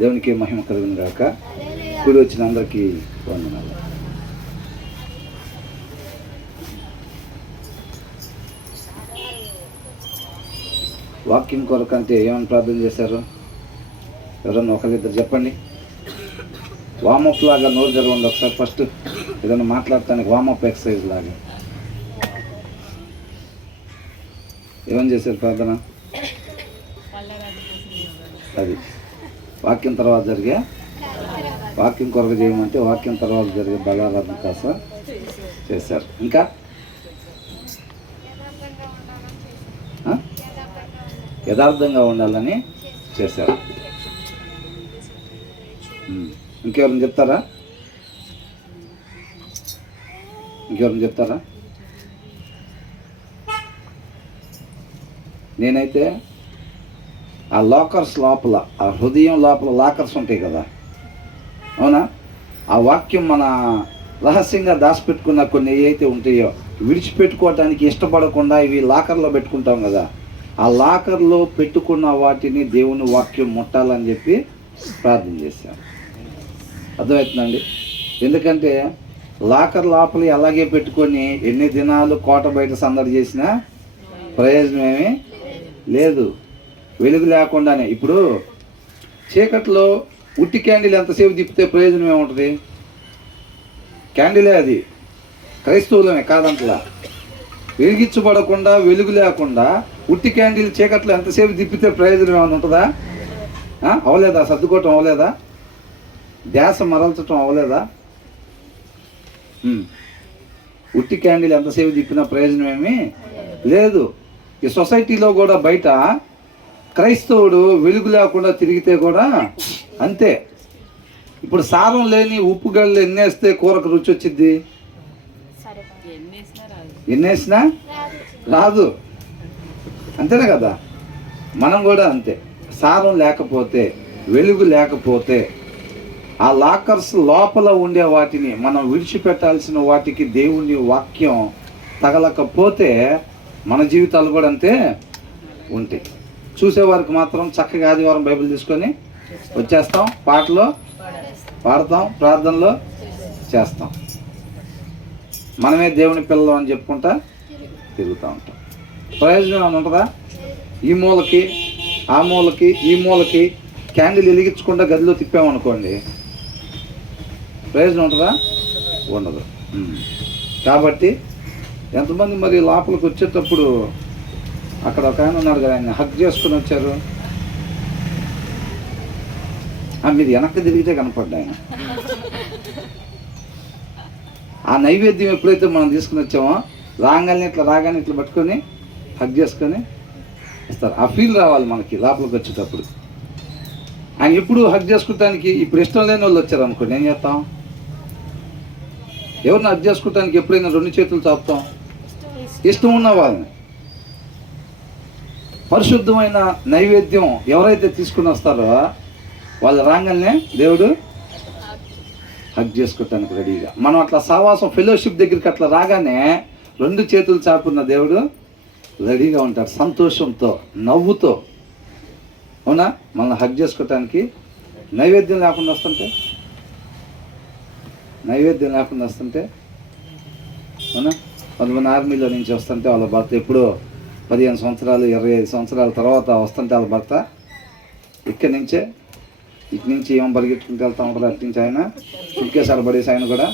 దేవునికి మహిమ కలుగును గాక. కూడి వచ్చిన అందరికీ వందనాలు. వాక్యం కొరకు అంటే ఏమని ప్రార్థన చేశారు? ఎవరన్నా ఒకరిద్దరు చెప్పండి. వామప్ లాగా నోరు తెరవండి ఒకసారి. ఫస్ట్ ఏదైనా మాట్లాడటానికి వామప్ ఎక్సర్సైజ్ లాగా ఏమని చేశారు ప్రార్థన? అది వాక్యం తర్వాత జరిగే వాక్యం కొరకు చేయమంటే వాక్యం తర్వాత జరిగే బలారాధన కోసం చేశారు. ఇంకా యథార్థంగా ఉండాలని చేశారు. ఇంకెవరైనా చెప్తారా? నేనైతే ఆ లాకర్స్ లోపల, ఆ హృదయం లోపల లాకర్స్ ఉంటాయి కదా, అవునా? ఆ వాక్యం మన రహస్యంగా దాచిపెట్టుకున్న కొన్ని ఏవైతే ఉంటాయో విడిచిపెట్టుకోవటానికి ఇష్టపడకుండా ఇవి లాకర్లో పెట్టుకుంటాం కదా, ఆ లాకర్లో పెట్టుకున్న వాటిని దేవుని వాక్యం ముట్టాలని చెప్పి ప్రార్థన చేశాను. అర్థమవుతుందండి? ఎందుకంటే లాకర్ లోపల అలాగే పెట్టుకొని ఎన్ని దినాలు కోట బయట సందడి చేసినా ప్రయోజనం ఏమీ లేదు. వెలుగు లేకుండానే ఇప్పుడు చీకట్లో ఉట్టి క్యాండిల్ ఎంతసేపు తిప్పితే ప్రయోజనం ఏముంటుంది? క్యాండిలే అది, క్రైస్తవులమే కాదంటలా. వెలిగించబడకుండా వెలుగు లేకుండా ఉట్టి క్యాండిల్ చీకట్లో ఎంతసేపు తిప్పితే ప్రయోజనం ఏమైనా ఉంటుందా? అవలేదా? సర్దుకోవటం అవలేదా? ధ్యాస మరల్చటం అవలేదా? ఉట్టి క్యాండిల్ ఎంతసేపు తిప్పినా ప్రయోజనం ఏమీ లేదు. ఈ సొసైటీలో కూడా బయట క్రైస్తవుడు వెలుగు లేకుండా తిరిగితే కూడా అంతే. ఇప్పుడు సారం లేని ఉప్పు గళ్ళు ఎన్నేస్తే కూరకు రుచి వచ్చిద్ది? ఎన్నేసినా రాదు. అంతేనే కదా? మనం కూడా అంతే. సారం లేకపోతే, వెలుగు లేకపోతే, ఆ లాకర్స్ లోపల ఉండే వాటిని మనం విడిచిపెట్టాల్సిన వాటికి దేవుని వాక్యం తగలకపోతే మన జీవితాలు కూడా అంతే ఉంటాయి. చూసేవారికి మాత్రం చక్కగా ఆదివారం బైబిల్ తీసుకొని వచ్చేస్తాం, పాటలో పాడతాం, ప్రార్థనలో చేస్తాం, మనమే దేవుని పిల్లలు అని చెప్పుకుంటా తిరుగుతూ ఉంటాం. ప్రయోజనం ఏమైనా ఉంటుందా? ఈ మూలకి ఆ మూలకి ఈ మూలకి క్యాండిల్ వెలిగించకుండా గదిలో తిప్పామనుకోండి, ప్రయోజనం ఉంటుందా? ఉండదు. కాబట్టి ఎంతమంది మరి లోపలికి వచ్చేటప్పుడు అక్కడ ఒక ఆయన ఉన్నాడు కదా, ఆయన హగ్ చేసుకుని వచ్చారు. మీరు వెనక్కి తిరిగితే కనపడ్డా ఆయన. ఆ నైవేద్యం ఎప్పుడైతే మనం తీసుకుని వచ్చామో రాగానే ఇట్లా పట్టుకొని హగ్ చేసుకొని ఇస్తారు. ఆ ఫీల్ రావాలి మనకి లోపలికి వచ్చేటప్పుడు. ఆయన ఎప్పుడు హగ్ చేసుకోవటానికి ఇప్పుడు ఇష్టం లేని వాళ్ళు వచ్చారు అనుకోండి, ఏం చేస్తాం? ఎవరిని హగ్ చేసుకోవటానికి ఎప్పుడైనా 2 చేతులు చాపుతాం? ఇష్టం ఉన్న వాళ్ళని. పరిశుద్ధమైన నైవేద్యం ఎవరైతే తీసుకుని వస్తారో వాళ్ళు రాగానే దేవుడు హగ్ చేసుకోవటానికి రెడీగా. మనం అట్లా సావాసం ఫెలోషిప్ దగ్గరికి అట్లా రాగానే 2 చేతులు చాపున్న దేవుడు రెడీగా ఉంటాడు, సంతోషంతో, నవ్వుతో. అవునా? మనల్ని హగ్ చేసుకోవటానికి. నైవేద్యం లేకుండా వస్తుంటే అవునా? కొంతమంది ఆర్మీలో నుంచి వస్తుంటే వాళ్ళ భర్త ఎప్పుడో 15 సంవత్సరాలు 25 సంవత్సరాల తర్వాత వస్తుంటే వాళ్ళ భర్త ఇటు నుంచి ఏమో పరిగెట్టుకుంటూ వెళ్తూ ఉంటారు. అటు నుంచి ఆయన చుట్టుకేసారి పడేసి ఆయన కూడా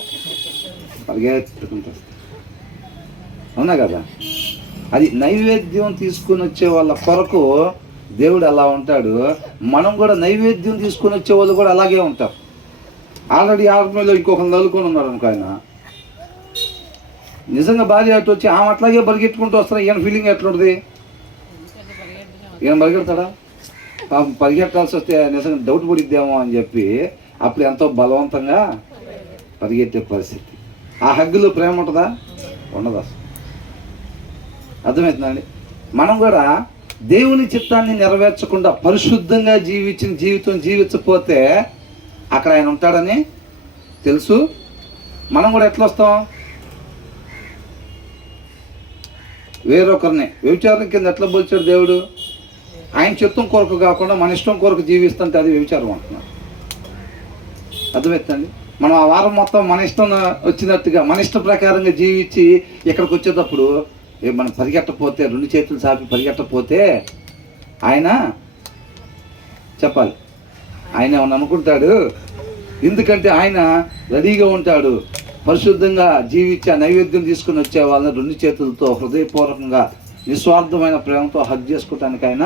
పరిగెత్తుకుంటూ వస్తారు. అవునా కదా? అది నైవేద్యం తీసుకుని వచ్చే వాళ్ళ కొరకు దేవుడు అలా ఉంటాడు. మనం కూడా నైవేద్యం తీసుకుని వచ్చే వాళ్ళు కూడా అలాగే ఉంటారు. ఆల్రెడీ ఆర్మీలో ఇంకొకరు నలుకొని ఉన్నారు అనుకో, ఆయన నిజంగా భార్య అటు వచ్చి ఆమె అట్లాగే పరిగెట్టుకుంటూ వస్తారు. ఈయన ఫీలింగ్ ఎట్లుంటుంది? ఈయన పరిగెడతాడా? పరిగెట్టాల్సి వస్తే నిజంగా డౌట్ పడిద్దేమో అని చెప్పి అప్పుడు ఎంతో బలవంతంగా పరిగెత్తే పరిస్థితి. ఆ హగ్గులో ప్రేమ ఉంటుందా? ఉండదు అసలు. అర్థమవుతుందండి? మనం కూడా దేవుని చిత్తాన్ని నెరవేర్చకుండా పరిశుద్ధంగా జీవితం జీవించకపోతే అక్కడ ఆయన ఉంటాడని తెలుసు. మనం కూడా ఎట్లా వస్తాం? వేరొకరిని వ్యభిచారం కింద ఎట్లా పోల్చాడు దేవుడు? ఆయన చిత్తం కొరకు కాకుండా మన ఇష్టం కొరకు జీవిస్తుంటే అది వ్యభిచారం అంటున్నాడు. అర్థమవుతుందండి. మనం ఆ వారం మొత్తం మన ఇష్టం వచ్చినట్టుగా మన ఇష్ట ప్రకారంగా జీవించి ఇక్కడికి వచ్చేటప్పుడు మనం పరిగెట్టపోతే, 2 చేతులు చాపి పరిగెట్టపోతే ఆయన చెప్పాలి, ఆయన ఏమన్నా అనుకుంటాడు. ఎందుకంటే ఆయన రెడీగా ఉంటాడు. పరిశుద్ధంగా జీవించి ఆ నైవేద్యం తీసుకుని వచ్చే వాళ్ళని 2 చేతులతో హృదయపూర్వకంగా నిస్వార్థమైన ప్రేమతో హగ్ చేసుకోవటానికి ఆయన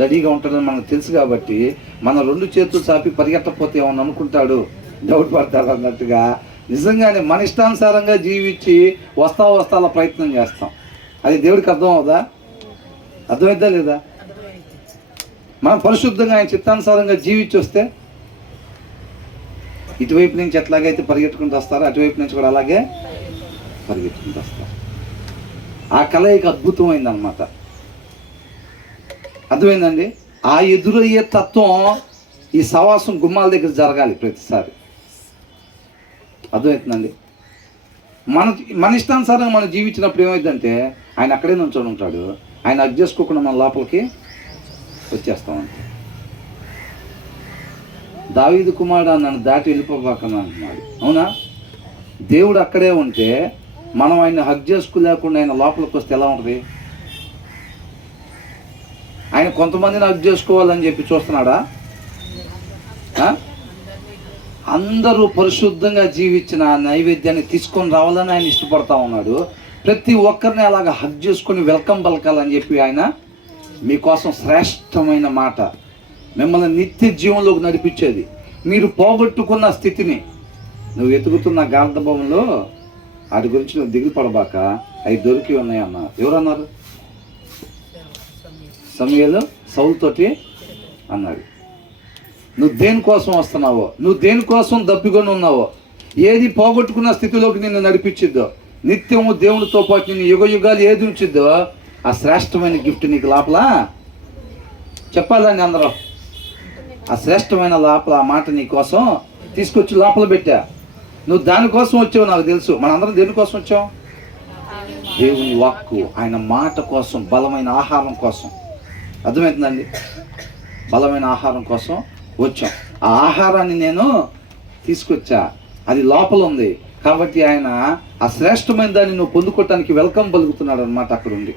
రెడీగా ఉంటాడని మనకు తెలుసు. కాబట్టి మన 2 చేతులు చాపి పరిగెట్టకపోతే ఏమన్నా అనుకుంటాడు, డౌట్ పడతాడు అన్నట్టుగా నిజంగానే మన ఇష్టానుసారంగా జీవించి వస్తాల ప్రయత్నం చేస్తాం. అది దేవుడికి అర్థం అవుదా? అర్థమైద్దా లేదా? మనం పరిశుద్ధంగా ఆయన చిత్తానుసారంగా జీవించి వస్తే ఇటువైపు నుంచి ఎట్లాగైతే పరిగెట్టుకుంటూ వస్తారో అటువైపు నుంచి కూడా అలాగే పరిగెట్టుకుంటూ వస్తారు. ఆ కలయిక అద్భుతమైందన్నమాట. అర్థమైందండి? ఆ ఎదురయ్యే తత్వం ఈ సవాసం గుమ్మాల దగ్గర జరగాలి ప్రతిసారి. అర్థమవుతుందండి? మన ఇష్టానుసారంగా మనం జీవించినప్పుడు ఏమైందంటే ఆయన అక్కడే నుంచొని ఉంటాడు. ఆయన అది చేసుకోకుండా మన లోపలికి వచ్చేస్తామంటే. దావీదు కుమారుడు నన్ను దాటి వెళ్ళిపోబాకని అంటున్నాడు. అవునా? దేవుడు అక్కడే ఉంటే మనం ఆయన హగ్ చేసుకోలేకుండా ఆయన లోపలికి వస్తే ఎలా ఉంటుంది? ఆయన కొంతమందిని హగ్ చేసుకోవాలని చెప్పి చూస్తున్నాడా? అందరూ పరిశుద్ధంగా జీవించిన నైవేద్యాన్ని తీసుకొని రావాలని ఆయన ఇష్టపడతా ఉన్నాడు. ప్రతి ఒక్కరిని అలాగ హగ్ చేసుకొని వెల్కమ్ పలకాలని చెప్పి ఆయన మీకోసం శ్రేష్టమైన మాట, మిమ్మల్ని నిత్య జీవంలోకి నడిపించేది. మీరు పోగొట్టుకున్న స్థితిని నువ్వు వెతుకుతున్న గార్ధభవంలో వాటి గురించి నువ్వు దిగులు పడబాక, అవి దొరికి ఉన్నాయి అన్నారు. ఎవరన్నారు? సమూయేలు సౌలుతోటి అన్నాడు. నువ్వు దేనికోసం వస్తున్నావో, నువ్వు దేనికోసం దప్పికొని ఉన్నావో, ఏది పోగొట్టుకున్న స్థితిలోకి నిన్ను నడిపించిద్దో, నిత్యము దేవునితో పాటు నిన్ను యుగ యుగాలు ఏది ఉంచిద్దో ఆ శ్రేష్టమైన గిఫ్ట్ నీకు లోపల చెప్పాలండి అందరూ. ఆ శ్రేష్టమైన లోపల ఆ మాట నీ కోసం తీసుకొచ్చి లోపల పెట్టా. నువ్వు దానికోసం వచ్చావు, నాకు తెలుసు. మనందరం దేనికోసం వచ్చావు? దేవుని వాక్కు, ఆయన మాట కోసం, బలమైన ఆహారం కోసం. అర్థమవుతుందండి? బలమైన ఆహారం కోసం వచ్చాం. ఆ ఆహారాన్ని నేను తీసుకొచ్చా, అది లోపల ఉంది. కాబట్టి ఆయన ఆ శ్రేష్టమైన దాన్ని నువ్వు పొందుకోవటానికి వెల్కమ్ పలుకుతున్నాడు అనమాట. అక్కడ ఉండి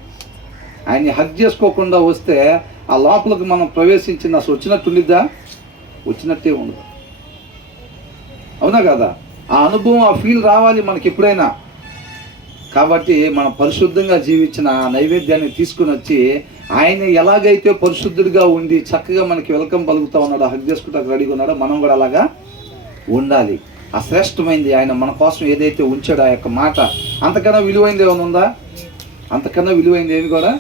ఆయన్ని హగ్ చేసుకోకుండా వస్తే ఆ లోపలికి మనం ప్రవేశించిన అసలు వచ్చినట్టు ఉండిద్దా? వచ్చినట్టే ఉండదు. అవునా కదా? ఆ అనుభవం, ఆ ఫీల్ రావాలి మనకి ఎప్పుడైనా. కాబట్టి మనం పరిశుద్ధంగా జీవించిన ఆ నైవేద్యాన్ని తీసుకుని వచ్చి ఆయన ఎలాగైతే పరిశుద్ధుడిగా ఉండి చక్కగా మనకి వెల్కమ్ పలుకుతా ఉన్నాడో, హగ్ చేసుకుంటానికి రెడీగా ఉన్నాడో, మనం కూడా అలాగా ఉండాలి. ఆ శ్రేష్టమైంది ఆయన మన కోసం ఏదైతే ఉంచాడో ఆ యొక్క మాట, అంతకన్నా విలువైంది ఏమైనా ఉందా? అంతకన్నా విలువైంది ఏమి కూడా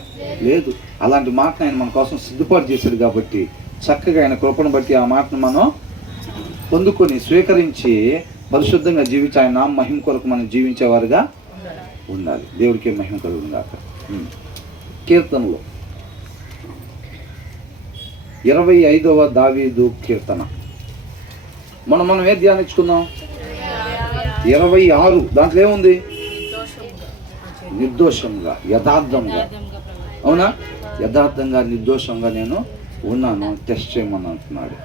లేదు. అలాంటి మాటను ఆయన మన కోసం సిద్ధపాటు చేశాడు. కాబట్టి చక్కగా ఆయన కృపను బట్టి ఆ మాటను మనం పొందుకొని స్వీకరించి పరిశుద్ధంగా జీవించి ఆయన నామ మహిమ కొరకు మనం జీవించేవారుగా ఉండాలి. దేవుడికి మహిమ కలుగును గాక. కీర్తనలో 25వ దావీదు కీర్తన మనం ఏది ధ్యానించుకుందాం? 26. దాంట్లో ఏముంది? నిర్దోషంగా, యథార్థంగా. అవునా? యథార్థంగా, నిర్దోషంగా నేను ఉన్నాను, టెస్ట్ చేయమని అంటున్నాడు.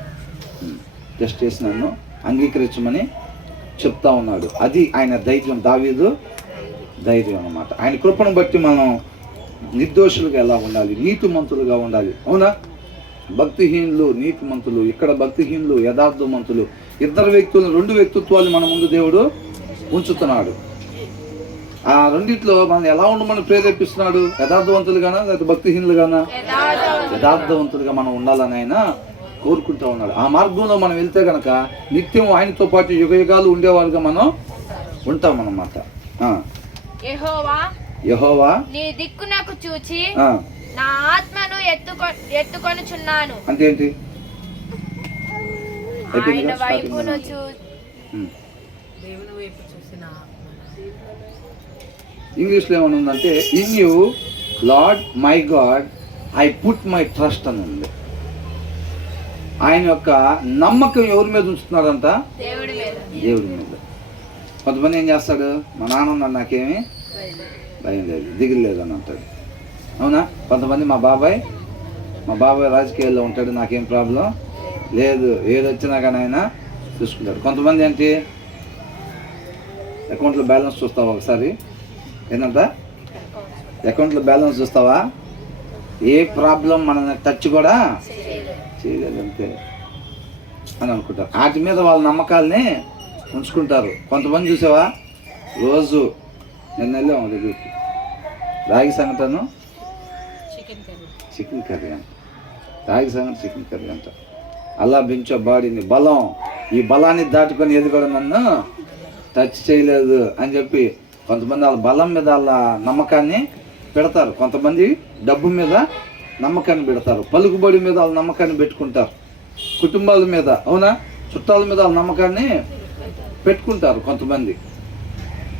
టెస్ట్ చేసి నన్ను అంగీకరించమని చెప్తా ఉన్నాడు. అది ఆయన ధైర్యం, దావీదు ధైర్యం అన్నమాట. ఆయన కృపను బట్టి మనం నిర్దోషులుగా ఎలా ఉండాలి? నీతిమంతులుగా ఉండాలి. అవునా? భక్తిహీనులు, నీతిమంతులు. ఇక్కడ భక్తిహీనులు, యథార్థమంతులు. ఇద్దరు వ్యక్తులు, 2 వ్యక్తిత్వాలు మన ముందు దేవుడు ఉంచుతున్నాడు. ఆ రెండిట్లో మనం ఎలా ఉండమని ప్రేరేపిస్తున్నాడు? యథార్థవంతులుగానా లేదా భక్తిహీనులుగానా? యథార్థవంతులుగా మనం ఉండాలని ఆయన కోరుకుంటూ ఉన్నాడు. ఆ మార్గంలో మనం వెళ్తే కనుక నిత్యం ఆయనతో పాటు యుగయుగాలు ఉండేవారుగా మనం ఉంటాం అన్నమాట. యెహోవా నీ దిక్కు నాకు చూచి నా ఆత్మను ఎత్తుకొనుచున్నాను. అంటే ఏంటి? ఆయన వైపును ఇంగ్లీష్లో ఏమన్నా ఉందంటే, in you lord my God I put my trust అని ఉంది. ఆయన యొక్క నమ్మకం ఎవరి మీద ఉంచుతున్నాడంట? దేవుడి మీద. కొంతమంది ఏం చేస్తాడు? మా నాన్న ఉన్నాడు, నాకేమీ భయం లేదు, దిగులు లేదు అని అంటాడు. అవునా? కొంతమంది మా బాబాయ్ రాజకీయాల్లో ఉంటాడు, నాకేం ప్రాబ్లం లేదు, ఏదొచ్చినా కానీ ఆయన చూసుకుంటాడు. కొంతమంది ఏంటి, అకౌంట్లో బ్యాలెన్స్ చూస్తావా ఒకసారి? ఏంటంట, అకౌంట్లో బ్యాలెన్స్ చూస్తావా? ఏ ప్రాబ్లం మనల్ని టచ్ కూడా చేయలేదంతే అని అనుకుంటారు. వాటి మీద వాళ్ళ నమ్మకాలని ఉంచుకుంటారు. కొంతమంది చూసావా, రోజు నిన్న వెళ్ళాము దగ్గరికి, రాగి సంగటను చికెన్ కర్రీ అంట, రాగి సంగటి చికెన్ కర్రీ అంట. అలా పెంచో బాడీని, బలం, ఈ బలాన్ని దాటుకొని ఏది కూడా నన్ను టచ్ చేయలేదు అని చెప్పి కొంతమంది వాళ్ళ బలం మీద వాళ్ళ నమ్మకాన్ని పెడతారు. కొంతమంది డబ్బు మీద నమ్మకాన్ని పెడతారు, పలుకుబడి మీద వాళ్ళ నమ్మకాన్ని పెట్టుకుంటారు, కుటుంబాల మీద, అవునా, చుట్టాల మీద వాళ్ళ నమ్మకాన్ని పెట్టుకుంటారు కొంతమంది.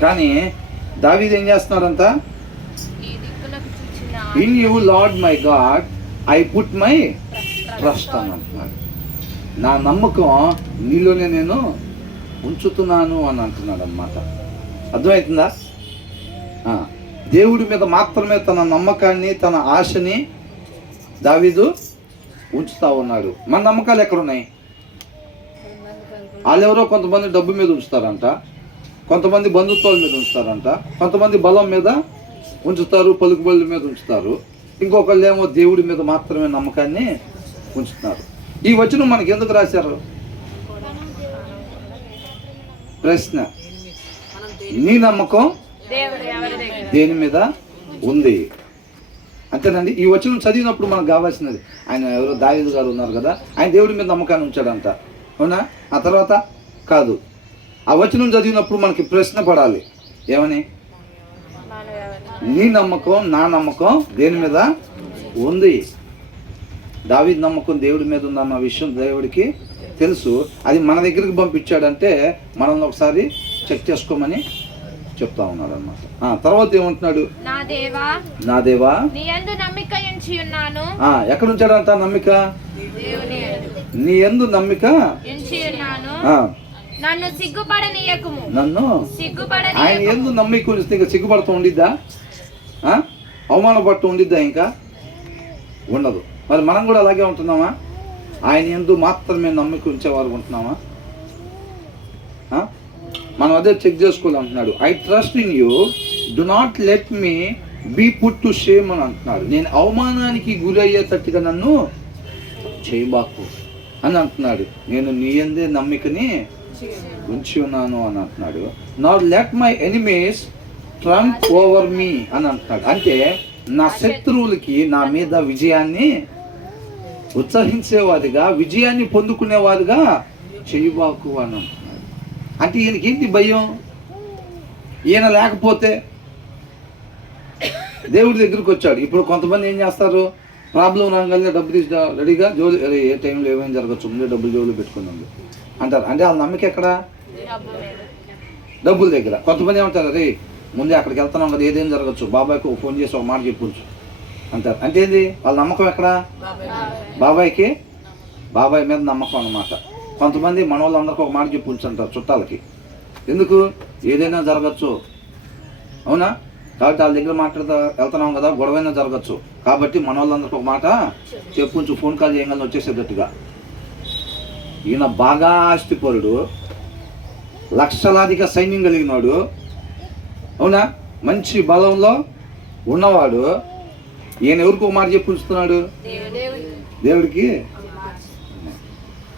కానీ దావీదు ఏం చేస్తున్నారంట, in you lord my God I put my trust అని అంటున్నాడు. నా నమ్మకం నీలోనే నేను ఉంచుతున్నాను అని అంటున్నాడు అన్నమాట. అర్థమవుతుందా? దేవుడి మీద మాత్రమే తన నమ్మకాన్ని, తన ఆశని దావీదు ఉంచుతా ఉన్నాడు. మన నమ్మకాలు ఎక్కడున్నాయి? వాళ్ళెవరో కొంతమంది డబ్బు మీద ఉంచుతారంట, కొంతమంది బంధుత్వాల మీద ఉంచుతారంట, కొంతమంది బలం మీద ఉంచుతారు, పలుకుబడుల మీద ఉంచుతారు, ఇంకొకళ్ళు ఏమో దేవుడి మీద మాత్రమే నమ్మకాన్ని ఉంచుతున్నారు. ఈ వచనం మనకి ఎందుకు రాశారు? ప్రశ్న, నీ నమ్మకం దేని మీద ఉంది? అంతేనండి. ఈ వచనం చదివినప్పుడు మనకు కావాల్సినది, ఆయన ఎవరో దావీదు గారు ఉన్నారు కదా, ఆయన దేవుడి మీద నమ్మకాన్ని ఉంచాడంట, అవునా? ఆ తర్వాత కాదు, ఆ వచనం చదివినప్పుడు మనకి ప్రశ్న పడాలి, ఏమని? నీ నమ్మకం, నా నమ్మకం దేని మీద ఉంది? దావీదు నమ్మకం దేవుడి మీద ఉందన్న విషయం దేవుడికి తెలుసు. అది మన దగ్గరికి పంపించాడంటే మనల్ని ఒకసారి చెక్ చేసుకోమని చెప్తా ఉన్నాడు అన్నమాట. తర్వాత ఏమంటున్నాడు? నా దేవా నీ యందు నమ్మిక ఉంచి ఉన్నాను. ఎక్కడ ఉంచాడంట నమ్మిక? నీ యందు నమ్మిక ఉంచి ఉన్నాను. నన్ను సిగ్గుపడనీయకుము. నన్ను ఆయన యందు నమ్మిక ఉంచితే ఇంకా సిగ్గుపడుతూ ఉండిద్దా? అవమానపడుతూ ఉండిద్దా? ఇంకా ఉండదు. మరి మనం కూడా అలాగే ఉంటున్నామా? ఆయన యందు మాత్రమే నమ్మిక ఉంచేవారు ఉంటున్నామా? మనం అదే చెక్ చేసుకోవాలంటున్నాడు. I trust in you, do not let me be put to shame అని అంటున్నాడు. నేను అవమానానికి గురి అయ్యేటట్టుగా నన్ను చేయబాకు అని అంటున్నాడు. నేను నీ యందే నమ్మికని ఉంచి ఉన్నాను అని అంటున్నాడు. Not let my enemies trump over me అని అంటున్నాడు. అంటే నా శత్రువులకి నా మీద విజయాన్ని ఉత్సహించేవాదిగా, విజయాన్ని పొందుకునేవాదిగా చేయబాకు అని అంటున్నాడు. అంటే ఈయనకి ఏంటి భయం? ఈయన లేకపోతే దేవుడి దగ్గరికి వచ్చాడు. ఇప్పుడు కొంతమంది ఏం చేస్తారు, ప్రాబ్లం రాగానే డబ్బు తీసి రెడీగా జోలు, ఏ టైంలో ఏమైనా జరగచ్చు, ముందే డబ్బులు జోలు పెట్టుకున్నాడు అంటారు. అంటే వాళ్ళ నమ్మకం ఎక్కడ? డబ్బుల దగ్గర. కొంతమంది ఏమంటారు, రే ముందే అక్కడికి వెళ్తున్నాం కదా, ఏదైనా జరగచ్చు, బాబాయ్కి ఫోన్ చేసి ఒక మాట చెప్పొచ్చు అంటారు. అంటే ఏంది? వాళ్ళ నమ్మకం ఎక్కడ? బాబాయ్కి, బాబాయ్ మీద నమ్మకం అన్నమాట. కొంతమంది మన వాళ్ళందరికీ ఒక మాట చెప్పొచ్చు అంటారు చుట్టాలకి. ఎందుకు? ఏదైనా జరగచ్చు, అవునా? కాబట్టి వాళ్ళ దగ్గర మాట్లాడుతూ వెళ్తున్నాం కదా, గొడవైనా జరగచ్చు, కాబట్టి మన వాళ్ళందరికీ ఒక మాట చెప్పుంచు, ఫోన్ కాల్ చేయగలని వచ్చేసేటట్టుగా. ఈయన బాగా ఆస్తిపరుడు, లక్షలాదిగా సైన్యం కలిగినాడు, అవునా, మంచి బలంలో ఉన్నవాడు. ఈయన ఎవరికి ఒక మాట చెప్పుంచుతున్నాడు? దేవుడికి.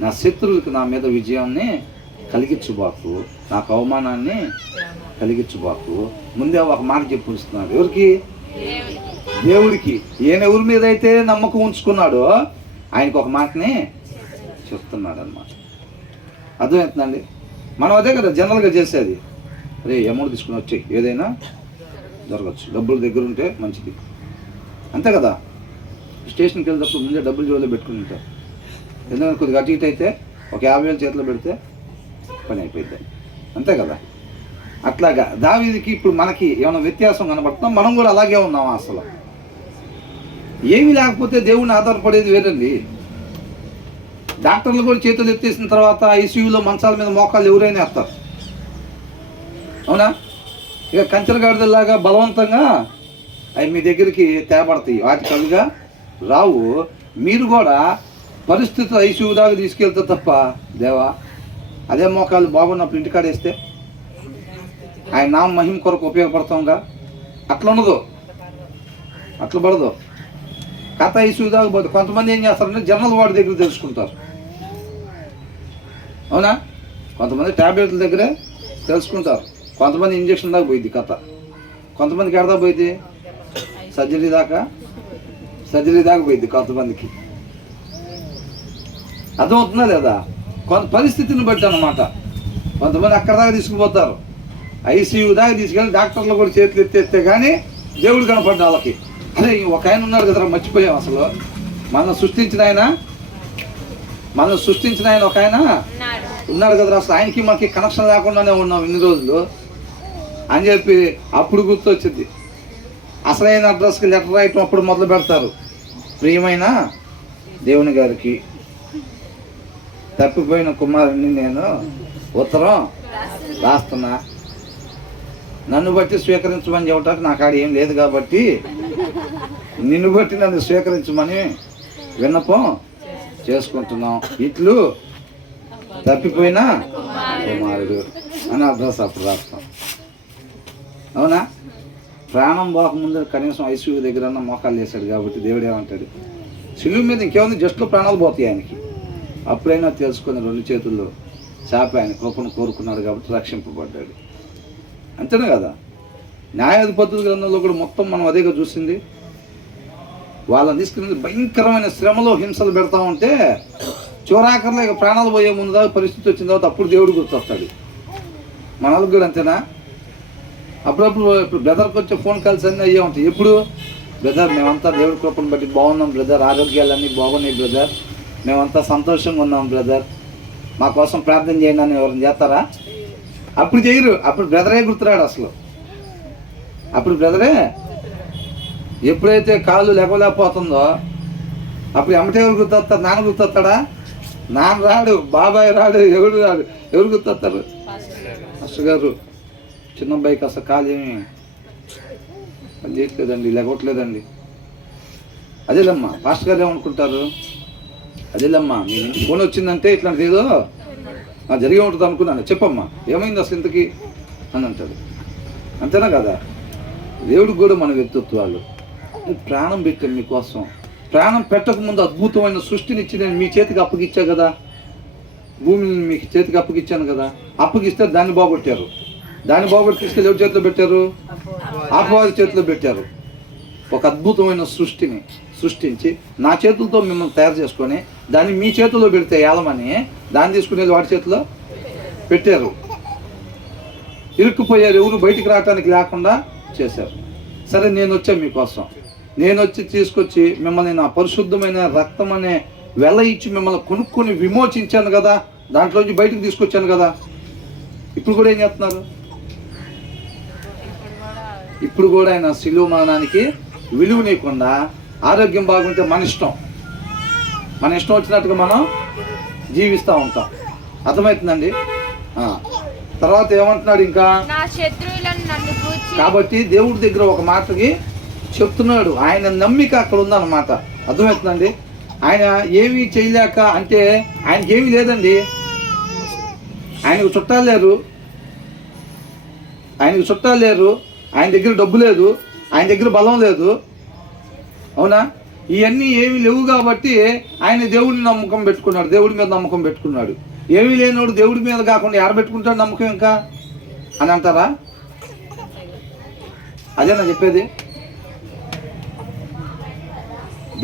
నా శత్రువులకు నా మీద విజయాన్ని కలిగించుబాకు, నాకు అవమానాన్ని కలిగించుబాకు, ముందే ఒక మాట చెప్పుంచుతున్నాడు. ఎవరికి? దేవుడికి. ఈయన ఎవరి మీద అయితే నమ్మకం ఉంచుకున్నాడో ఆయనకు ఒక మాటని చెప్తున్నాడు అన్నమాట. అర్థమవుతుందండి? మనం అదే కదా జనరల్గా చేసేది, రే అమౌంట్ తీసుకుని వచ్చి ఏదైనా జరగచ్చు, డబ్బులు దగ్గర ఉంటే మంచిది, అంతే కదా. స్టేషన్కి వెళ్ళినప్పుడు ముందే డబ్బులు జోలో పెట్టుకుని ఉంటారు. ఎందుకంటే కొద్దిగా అటు ఇటు అయితే ఒక 50,000 చేతిలో పెడితే పని అయిపోయింది, అంతే కదా. అట్లాగా దావీదుకి ఇప్పుడు మనకి ఏమైనా వ్యత్యాసం కనబడుతున్నాం? మనం కూడా అలాగే ఉన్నాం. అసలు ఏమీ లేకపోతే దేవుడిని ఆధారపడేది వేరండి. డాక్టర్లు కూడా చేతులు ఎత్తేసిన తర్వాత ఐసీయూలో మంచాల మీద మోకాళ్ళు ఎవరైనా వేస్తారు, అవునా? ఇక కంచెరగాడిదలాగా బలవంతంగా అవి మీ దగ్గరికి తేబడతాయి, వాటి కలుగా రావు. మీరు కూడా పరిస్థితులు ఐసీయూ దాకా తీసుకెళ్తే తప్ప, దేవా అదే మోకాలు బాగున్నప్పుడు ఇంటికాడ వేస్తే ఆయన నామ మహిమ కొరకు ఉపయోగపడతాంగా. అట్లా ఉండదు, అట్లా పడదు. కథ ఇసు దాకా పోతే కొంతమంది ఏం చేస్తారంటే జనరల్ వార్డు దగ్గర తెలుసుకుంటారు. అవునా? కొంతమంది ట్యాబ్లెట్ల దగ్గరే తెలుసుకుంటారు, కొంతమంది ఇంజక్షన్ దాకా పోయింది కథ. కొంతమందికి ఎడదా పోయింది సర్జరీ దాకా పోయింది కొంతమందికి. అర్థమవుతుందా లేదా? కొంత పరిస్థితిని బట్టి అన్నమాట. కొంతమంది అక్కడ దాకా తీసుకుపోతారు, ఐసీయూ దాకా తీసుకెళ్ళి డాక్టర్లు కూడా చేతులు ఎత్తేస్తే కానీ దేవుడు కనపడ్డా వాళ్ళకి. అరే ఒక ఆయన ఉన్నాడు కదరా, మర్చిపోయాం అసలు. మనం సృష్టించిన ఆయన ఒక ఆయన ఉన్నాడు కదరా, అసలు ఆయనకి మనకి కనెక్షన్ లేకుండానే ఉన్నాం ఇన్ని రోజులు అని చెప్పి అప్పుడు గుర్తొచ్చింది. అసలైన అడ్రస్కి లెటర్ రాయటం అప్పుడు మొదలు పెడతారు. ప్రియమైన దేవుని గారికి, తప్పిపోయిన కుమారుని నేను ఉత్తరం రాస్తున్నా, నన్ను బట్టి స్వీకరించమని చెప్పటానికి నాకు ఆడ ఏం లేదు కాబట్టి నిన్ను బట్టి నన్ను స్వీకరించమని విన్నపం చేసుకుంటున్నాం. ఇట్లు తప్పిపోయిన కుమారుడు అని అడ్రస్ అప్పుడు రాస్తాం. అవునా? ప్రాణం పోకముందు కనీసం ఐసీయూ దగ్గర మోకాలు చేశాడు కాబట్టి దేవుడు ఏమంటాడు, సిలువ మీద ఇంకేముంది, జస్ట్లో ప్రాణాలు పోతాయి ఆయనకి. అప్పుడైనా తెలుసుకొని 2 చేతుల్లో చాపి ఆయన కృపను కోరుకున్నాడు కాబట్టి రక్షింపబడ్డాడు. అంతేనే కదా? న్యాయాధిపతుల గ్రంథంలో కూడా మొత్తం మనం అదేగా చూసింది. వాళ్ళని తీసుకుని భయంకరమైన శ్రమలో హింసలు పెడతా ఉంటే చివరాకర్లో ఇక ప్రాణాలు పోయే ముందు దాకా పరిస్థితి వచ్చిన తర్వాత అప్పుడు దేవుడు గుర్తొస్తాడు. మనకు కూడా అంతేనా? అప్పుడప్పుడు ఇప్పుడు బ్రదర్కి వచ్చే ఫోన్ కాల్స్ అన్నీ అయ్యే ఉంటాయి. ఎప్పుడు బ్రదర్ మేమంతా దేవుడి కృపను బట్టి బాగున్నాం బ్రదర్, ఆరోగ్యాలన్నీ బాగున్నాయి బ్రదర్, మేమంతా సంతోషంగా ఉన్నాం బ్రదర్, మా కోసం ప్రార్థన చేయండి అని ఎవరిని చేస్తారా? అప్పుడు చేయరు. అప్పుడు బ్రదరే గుర్తురాడు అసలు. అప్పుడు బ్రదరే ఎప్పుడైతే కాళ్ళు లేకపోతుందో అప్పుడు ఎమ్మటే ఎవరు గుర్తొస్తారు? నాన్న గుర్తొస్తాడా? నాన్న రాడు, బాబాయ్ రాడు, ఎవరు రాడు. ఎవరు గుర్తొస్తారు? మాస్టర్ గారు చిన్న అబ్బాయికి అసలు కాలు ఏమి పని చేయట్లేదండి, లేకపోవట్లేదండి. అదేలేమ్మా పాస్టర్ గారు ఏమనుకుంటారు, అదేలేమ్మా మీ ఫోన్ వచ్చిందంటే ఇట్లాంటిది ఏదో జరిగి ఉంటుంది అనుకున్నాను, చెప్పమ్మా ఏమైంది అసలు ఇంతకీ అని అంటాడు. అంతేనా కదా? దేవుడికి కూడా మన వ్యక్తిత్వాలు. ప్రాణం పెట్టాను మీకోసం, ప్రాణం పెట్టకముందు అద్భుతమైన సృష్టినిచ్చి నేను మీ చేతికి అప్పగిచ్చా కదా, భూమిని మీకు చేతికి అప్పగిచ్చాను కదా. అప్పగిస్తే దాన్ని బాగొట్టారు, దాన్ని బాగొట్టి తీసుకెళ్ళి ఎవరి చేతిలో పెట్టారు? అపవాది చేతిలో పెట్టారు. ఒక అద్భుతమైన సృష్టిని సృష్టించి నా చేతులతో మిమ్మల్ని తయారు చేసుకొని దాన్ని మీ చేతుల్లో పెడితే ఏలమని దాన్ని తీసుకుని వాడి చేతిలో పెట్టారు. ఇరుక్కుపోయారు, ఎవరు బయటికి రావడానికి లేకుండా చేశారు. సరే నేను వచ్చాను మీకోసం, నేను వచ్చి తీసుకొచ్చి మిమ్మల్ని నా పరిశుద్ధమైన రక్తం అనే వెల ఇచ్చి మిమ్మల్ని కొనుక్కొని విమోచించాను కదా, దాంట్లోంచి బయటకు తీసుకొచ్చాను కదా. ఇప్పుడు కూడా ఏం చేస్తున్నారు? ఇప్పుడు కూడా ఆయన శిలువ మరణానికి విలువ లేకుండా ఆరోగ్యం బాగుంటే మన ఇష్టం వచ్చినట్టుగా మనం జీవిస్తూ ఉంటాం. అర్థమవుతుందండి? తర్వాత ఏమంటున్నాడు ఇంకా? కాబట్టి దేవుడి దగ్గర ఒక మాటకి చెప్తున్నాడు, ఆయన నమ్మిక అక్కడ ఉందన్నమాట. అర్థమవుతుందండి? ఆయన ఏమీ చేయలేక అంటే ఆయనకి ఏమీ లేదండి, ఆయనకు చుట్టాలు లేరు, ఆయన దగ్గర డబ్బు లేదు, ఆయన దగ్గర బలం లేదు. అవునా? ఇవన్నీ ఏమీ లేవు కాబట్టి ఆయన దేవుడిని నమ్మకం పెట్టుకున్నాడు, దేవుడి మీద నమ్మకం పెట్టుకున్నాడు. ఏమీ లేనివాడు దేవుడి మీద కాకుండా ఎవరు పెట్టుకుంటాడు నమ్మకం ఇంకా అని అంటారా? అదేనా చెప్పేది?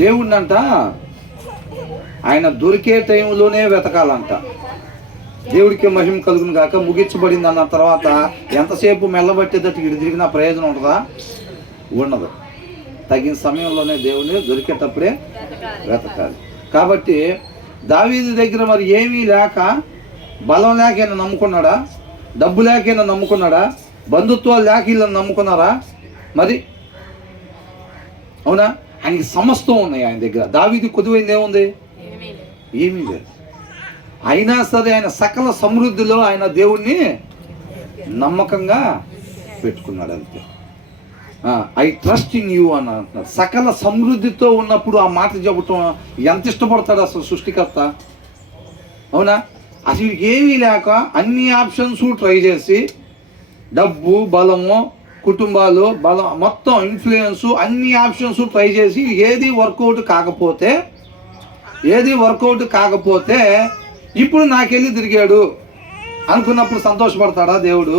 దేవుడిని అంట ఆయన దొరికే టైంలోనే వెతకాలంట. దేవుడికి మహిమ కలుగును కాక ముగించబడింది అన్న తర్వాత ఎంతసేపు మెల్లబట్టేటట్టు ఇటు తిరిగినా ప్రయోజనం ఉంటుందా? ఉండదు. తగిన సమయంలోనే దేవుని దొరికేటప్పుడే వెతకాలి. కాబట్టి దావీదు దగ్గర మరి ఏమీ లేక, బలం లేకైనా నమ్ముకున్నాడా? డబ్బు లేకైనా నమ్ముకున్నాడా? బంధుత్వాలు లేక వీళ్ళని నమ్ముకున్నారా? మరి అవునా? ఆయనకి సమస్తం ఉన్నాయి ఆయన దగ్గర. దావీదు కొద్దిపోయింది ఏముంది? ఏమీ లేదు. అయినా సరే ఆయన సకల సమృద్ధిలో ఆయన దేవుణ్ణి నమ్మకంగా పెట్టుకున్నాడు. అంతే. ఐ ట్రస్ట్ ఇన్ యూ అని అంటున్నారు. సకల సమృద్ధితో ఉన్నప్పుడు ఆ మాట చెప్పటం ఎంత ఇష్టపడతాడు అసలు సృష్టికర్త? అవునా? అసలు వీడికి ఏమీ లేక అన్ని ఆప్షన్స్ ట్రై చేసి డబ్బు, బలము, కుటుంబాలు, బలం, మొత్తం ఇన్ఫ్లుయెన్స్, అన్ని ఆప్షన్స్ ట్రై చేసి ఏది వర్కౌట్ కాకపోతే ఇప్పుడు నాకెళ్ళి తిరిగాడు అనుకున్నప్పుడు సంతోషపడతాడా దేవుడు?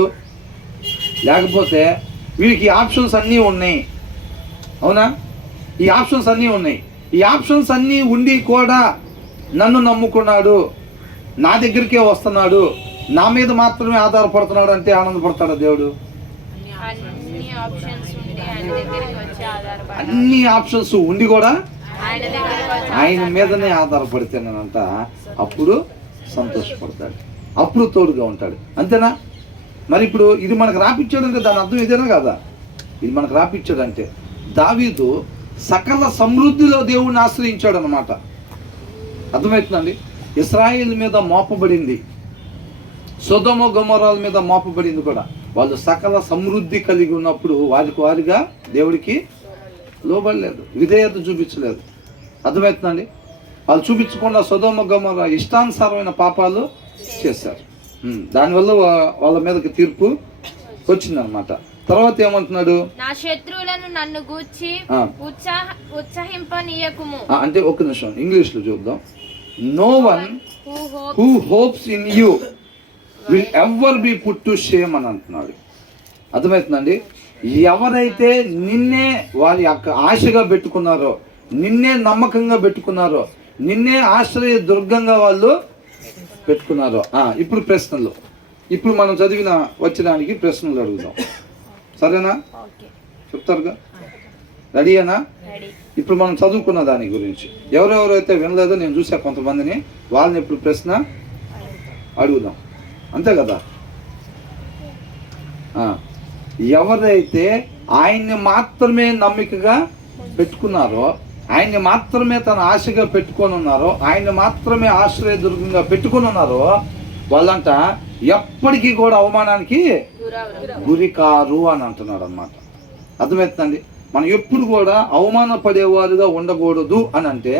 లేకపోతే వీడికి ఆప్షన్స్ అన్నీ ఉన్నాయి, అవునా? ఈ ఆప్షన్స్ అన్నీ ఉండి కూడా నన్ను నమ్ముకున్నాడు, నా దగ్గరికే వస్తున్నాడు, నా మీద మాత్రమే ఆధారపడుతున్నాడు అంటే ఆనందపడతాడా దేవుడు? అన్ని ఆప్షన్స్ ఉండి కూడా ఆయన మీదనే ఆధారపడితేనంట అప్పుడు సంతోషపడతాడు, అప్పుడు తోడుగా ఉంటాడు. అంతేనా? మరి ఇప్పుడు ఇది మనకు రాపిచ్చాడంటే దాని అర్థం ఇదేనా కదా? ఇది మనకు రాపిచ్చాడంటే దావీదు సకల సమృద్ధిలో దేవుడిని ఆశ్రయించాడు అనమాట. అర్థమవుతుందండి? ఇశ్రాయేలు మీద మోపబడింది, సొదొమ గొమొర్రాల మీద మోపబడింది కూడా. వాళ్ళు సకల సమృద్ధి కలిగి ఉన్నప్పుడు వారిగా దేవుడికి లోబడలేదు, విధేయత చూపించలేదు. అర్థమవుతుందండి? వాళ్ళు చూపించకుండా సొదొమ గొమొర్రా ఇష్టానుసారమైన పాపాలు చేశారు. దానివల్ల వాళ్ళ మీదకి తీర్పు వచ్చిందనమాట. తర్వాత ఏమంటున్నాడు? నా శత్రువులను నన్ను గూర్చి ఉత్సాహింపనీయకుము. అంటే ఒక నిమిషం ఇంగ్లీష్లో చూద్దాం. No one who hopes in you will ever be put to shame అని అంటున్నాడు. అర్థమవుతుందండి? ఎవరైతే నిన్నే వారి యొక్క ఆశగా పెట్టుకున్నారో, నిన్నే నమ్మకంగా పెట్టుకున్నారో, నిన్నే ఆశ్రయ దుర్గంగా వాళ్ళు పెట్టుకున్నారో. ఇప్పుడు ప్రశ్నలు, ఇప్పుడు మనం చదివిన వచ్చడానికి ప్రశ్నలు అడుగుదాం, సరేనా? చెప్తారుగా? రెడీయేనా? ఇప్పుడు మనం చదువుకున్న దాని గురించి ఎవరెవరైతే వినలేదో నేను చూసా కొంతమందిని, వాళ్ళని ఇప్పుడు ప్రశ్న అడుగుదాం, అంతే కదా? ఎవరైతే ఆయన్ని మాత్రమే నమ్మికగా పెట్టుకున్నారో, ఆయన్ని మాత్రమే తన ఆశగా పెట్టుకొని ఉన్నారో, ఆయన్ని మాత్రమే ఆశ్రయదుర్గంగా పెట్టుకొని ఉన్నారో వాళ్ళంట ఎప్పటికీ కూడా అవమానానికి గురికారు అని అంటున్నాడు అన్నమాట. అర్థమవుతుందండి? మనం ఎప్పుడు కూడా అవమానపడేవారుగా ఉండకూడదు అని అంటే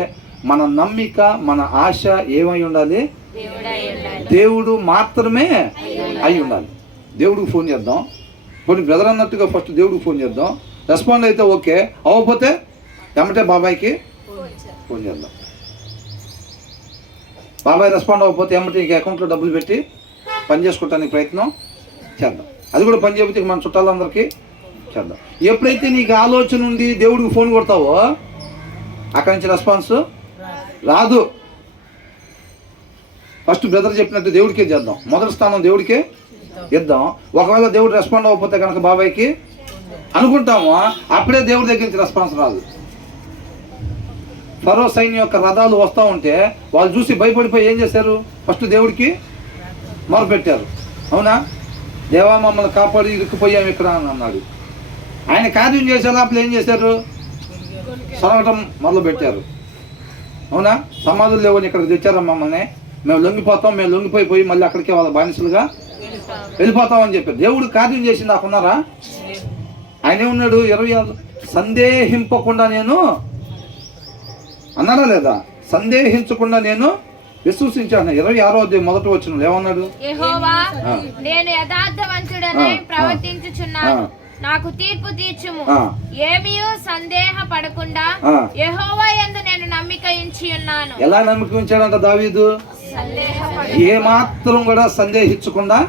మన నమ్మిక, మన ఆశ ఏమై ఉండాలి? దేవుడు మాత్రమే అయి ఉండాలి. దేవుడికి ఫోన్ చేద్దాం, కొన్ని బ్రదర్ అన్నట్టుగా ఫస్ట్ దేవుడికి ఫోన్ చేద్దాం. రెస్పాండ్ అయితే ఓకే, అవ్వకపోతే ఏమంటే బాబాయ్కి ఫోన్ చేద్దాం. బాబాయ్ రెస్పాండ్ అవ్వకపోతే ఏమంటే ఇంక అకౌంట్లో డబ్బులు పెట్టి పని చేసుకోవటానికి ప్రయత్నం చేద్దాం. అది కూడా పని చేయకపోతే మన చుట్టాలందరికీ చేద్దాం. ఎప్పుడైతే నీకు ఆలోచన ఉండి దేవుడికి ఫోన్ కొడతావో అక్కడి నుంచి రెస్పాన్స్ రాదు. ఫస్ట్ బ్రదర్ చెప్పినట్టు దేవుడికే చేద్దాం, మొదటి స్థానం దేవుడికే ఇద్దాం. ఒకవేళ దేవుడు రెస్పాండ్ అవ్వకపోతే కనుక బాబాయ్కి అనుకుంటాము, అప్పుడే దేవుడి దగ్గర నుంచి రెస్పాన్స్ రాదు. ఫరో సైన్యం యొక్క రథాలు వస్తూ ఉంటే వాళ్ళు చూసి భయపడిపోయి ఏం చేశారు? ఫస్ట్ దేవుడికి మొరపెట్టారు, అవునా? దేవా మమ్మల్ని కాపాడి ఇరుక్కుపోయాం ఇక్కడ అని అన్నాడు. ఆయన కార్యం చేసే లోపల ఏం చేశారు? సొరగటం మొదలు పెట్టారు, అవునా? సమాధులు లేవని ఇక్కడికి తెచ్చారా మమ్మల్ని, మేము లొంగిపోయి మళ్ళీ అక్కడికే వాళ్ళ బానిసలుగా వెళ్ళిపోతామని చెప్పారు. దేవుడు కార్యం చేసి నాకున్నారా? ఆయన ఏమన్నాడు? 26 సందేహింపకుండా నేను అన్నాడా లేదా? సందేహించకుండా నేను విశ్వసించాను. 26వ మొదటి వచనం ఏమన్నాడు? యెహోవా నేను యథార్థవంతుడనై ప్రవర్తించుచున్నాను, నాకు తీర్పు తీర్చుము. ఏమీయూ సందేహపడకుండా యెహోవా యందు నేను నమ్మిక ఉంచి ఉన్నాను. ఎలా నమ్మిక ఉంచాడంట దావీదు? ఏ మాత్రం కూడా సందేహించకుండా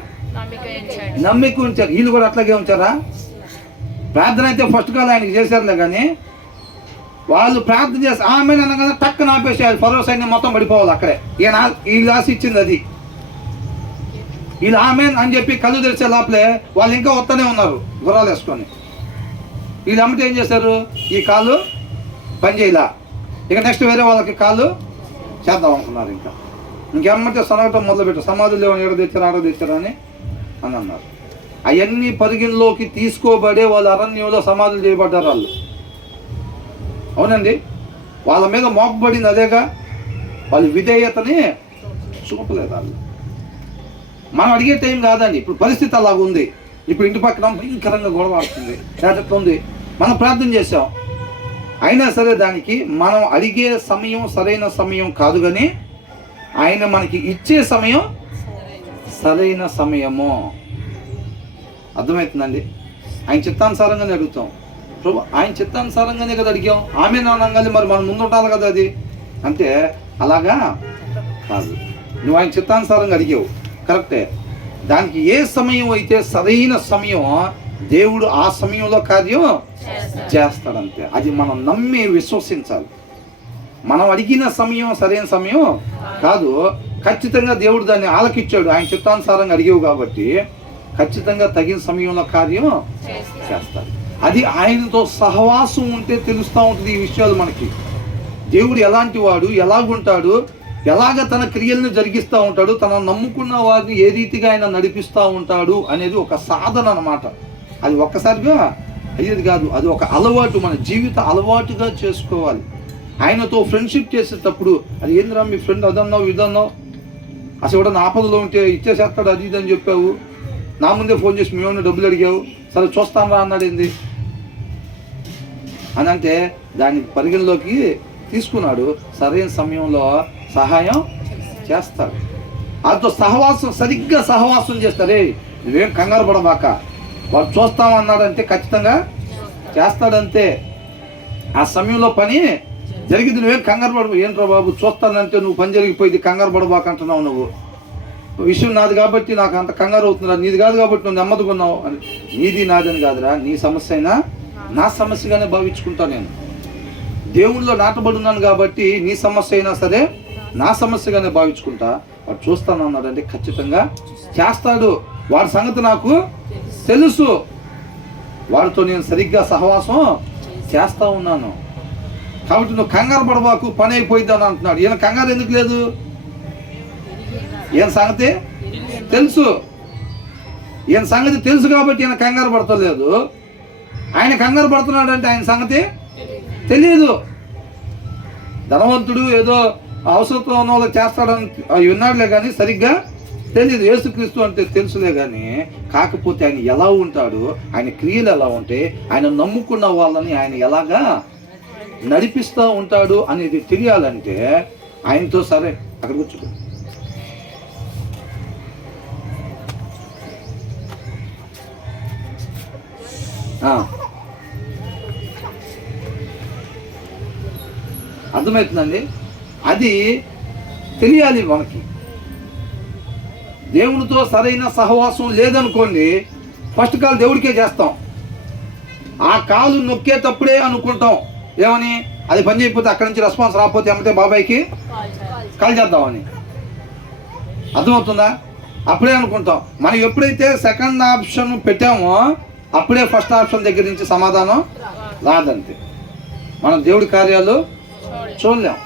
నమ్మిక ఉంచారు. వీళ్ళు కూడా అట్లాగే ఉంచారా? ప్రార్థన అయితే ఫస్ట్ కాల్ ఆయనకి చేశారులే, కానీ వాళ్ళు ప్రార్థన చేసి ఆమె అనగానే టక్కున ఆపేసేయాలి. ఫరో సైన్యం మొత్తం పడిపోవాలి అక్కడే. వీళ్ళు రాసి ఇచ్చింది అది. వీళ్ళు ఆమె అని చెప్పి కళ్ళు తెరిచే లోపలే వాళ్ళు ఇంకా వస్తూనే ఉన్నారు గుర్రాలు వేసుకొని. వీళ్ళు అమ్మటే ఏం చేశారు? ఈ కాలు పని చేయలా, ఇక నెక్స్ట్ వేరే వాళ్ళకి కాలు చేద్దాం అనుకున్నారు. ఇంకేమంటే సనగటం మొదలుపెట్టారు. సమాధులు లేవని ఆరో తెచ్చారా అని అన్నారు. అవన్నీ పరిగణలోకి తీసుకోబడే వాళ్ళు అరణ్యంలో సమాధులు చేయబడ్డారు వాళ్ళు, అవునండి? వాళ్ళ మీద మోపబడింది అదేగా. వాళ్ళు విధేయతని చూపలేదు వాళ్ళు. మనం అడిగే టైం కాదండి. ఇప్పుడు పరిస్థితి అలాగ ఉంది. ఇప్పుడు ఇంటి పక్కన భయంకరంగా గొడవ ఆడుతుంది, లేకపోతే ఉంది. మనం ప్రార్థన చేసాం, అయినా సరే దానికి మనం అడిగే సమయం సరైన సమయం కాదు, కానీ ఆయన మనకి ఇచ్చే సమయం సరైన సమయము. అర్థమవుతుందండి? ఆయన చిత్తానుసారంగానే అడుగుతాం. ప్రభు ఆయన చిత్తానుసారంగానే కదా అడిగాం, ఆమె నానంగానే మరి మనం ముందు ఉండాలి కదా. అది అంటే అలాగా కాదు. నువ్వు ఆయన చిత్తానుసారంగా అడిగావు, కరెక్టే. దానికి ఏ సమయం అయితే సరైన సమయం, దేవుడు ఆ సమయంలో కార్యం చేస్తాడంతే. అది మనం నమ్మి విశ్వసించాలి. మనం అడిగిన సమయం సరైన సమయం కాదు, ఖచ్చితంగా దేవుడు దాన్ని ఆలకిచ్చాడు. ఆయన చిత్తానుసారంగా అడిగావు కాబట్టి ఖచ్చితంగా తగిన సమయంలో కార్యం చేస్తాడు. అది ఆయనతో సహవాసం ఉంటే తెలుస్తూ ఉంటుంది ఈ విషయాలు మనకి. దేవుడు ఎలాంటి వాడు, ఎలాగుంటాడు, ఎలాగ తన క్రియలను జరిగిస్తూ ఉంటాడు, తన నమ్ముకున్న వారిని ఏ రీతిగా ఆయన నడిపిస్తూ ఉంటాడు అనేది ఒక సాధన అన్నమాట. అది ఒక్కసారిగా అయ్యేది కాదు, అది ఒక అలవాటు, మన జీవిత అలవాటుగా చేసుకోవాలి. ఆయనతో ఫ్రెండ్షిప్ చేసేటప్పుడు, అది ఏంద్రా మీ ఫ్రెండ్ అదన్నావు ఇదన్నావు, అసలు కూడా నా ఆపదలో ఉంటే ఇచ్చేసేస్తాడు అది ఇది అని చెప్పావు, నా ముందే ఫోన్ చేసి మేమన్నా డబ్బులు అడిగావు, సరే చూస్తాను రా అన్నాడు ఏంది అని అంటే దాన్ని పరిగణలోకి తీసుకున్నాడు. సరైన సమయంలో సహాయం చేస్తాడు. వాళ్ళతో సహవాసం, సరిగ్గా సహవాసం చేస్తారే. నువ్వేం కంగారు పడబాక, వాడు చూస్తామన్నాడంటే ఖచ్చితంగా చేస్తాడంతే. ఆ సమయంలో పని జరిగింది, నువ్వేం కంగారు పడవు. ఏంట్రా బాబు చూస్తానంటే నువ్వు పని జరిగిపోయింది, కంగారు పడబాక అంటున్నావు. నువ్వు విషయం నాది కాబట్టి నాకు అంత కంగారు అవుతుందిరా, నీది కాదు కాబట్టి నువ్వు నెమ్మదిగున్నావు అని. నీది నాదని కాదురా, నీ సమస్య అయినా నా సమస్యగానే భావించుకుంటా. నేను దేవుళ్ళలో నాటబడి ఉన్నాను కాబట్టి నీ సమస్య అయినా సరే నా సమస్యగానే భావించుకుంటా. వాడు చూస్తాను అన్నాడంటే ఖచ్చితంగా చేస్తాడు. వాడి సంగతి నాకు తెలుసు, వాడితో నేను సరిగ్గా సహవాసం చేస్తూ ఉన్నాను కాబట్టి నువ్వు కంగారు పడబాకు, పని అయిపోయిద్దాను అంటున్నాడు. ఈయన కంగారు ఎందుకు లేదు? ఈయన సంగతి తెలుసు, ఈయన సంగతి తెలుసు కాబట్టి ఈయన కంగారు పడతలేదు. ఆయన కంగారు పడుతున్నాడు అంటే ఆయన సంగతి తెలియదు. ధనవంతుడు ఏదో అవసరంతో ఉన్న వాళ్ళకి చేస్తాడని విన్నాడులే కానీ సరిగ్గా తెలియదు. యేసుక్రీస్తు అంటే తెలుసులే కానీ, కాకపోతే ఆయన ఎలా ఉంటాడు, ఆయన క్రియలు ఎలా ఉంటాయి, ఆయన నమ్ముకున్న వాళ్ళని ఆయన ఎలాగా నడిపిస్తూ ఉంటాడు అనేది తెలియాలంటే ఆయనతో సరే అక్కడ కూర్చో. అర్థమవుతుందండి? అది తెలియాలి మనకి. దేవునితో సరైన సహవాసం లేదనుకోండి, ఫస్ట్ కాల్ దేవుడికే చేస్తాం. ఆ కాలు నొక్కేటప్పుడే అనుకుంటాం ఏమని, అది పని చేయకపోతే అక్కడి నుంచి రెస్పాన్స్ రాకపోతే ఏమంటే బాబాయ్కి కాల్ చేద్దామని. అర్థమవుతుందా? అప్పుడే అనుకుంటాం. మనం ఎప్పుడైతే సెకండ్ ఆప్షన్ పెట్టామో అప్పుడే ఫస్ట్ ఆప్షన్ దగ్గర నుంచి సమాధానం రాదంతే. మనం దేవుడి కార్యాలు చూడలేం.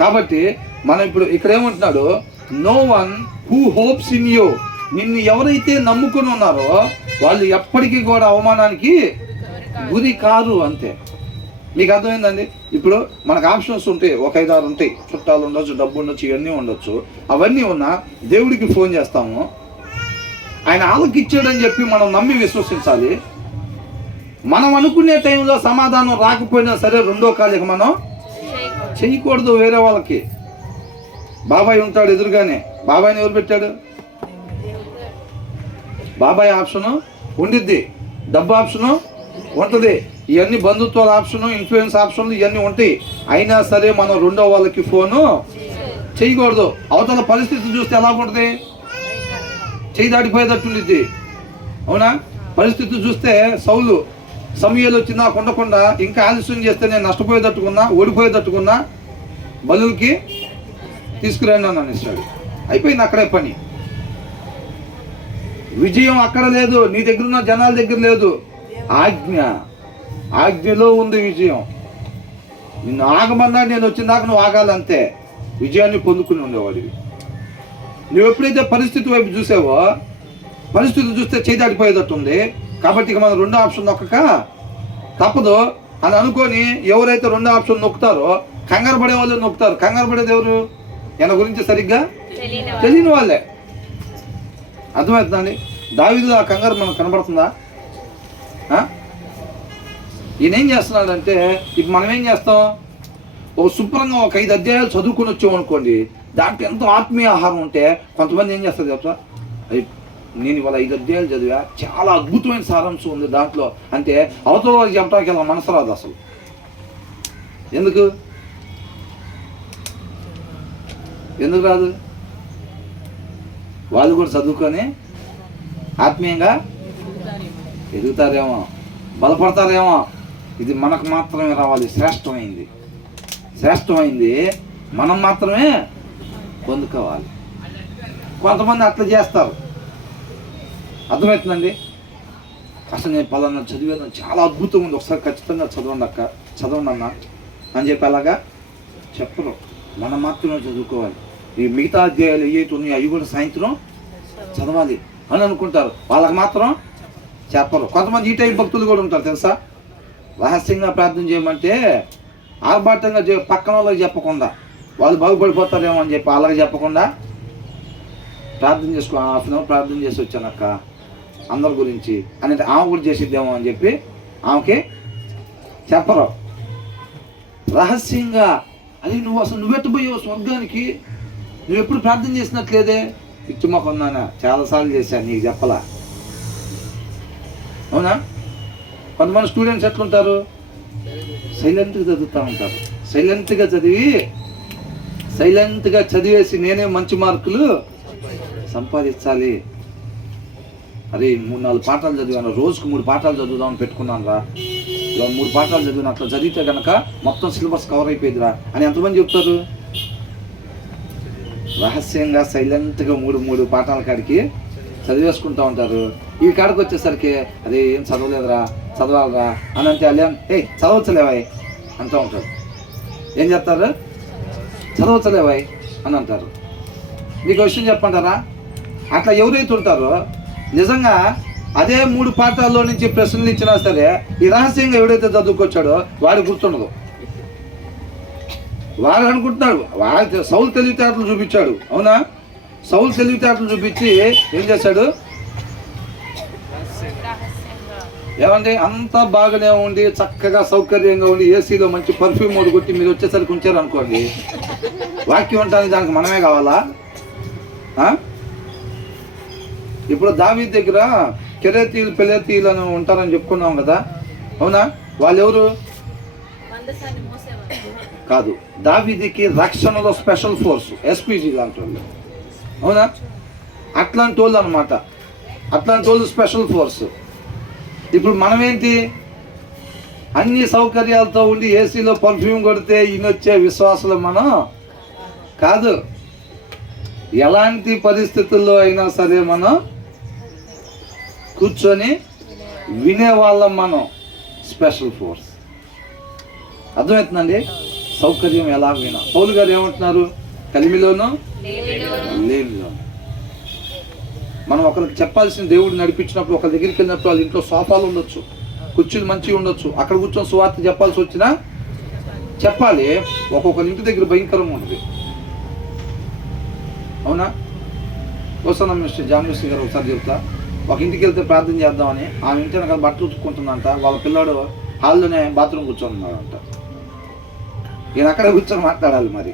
కాబట్టి మనం ఇప్పుడు ఇక్కడ ఏమంటున్నాడు, no one who hopes in you. నిన్ను ఎవరైతే నమ్ముకుని ఉన్నారో వాళ్ళు ఎప్పటికీ కూడా అవమానానికి గురి కారు అంతే. మీకు అర్థమైందండి? ఇప్పుడు మనకు ఆప్షన్స్ ఉంటాయి, ఒక 5-6 ఉంటాయి. చుట్టాలు ఉండొచ్చు, డబ్బు ఉండొచ్చు, ఇవన్నీ ఉండొచ్చు. అవన్నీ ఉన్నా దేవుడికి ఫోన్ చేస్తాము, ఆయన ఆలకిచ్చాడని చెప్పి మనం నమ్మి విశ్వసించాలి. మనం అనుకునే టైంలో సమాధానం రాకపోయినా సరే రెండో కాలిక మనం చేయకూడదు వేరే వాళ్ళకి. బాబాయ్ ఉంటాడు ఎదురుగానే, బాబాయ్ని ఎవరు పెట్టాడు? బాబాయ్ ఆప్షను ఉండిద్ది, డబ్బు ఆప్షను ఉంటుంది, ఇవన్నీ బంధుత్వాల ఆప్షను, ఇన్ఫ్లుయెన్స్ ఆప్షన్లు ఇవన్నీ ఉంటాయి. అయినా సరే మనం రెండో వాళ్ళకి ఫోను చేయకూడదు. అవతల పరిస్థితి చూస్తే ఎలా ఉంటుంది, చేయి దాటిపోయేటట్టుండిద్ది. అవునా? పరిస్థితి చూస్తే సౌలు సమయాలు వచ్చి నాకు ఉండకుండా ఇంకా ఆలస్యం చేస్తే నేను నష్టపోయేటట్టుకున్నా, ఓడిపోయేటట్టుకున్నా, బలులకి తీసుకురండి అని ఇస్తాడు. అయిపోయింది అక్కడే పని. విజయం అక్కడ లేదు, నీ దగ్గర ఉన్న జనాల దగ్గర లేదు. ఆజ్ఞలో ఉంది విజయం. నిన్ను ఆగమన్నా నేను వచ్చిందాక నువ్వు ఆగాలంతే, విజయాన్ని పొందుకుని ఉండేవాడివి. నువ్వు ఎప్పుడైతే పరిస్థితి వైపు చూసావో, పరిస్థితి చూస్తే చేయి దాటిపోయేటట్టు ఉంది కాబట్టి ఇక మనం రెండో ఆప్షన్ నొక్కక తప్పదు అని అనుకొని ఎవరైతే రెండో ఆప్షన్ నొక్కుతారో కంగారు పడే వాళ్ళు నొక్కుతారు. కంగారు పడేది ఎవరు? ఈయన గురించి సరిగ్గా తెలియని వాళ్ళే. అర్థమవుతుందండి? దావీదు ఆ కంగారు మనకు కనబడుతుందా? ఈయన ఏం చేస్తున్నాడంటే, ఇప్పుడు మనం ఏం చేస్తాం, ఒక శుభ్రంగా ఒక 5 అధ్యాయాలు చదువుకుని వచ్చామనుకోండి, దాంట్లో ఎంతో ఆత్మీయ ఆహారం ఉంటే కొంతమంది ఏం చేస్తారు చెప్తా, నేను ఇవాళ 5 అధ్యాయాలు చదివా, చాలా అద్భుతమైన సారాంశం ఉంది దాంట్లో అంటే అవతల వారికి చెప్పడానికి ఇలా మనసు రాదు అసలు. ఎందుకు రాదు? వాళ్ళు కూడా చదువుకొని ఆత్మీయంగా ఎదుగుతారేమో, బలపడతారేమో. ఇది మనకు మాత్రమే రావాలి. శ్రేష్టమైంది మనం మాత్రమే పొందుకోవాలి. కొంతమంది అట్లా చేస్తారు. అర్థమవుతుందండి? అసలు నేను పలానా చదివాను, చాలా అద్భుతంగా ఉంది, ఒకసారి ఖచ్చితంగా చదవండి అన్న అని చెప్పి అలాగా చెప్పరు. మనం మాత్రమే చదువుకోవాలి. ఈ మిగతా అధ్యాయాలు ఏవైతే ఉన్నాయో అవి కూడా సాయంత్రం చదవాలి అని అనుకుంటారు. వాళ్ళకి మాత్రం చెప్పరు. కొంతమంది ఈ టైప్ భక్తులు కూడా ఉంటారు తెలుసా. రహస్యంగా ప్రార్థన చేయమంటే ఆర్భాటంగా పక్కన వాళ్ళకి చెప్పకుండా, వాళ్ళు బాగుపడిపోతారేమో అని చెప్పి వాళ్ళకి చెప్పకుండా ప్రార్థన చేసుకో, 1/2 అవర్ ప్రార్థన చేసి వచ్చానక్క అందరి గురించి అని ఆమె కూడా చేసిద్దేమో అని చెప్పి ఆమెకి చెప్పరు. రహస్యంగా అది నువ్వెట్టు పోయావు స్వర్గానికి, నువ్వు ఎప్పుడు ప్రార్థన చేసినట్లేదే. ఇచ్చుమొకున్నానా, చాలాసార్లు చేశాను, నీకు చెప్పలా. అవునా? కొంతమంది స్టూడెంట్స్ ఎట్లుంటారు, సైలెంట్గా చదువుతూ ఉంటారు. సైలెంట్గా చదివేసి నేనే మంచి మార్కులు సంపాదించాలి. అరే 3-4 పాఠాలు చదివాను, రోజుకు 3 పాఠాలు చదువుదామని పెట్టుకున్నాను రా, 3 పాఠాలు చదివాను, అట్లా చదివితే కనుక మొత్తం సిలబస్ కవర్ అయిపోయిందిరా అని ఎంతమంది చెప్తారు? రహస్యంగా సైలెంట్గా 3 పాఠాల కాడికి చదివేసుకుంటూ ఉంటారు. ఈ కాడికి వచ్చేసరికి అదే ఏం చదవాలరా అని అంటే అలేం చదవచ్చలేవాయ్ అంటూ ఉంటారు. ఏం చెప్తారు? చదవచ్చలేవాయ్ అని అంటారు. మీకు విషయం చెప్పంటారా, అట్లా ఎవరైతే ఉంటారో నిజంగా అదే 3 పాఠాల్లో నుంచి ప్రశ్నలు ఇచ్చినా సరే ఈ రహస్యంగా ఎవడైతే చదువుకొచ్చాడో వాడు గుర్తుండదు. వాడు అనుకుంటున్నాడు, వాడు సౌలు తెలివితేటలు చూపించాడు. అవునా? సౌలు తెలివితేటలు చూపించి ఏం చేశాడు? ఏమండి, అంతా బాగానే ఉండి చక్కగా సౌకర్యంగా ఉండి ఏసీలో మంచి పర్ఫ్యూమ్ మూడు కొట్టి మీరు వచ్చేసరికి ఉంచారు అనుకోండి, వాక్యం ఉంటుంది, దానికి మనమే కావాలా? ఇప్పుడు దావీదు దగ్గర కెరేతీలు పెలేతీలు అని ఉంటారని చెప్పుకున్నాం కదా. అవునా? వాళ్ళు ఎవరు? కాదు, దావీదుకి రక్షణలో స్పెషల్ ఫోర్స్, ఎస్పీజీ లాంటి వాళ్ళు. అవునా? అట్లాంటి వాళ్ళు అనమాట. అట్లాంటి వాళ్ళు స్పెషల్ ఫోర్స్. ఇప్పుడు మనమేంటి, అన్ని సౌకర్యాలతో ఉండి ఏసీలో పర్ఫ్యూమ్ కొడితే ఈయనొచ్చే విశ్వాసులు మనం కాదు. ఎలాంటి పరిస్థితుల్లో అయినా సరే మనం కూర్చొని వినేవాళ్ళం, మనం స్పెషల్ ఫోర్స్. అర్థమవుతుందండి? సౌకర్యం ఎలా వినా. పౌలు గారు ఏమంటున్నారు? కలిమిలోనూ లేమిలోను. మనం ఒకరికి చెప్పాల్సిన దేవుడు నడిపించినప్పుడు, ఒక దగ్గరికి వెళ్ళినప్పుడు వాళ్ళ ఇంట్లో సోఫాలు ఉండొచ్చు, కుర్చీలు మంచిగా ఉండొచ్చు, అక్కడ కూర్చొని సువార్త చెప్పాల్సి వచ్చినా చెప్పాలి. ఒక్కొక్కరి ఇంటి దగ్గర భయంకరంగా ఉంటుంది. అవునా? వస్తాను మిస్టర్ జాన్విశ్రీ గారు ఒకసారి చెప్తా. ఒక ఇంటికి వెళ్తే ప్రార్థన చేద్దామని, ఆమె ఇంటి వెనకాల బట్టలు ఉతుక్కుంటుందంట, వాళ్ళ పిల్లాడు హాల్లోనే బాత్రూమ్ కూర్చొని ఉన్నాడంట. ఈయన అక్కడే కూర్చొని మాట్లాడాలి. మరి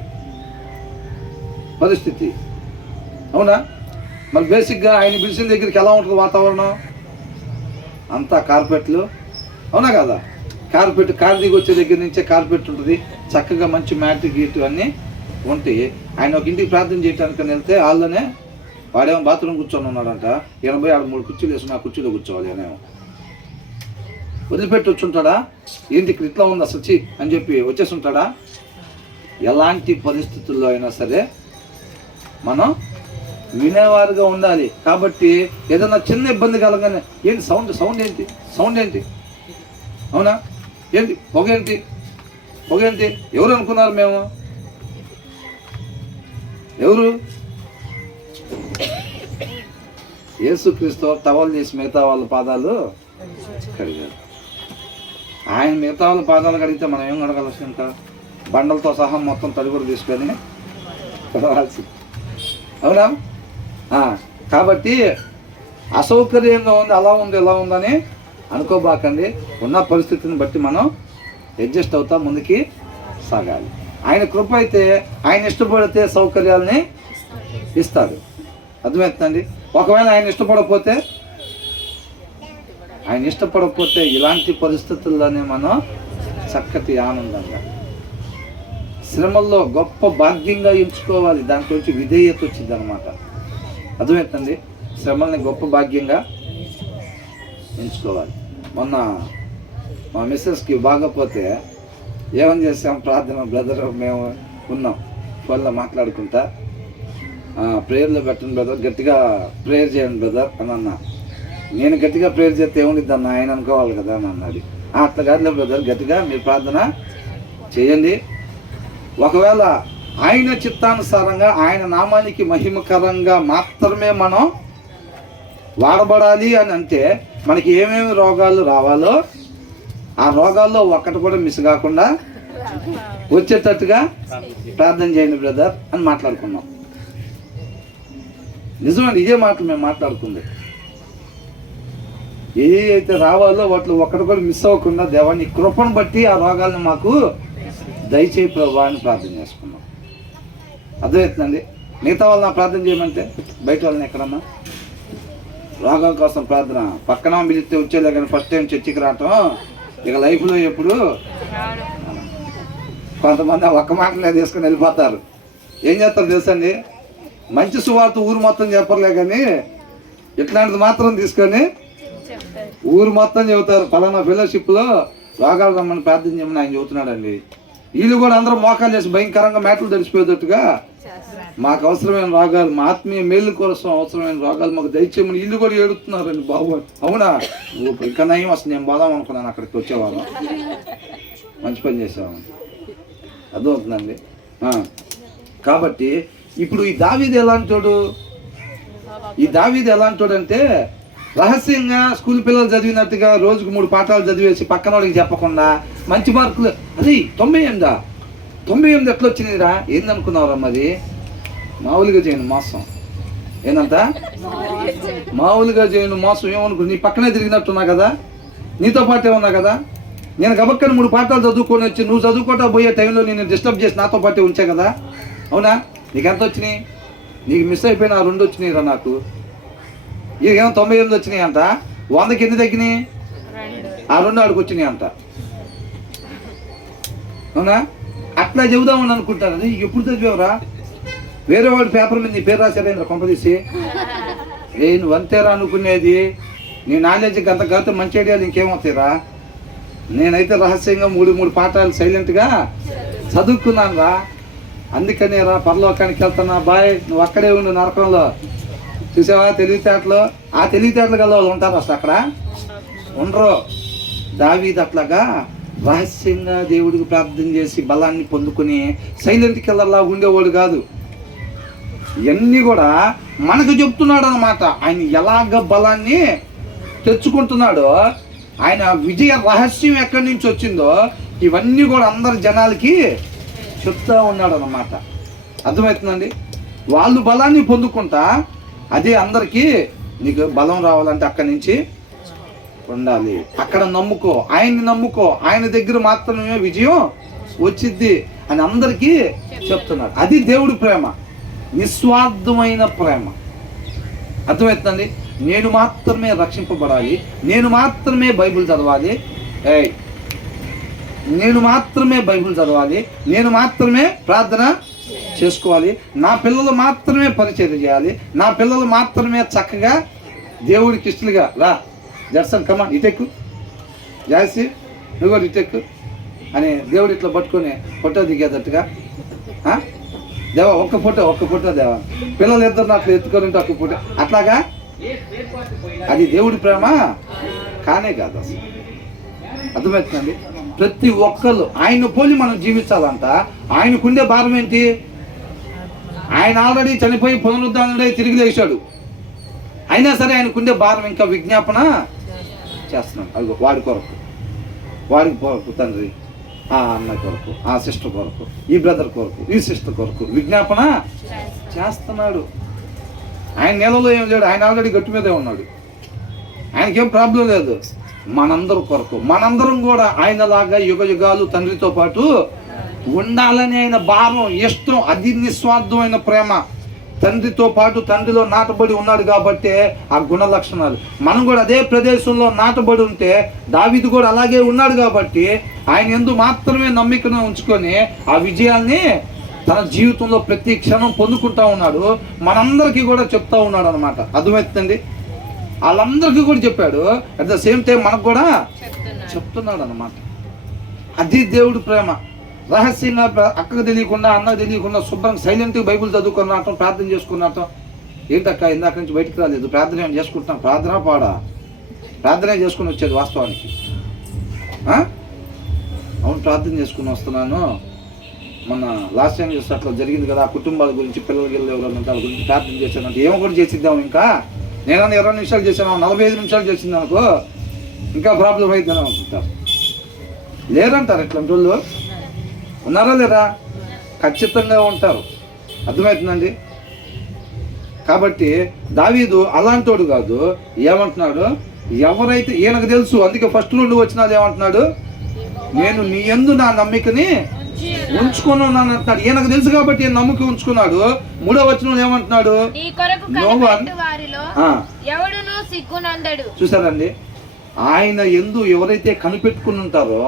పరిస్థితి. అవునా? మరి బేసిక్గా ఆయన పిలిచిన దగ్గరికి ఎలా ఉంటుంది వాతావరణం? అంతా కార్పెట్లు. అవునా కదా? కార్పెట్, కారు దిగి వచ్చే దగ్గర నుంచే కార్పెట్ ఉంటుంది, చక్కగా మంచి మ్యాట్ గీటు అన్నీ ఉంటాయి. ఆయన ఒక ఇంటికి ప్రార్థన చేయడానికి వెళ్తే వాళ్ళనే వాడేమో బాత్రూమ్ కూర్చొని ఉన్నాడంట. 86 కుర్చీలు వేసుకుని ఆ కుర్చీలో కూర్చోవాలి. అనేమో వదిలిపెట్టి వచ్చుంటాడా? ఏంటి ఇక్కడ ఇట్లా ఉంది అసలు చి అని చెప్పి వచ్చేసి ఉంటాడా? ఎలాంటి పరిస్థితుల్లో అయినా సరే మనం వినేవారుగా ఉండాలి. కాబట్టి ఏదైనా చిన్న ఇబ్బంది కలగానే ఏంటి సౌండ్ ఏంటి? అవునా? ఏంటి పొగేంటి? ఎవరు అనుకున్నారు? మేము ఎవరు? యేసుక్రీస్తు టవల్ చేసి మిగతా వాళ్ళ పాదాలు కడిగారు. ఆయన మిగతా వాళ్ళ పాదాలు కడిగితే మనం ఏం కడగాల్సి ఉంటా? బండలతో సహా మొత్తం తడిగుడు తీసుకొని కడగాల్సింది. అవునా? కాబట్టి అసౌకర్యంగా ఉంది, అలా ఉంది, ఇలా ఉందని అనుకోబాకండి. ఉన్న పరిస్థితిని బట్టి మనం అడ్జస్ట్ అవుతా ముందుకి సాగాలి. ఆయన కృప అయితే ఆయన ఇష్టపడితే సౌకర్యాలని ఇస్తాడు. అర్థమవుతుందండి. ఒకవేళ ఆయన ఇష్టపడకపోతే ఇలాంటి పరిస్థితుల్లోనే మనం చక్కటి ఆనందంగా శ్రమల్లో గొప్ప భాగ్యంగా ఎంచుకోవాలి. దాంట్లోంచి విధేయత వచ్చింది అనమాట. అర్థమవుతుంది. శ్రమల్ని గొప్ప భాగ్యంగా ఎంచుకోవాలి. మొన్న మా మిస్సెస్కి బాగపోతే ఏమని చేసాం, ప్రార్థన బ్రదర్ మేము ఉన్నాం ఫోన్లో మాట్లాడుకుంటా, ప్రేయర్లో పెట్టండి బ్రదర్, గట్టిగా ప్రేయర్ చేయండి బ్రదర్ అని అన్నా. నేను గట్టిగా ప్రేయర్ చేస్తే ఏముండిద్ది అన్న, ఆయన అనుకోవాలి కదా అని అన్నది. అట్లా కాదులే బ్రదర్, గట్టిగా మీరు ప్రార్థన చేయండి. ఒకవేళ ఆయన చిత్తానుసారంగా ఆయన నామానికి మహిమకరంగా మాత్రమే మనం వాడబడాలి అని అంటే మనకి ఏమేమి రోగాలు రావాలో ఆ రోగాల్లో ఒక్కటి కూడా మిస్ కాకుండా వచ్చేటట్టుగా ప్రార్థన చేయండి బ్రదర్ అని మాట్లాడుకున్నాం. నిజమండి, ఇదే మాటలు మేము మాట్లాడుకుంది. ఏ అయితే రావాలో వాటిలో ఒక్కటి కూడా మిస్ అవ్వకుండా దేవాన్ని కృపను బట్టి ఆ రోగాలను మాకు దయచేయి ప్రభా అని ప్రార్థన చేసుకున్నాం. అర్థమవుతుందండి. మిగతా వాళ్ళని ప్రార్థన చేయమంటే బయట వాళ్ళని ఎక్కడన్నా రోగాల కోసం ప్రార్థన పక్కన పిలిస్తే వచ్చేలే, కానీ ఫస్ట్ టైం చర్చికి రావటం ఇక లైఫ్లో ఎప్పుడు. కొంతమంది ఒక్క మాటలే తీసుకొని వెళ్ళిపోతారు. ఏం చేస్తారు తెలుసండి, మంచి సువార్త ఊరు మొత్తం చెప్పర్లే కానీ ఇట్లాంటిది మాత్రం తీసుకొని ఊరు మొత్తం చెబుతారు. పలానా ఫెలోషిప్లో రోగాలు రమ్మని ప్రార్థన చేయమని ఆయన చెబుతున్నాడండి. వీళ్ళు కూడా అందరూ మోకాలు చేసి భయంకరంగా మేటలు తెలిసిపోయేటట్టుగా మాకు అవసరమైన రోగాలు, మా ఆత్మీయ మేలు కోసం అవసరమైన రోగాలు మాకు దయచేయమని వీళ్ళు కూడా ఏడుతున్నారండి. బాబు అవునా, ఇంకా నయం అసలు నేను పోదాం అనుకున్నాను, అక్కడికి వచ్చేవాళ్ళం. మంచి పని చేసేవాళ్ళం. అర్థమవుతుందండి. కాబట్టి ఇప్పుడు ఈ దావీదు ఎలాంటోడు అంటే రహస్యంగా స్కూల్ పిల్లలు చదివినట్టుగా రోజుకు 3 పాఠాలు చదివేసి పక్కన వాళ్ళకి చెప్పకుండా మంచి మార్కులు. అది 98 ఎట్లా వచ్చినాయిరా, ఏందనుకున్నావురా? మరి మామూలుగా చేయను మోసం. ఏందంట మామూలుగా చేయను మోసం. ఏమనుకున్నా, నీ పక్కనే తిరిగినట్టున్నా కదా, నీతో పాటే ఉన్నా కదా, నేను గబక్కని 3 పాఠాలు చదువుకొని వచ్చి నువ్వు చదువుకోవటా పోయే టైంలో నేను డిస్టర్బ్ చేసి నాతో పాటే ఉంచే కదా. అవునా? నీకు ఎంత వచ్చినాయి? నీకు మిస్ అయిపోయిన 2 వచ్చినాయిరా. నాకు ఏమో 98 వచ్చినాయి అంట. 100కి ఎన్ని తగ్గినాయి? ఆ 2 ఆడికి వచ్చినాయి అంట. అవునా? అట్లా చెబుదామని అనుకుంటారు. అది ఎప్పుడు చదివావురా? వేరే వాడి పేపర్ మీద నీ పేరు రాశారేంద్ర కొంపదీసి. నువ్వు అంతేరా అనుకునేది. నీ నాలెడ్జ్కి అంత కాకపోతే మంచి ఐడియాలు ఇంకేమవుతాయిరా. నేనైతే రహస్యంగా 3 పాఠాలు సైలెంట్గా చదువుకున్నాను రా. అందుకనే రా పరలోకానికి వెళ్తున్నా. బాయ్, నువ్వు అక్కడే ఉండు నరకంలో. చూసావా తెలివితేటలు? ఆ తెలివితేటలు గల వాళ్ళు ఉంటారు అసలు అక్కడ ఉండరు. దావీదు అట్లాగా రహస్యంగా దేవుడికి ప్రార్థన చేసి బలాన్ని పొందుకుని సైలెంట్ కిల్లర్లా ఉండేవాడు కాదు. ఇవన్నీ కూడా మనకు చెప్తున్నాడు అన్నమాట. ఆయన ఎలాగ బలాన్ని తెచ్చుకుంటున్నాడో, ఆయన విజయ రహస్యం ఎక్కడి నుంచి వచ్చిందో ఇవన్నీ కూడా అందరి జనాలకి చెప్తా ఉన్నాడు అన్నమాట. అర్థమవుతుందండి. వాళ్ళు బలాన్ని పొందుకుంటా అదే అందరికీ నీకు బలం రావాలంటే అక్కడి నుంచి ఉండాలి. అక్కడ నమ్ముకో, ఆయన్ని నమ్ముకో, ఆయన దగ్గర మాత్రమే విజయం వచ్చిద్ది అని అందరికీ చెప్తున్నాడు. అది దేవుడి ప్రేమ, నిస్వార్థమైన ప్రేమ. అర్థమవుతుందండి. నేను మాత్రమే రక్షింపబడాలి, నేను మాత్రమే బైబిల్ చదవాలి, నేను మాత్రమే బైబిల్ చదవాలి, నేను మాత్రమే ప్రార్థన చేసుకోవాలి, నా పిల్లలు మాత్రమే పరిచయం చేయాలి, నా పిల్లలు మాత్రమే చక్కగా దేవుడికి ఇష్టలుగా. రా జడ్సన్ కమా ఇటెక్కు, జాసి నువ్వు కూడా ఇటెక్కు అని దేవుడు ఇట్లా పట్టుకొని ఫోటో దిగేటట్టుగా. దేవా ఒక్క ఫోటో దేవా, పిల్లలు ఇద్దరు అట్లా ఎత్తుకొని ఉంటే ఒక్క ఫోటో. అట్లాగా అది దేవుడి ప్రేమ కానే కాదు అసలు. అర్థమవుతుందండి. ప్రతి ఒక్కళ్ళు ఆయన పోలి మనం జీవించాలంట. ఆయనకుండే భారం ఏంటి? ఆయన ఆల్రెడీ చనిపోయి పునరుద్ధానుడై తిరిగి లేచాడు. అయినా సరే ఆయనకుండే భారం ఇంకా విజ్ఞాపన చేస్తున్నాడు. అది వాడి కొరకు తండ్రి, ఆ అన్న కొరకు, ఆ సిస్టర్ కొరకు, ఈ బ్రదర్ కొరకు, ఈ సిస్టర్ కొరకు విజ్ఞాపన చేస్తున్నాడు. ఆయన నెలలో ఏం లేడు, ఆయన ఆల్రెడీ గట్టు మీదే ఉన్నాడు. ఆయనకేం ప్రాబ్లం లేదు. మనందరి కొరకు, మనందరం కూడా ఆయనలాగా యుగ యుగాలు తండ్రితో పాటు ఉండాలని ఆయన భారం, ఇష్టం, అది నిస్వార్థమైన ప్రేమ. తండ్రితో పాటు తండ్రిలో నాటబడి ఉన్నాడు కాబట్టి ఆ గుణ లక్షణాలు. మనం కూడా అదే ప్రదేశంలో నాటబడి ఉంటే, దావీదు కూడా అలాగే ఉన్నాడు కాబట్టి ఆయన యందు మాత్రమే నమ్మికను ఉంచుకొని ఆ విజయాల్ని తన జీవితంలో ప్రతి క్షణం పొందుకుంటా ఉన్నాడు. మనందరికీ కూడా చెప్తా ఉన్నాడు అనమాట. అర్థమవుతుందండి? వాళ్ళందరికీ కూడా చెప్పాడు, అట్ ద సేమ్ టైం మనకు కూడా చెప్తున్నాడు అనమాట. అది దేవుడి ప్రేమ. రహస్యంగా అక్కకు తెలియకుండా, అన్నకు తెలియకుండా శుభ్రంగా సైలెంట్గా బైబిల్ చదువుకున్నట్టు, ప్రార్థన చేసుకున్నట్టు. ఏంటక్క ఇందాక నుంచి బయటకు రాలేదు, ప్రార్థన ఏం చేసుకుంటున్నాం? ప్రార్థన పాడా? ప్రార్థనే చేసుకుని వచ్చేది వాస్తవానికి. అవును, ప్రార్థన చేసుకుని వస్తున్నాను. మన లాస్ట్ టైం చేస్తే అట్లా జరిగింది కదా, కుటుంబాల గురించి, పిల్లల గిల్లలు ఎవరైనా వాళ్ళ గురించి ప్రార్థన చేశానంటే ఏమో కూడా చేసిద్దాం. ఇంకా నేనన్నా 20 నిమిషాలు చేశాను, 45 నిమిషాలు చేసింది అనుకో, ఇంకా ప్రాబ్లం అవుతుందని అనుకుంటారు. లేరంటారు ఇట్లాంటి వాళ్ళు. ఉన్నారా లేరా? ఖచ్చితంగా ఉంటారు. అర్థమవుతుందండి? కాబట్టి దావీదు అలాంటోడు కాదు. ఏమంటున్నాడు? ఎవరైతే ఈయనకు తెలుసు, అందుకే ఫస్ట్ నుండి వచ్చినది ఏమంటున్నాడు? నేను నీ యందు నా నమ్మికని ఉంచుకొని ఉన్నాను అంటున్నాడు. ఈయనకు తెలుసు కాబట్టి ఈయన నమ్మిక ఉంచుకున్నాడు. 3వ వచనం ఏమంటున్నాడు? చూసారండి, ఆయన యందు ఎవరైతే కనిపెట్టుకుని ఉంటారో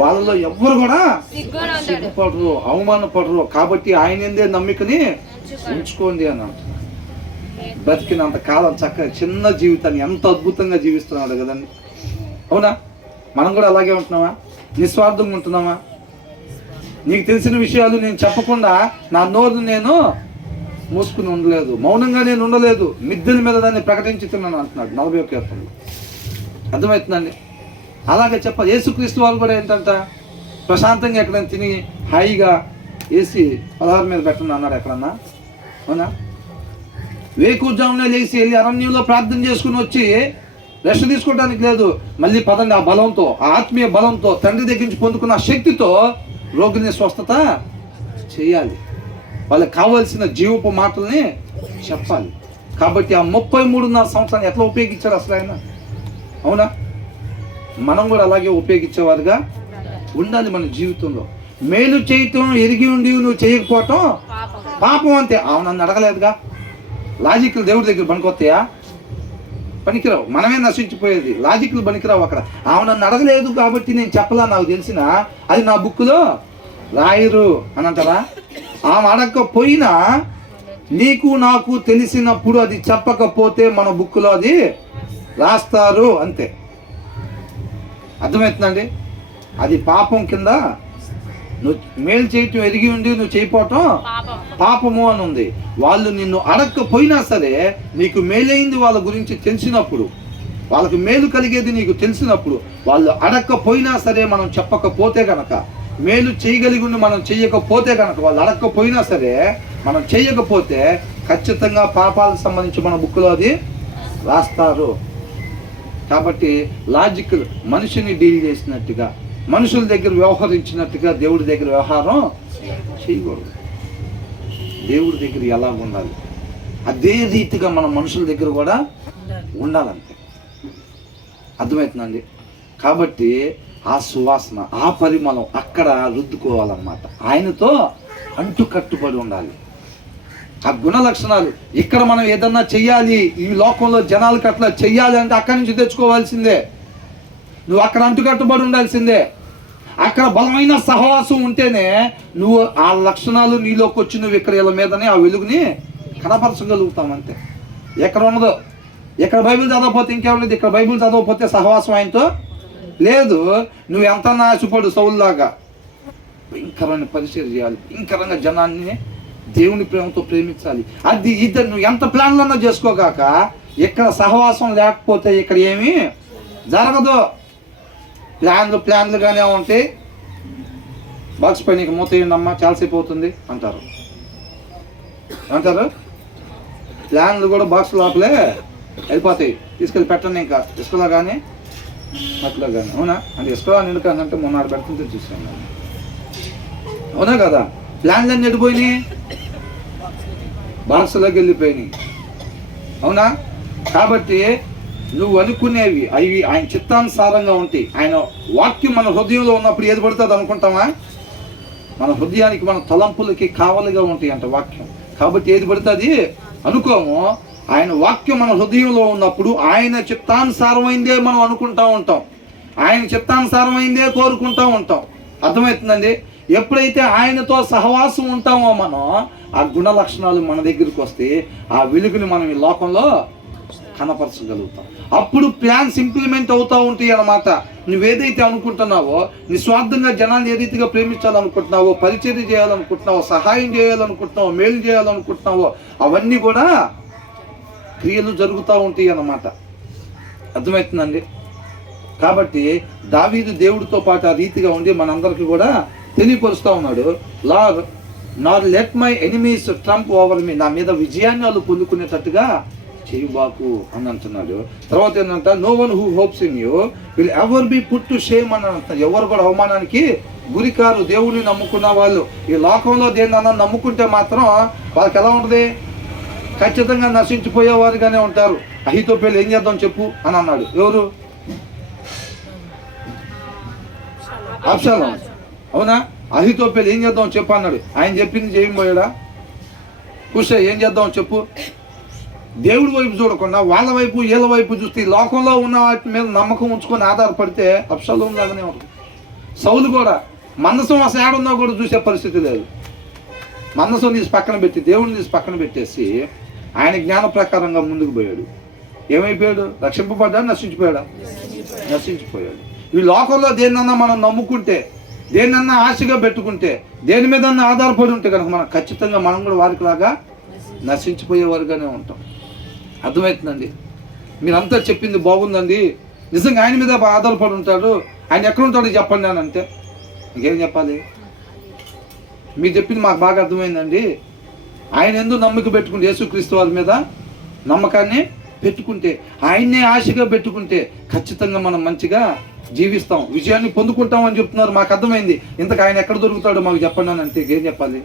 వాళ్ళలో ఎవ్వరు కూడా సిగ్గుపడరు, అవమానపడరు. కాబట్టి ఆయన యందే నమ్మికని ఉంచుకోండి అని అంటున్నాడు. బ్రతికినంత కాలం చక్కగా చిన్న జీవితాన్ని ఎంత అద్భుతంగా జీవిస్తున్నాడు కదండి. అవునా? మనం కూడా అలాగే ఉంటున్నామా? నిస్వార్థంగా ఉంటున్నామా? నీకు తెలిసిన విషయాలు నేను చెప్పకుండా నా నోరు నేను మూసుకుని ఉండలేదు, మౌనంగా నేను ఉండలేదు, మిద్దెల మీద దాన్ని ప్రకటించుతున్నాను అంటున్నాడు 41 కీర్తనలో. అర్థమవుతుందండి? అలాగే చెప్పాలి. యేసుక్రీస్తు వాళ్ళు కూడా ఏంటంట, ప్రశాంతంగా ఎక్కడైనా తిని హాయిగా వేసి 16 మీద పెట్టండి అన్నాడు ఎక్కడన్నా? అవునా? వేకుజామునే లేచి వెళ్ళి అరణ్యంలో ప్రార్థన చేసుకుని వచ్చి రెస్ట్ తీసుకోవడానికి లేదు. మళ్ళీ పదండి, ఆ బలంతో, ఆ ఆత్మీయ బలంతో, తండ్రి దగ్గర నుంచి పొందుకున్న శక్తితో రోగిని స్వస్థత చేయాలి. వాళ్ళకి కావాల్సిన జీవపు మాటల్ని చెప్పాలి. కాబట్టి ఆ 33.5 సంవత్సరాన్ని ఎట్లా ఉపయోగించారు అసలు ఆయన? అవునా? మనం కూడా అలాగే ఉపయోగించేవారుగా ఉండాలి మన జీవితంలో. మేలు చేయటం ఎరిగి ఉండి నువ్వు చేయకపోవటం పాపం అంతే. నన్ను అడగలేదుగా. లాజిక్లు దేవుడి దగ్గర పనికొస్తాయా? పనికిరావు. మనమే నశించిపోయేది. లాజిక్లు పనికిరావు అక్కడ. నన్ను అడగలేదు కాబట్టి నేను చెప్పలా, నాకు తెలిసిన అది నా బుక్లో రాయరు అని అంటారా? ఆమె అడగకపోయినా నీకు నాకు తెలిసినప్పుడు అది చెప్పకపోతే మన బుక్లో అది రాస్తారు అంతే. అర్థమవుతుందండి? అది పాపం కింద. నువ్వు మేలు చేయటం ఎరిగి ఉండి నువ్వు చేయకపోవటం పాపము అని ఉంది. వాళ్ళు నిన్ను అడగకపోయినా సరే నీకు మేలైంది వాళ్ళ గురించి తెలిసినప్పుడు, వాళ్ళకి మేలు కలిగేది నీకు తెలిసినప్పుడు, వాళ్ళు అడగకపోయినా సరే మనం చెప్పకపోతే కనుక, మేలు చేయగలిగి ఉండి మనం చెయ్యకపోతే కనుక, వాళ్ళు అడగకపోయినా సరే మనం చెయ్యకపోతే ఖచ్చితంగా పాపాలకు సంబంధించి మన బుక్లో అది రాస్తారు. కాబట్టి లాజికల్, మనిషిని డీల్ చేసినట్టుగా, మనుషుల దగ్గర వ్యవహరించినట్టుగా దేవుడి దగ్గర వ్యవహారం చేయకూడదు. దేవుడి దగ్గర ఎలా ఉండాలి అదే రీతిగా మనం మనుషుల దగ్గర కూడా ఉండాలంతే. అర్థమవుతుందండి? కాబట్టి ఆ సువాసన, ఆ పరిమళం అక్కడ రుద్దుకోవాలన్నమాట. ఆయనతో అంటు కట్టుబడి ఉండాలి. ఆ గుణ లక్షణాలు ఇక్కడ మనం ఏదన్నా చెయ్యాలి, ఈ లోకంలో జనాలకు అట్లా చెయ్యాలి అంటే అక్కడి నుంచి తెచ్చుకోవాల్సిందే. నువ్వు అక్కడ అంటుకట్టుబడి ఉండాల్సిందే. అక్కడ బలమైన సహవాసం ఉంటేనే నువ్వు ఆ లక్షణాలు నీలోకి వచ్చి నువ్వు ఇక్కడ వీళ్ళ మీదనే ఆ వెలుగుని కనపరచగలుగుతాం అంతే. ఎక్కడ ఉండదు. ఇక్కడ బైబిల్ చదవకపోతే ఇంకేమలేదు. ఇక్కడ బైబిల్ చదవకపోతే సహవాసం ఆయనతో లేదు. నువ్వు ఎంత ఆశపడు సౌలులాగా భయంకరమైన పరిచయం చేయాలి, భయంకరంగా జనాన్ని దేవుని ప్రేమతో ప్రేమించాలి. అది ఇద్దరు నువ్వు ఎంత ప్లాన్లన్నా చేసుకోగాక ఇక్కడ సహవాసం లేకపోతే ఇక్కడ ఏమీ జరగదు. ప్లాన్లుగానే ఉంటాయి. బాక్స్ పైన నీకు మూత వేయండమ్మా, చాలాసేపు అవుతుంది అంటారు. ప్లాన్లు కూడా బాక్స్ లోపలే వెళ్ళిపోతాయి. తీసుకెళ్ళి పెట్టండి ఇంకా ఇసుకలో కానీ మట్టిలో కానీ. అవునా? అంటే ఇసుకలో నిండుకంటే మొన్న పెడుతుంటే చూసాను. అవునా కదా? ప్లాన్లు అన్నీ వెళ్ళిపోయినాయి, బాక్స్లోకి వెళ్ళిపోయినాయి. అవునా? కాబట్టి నువ్వు అనుకునేవి అవి ఆయన చిత్తానుసారంగా ఉంటాయి. ఆయన వాక్యం మన హృదయంలో ఉన్నప్పుడు ఏది పడుతుంది అనుకుంటామా? మన హృదయానికి, మన తలంపులకి కావలిగా ఉంటాయి అంట వాక్యం. కాబట్టి ఏది పడితే అది అనుకోము. ఆయన వాక్యం మన హృదయంలో ఉన్నప్పుడు ఆయన చిత్తానుసారమైందే మనం అనుకుంటా ఉంటాం, ఆయన చిత్తానుసారమైందే కోరుకుంటా ఉంటాం. అర్థమవుతుందండి? ఎప్పుడైతే ఆయనతో సహవాసం ఉంటామో మనం, ఆ గుణ లక్షణాలు మన దగ్గరికి వస్తే ఆ వెలుగుని మనం ఈ లోకంలో కనపరచగలుగుతాం. అప్పుడు ప్లాన్స్ ఇంప్లిమెంట్ అవుతూ ఉంటాయి అన్నమాట. నువ్వేదైతే అనుకుంటున్నావో, నిస్వార్థంగా జనాన్ని ఏ రీతిగా ప్రేమించాలనుకుంటున్నావో, పరిచర్య చేయాలనుకుంటున్నావో, సహాయం చేయాలనుకుంటున్నావో, మేలు చేయాలనుకుంటున్నావో, అవన్నీ కూడా క్రియలు జరుగుతూ ఉంటాయి అన్నమాట. అర్థమవుతుందండి? కాబట్టి దావీదు దేవుడితో పాటు ఆ రీతిగా ఉండి మనందరికీ కూడా తెలియపరుస్తూ ఉన్నాడు. Lord not let my enemies trump over me, నా మీద విజయాన్ని వాళ్ళు పొందుకునేటట్టుగా చేయబాకు అని అంటున్నాడు. తర్వాత ఏంటంట, no one who hopes in you will ever be put to shame అని అంటున్నారు. ఎవరు కూడా అవమానానికి గురికారు. దేవుడిని నమ్ముకున్న వాళ్ళు ఈ లోకంలో దేన్నన్నా నమ్ముకుంటే మాత్రం వాళ్ళకి ఎలా ఉంటుంది? ఖచ్చితంగా నశించిపోయేవారుగానే ఉంటారు. అహీతోపెలు ఏం చేద్దాం చెప్పు అని అన్నాడు. ఎవరు? అబ్షాలోము. అవునా? అహీతోపెలు ఏం చేద్దాం చెప్పు అన్నాడు. ఆయన చెప్పింది చేయబోయాడా? హుషై ఏం చేద్దాం చెప్పు? దేవుడి వైపు చూడకుండా వాళ్ళ వైపు వీళ్ళ వైపు చూస్తే ఈ లోకంలో ఉన్న వాటి మీద నమ్మకం ఉంచుకొని ఆధారపడితే అబ్షాలోము లాగానే ఉంటుంది. సౌలు కూడా మందసం అసలు ఏడున్నా కూడా చూసే పరిస్థితి లేదు. మందసం తీసి పక్కన పెట్టి దేవుడిని తీసి పక్కన పెట్టేసి ఆయన జ్ఞాన ప్రకారంగా ముందుకు పోయాడు. ఏమైపోయాడు? రక్షింపబడ్డాడు? నశించిపోయాడా? నశించిపోయాడు. ఈ లోకంలో దేన్నన్నా మనం నమ్ముకుంటే, దేన్నన్నా ఆశగా పెట్టుకుంటే, దేని మీద ఆధారపడి ఉంటే కనుక మనం ఖచ్చితంగా మనం కూడా వారికి లాగా నశించిపోయేవారుగానే ఉంటాం. అర్థమవుతుందండి? మీరంతా చెప్పింది బాగుందండి, నిజంగా ఆయన మీద ఆధారపడి ఉంటాడు, ఆయన ఎక్కడ ఉంటాడో చెప్పండి అని అంటే ఇంకేం చెప్పాలి? మీరు చెప్పింది మాకు బాగా అర్థమైందండి. ఆయన ఎందుకు నమ్మకం పెట్టుకుంటే, యేసుక్రీస్తు వారి మీద నమ్మకాన్ని పెట్టుకుంటే, ఆయన్నే ఆశగా పెట్టుకుంటే ఖచ్చితంగా మనం మంచిగా జీవిస్తాం, విజయాన్ని పొందుకుంటాం అని చెప్తున్నారు. మాకు అర్థమైంది. ఇంతకు ఆయన ఎక్కడ దొరుకుతాడో మాకు చెప్పండి అని అంటే ఏం చెప్పాలి?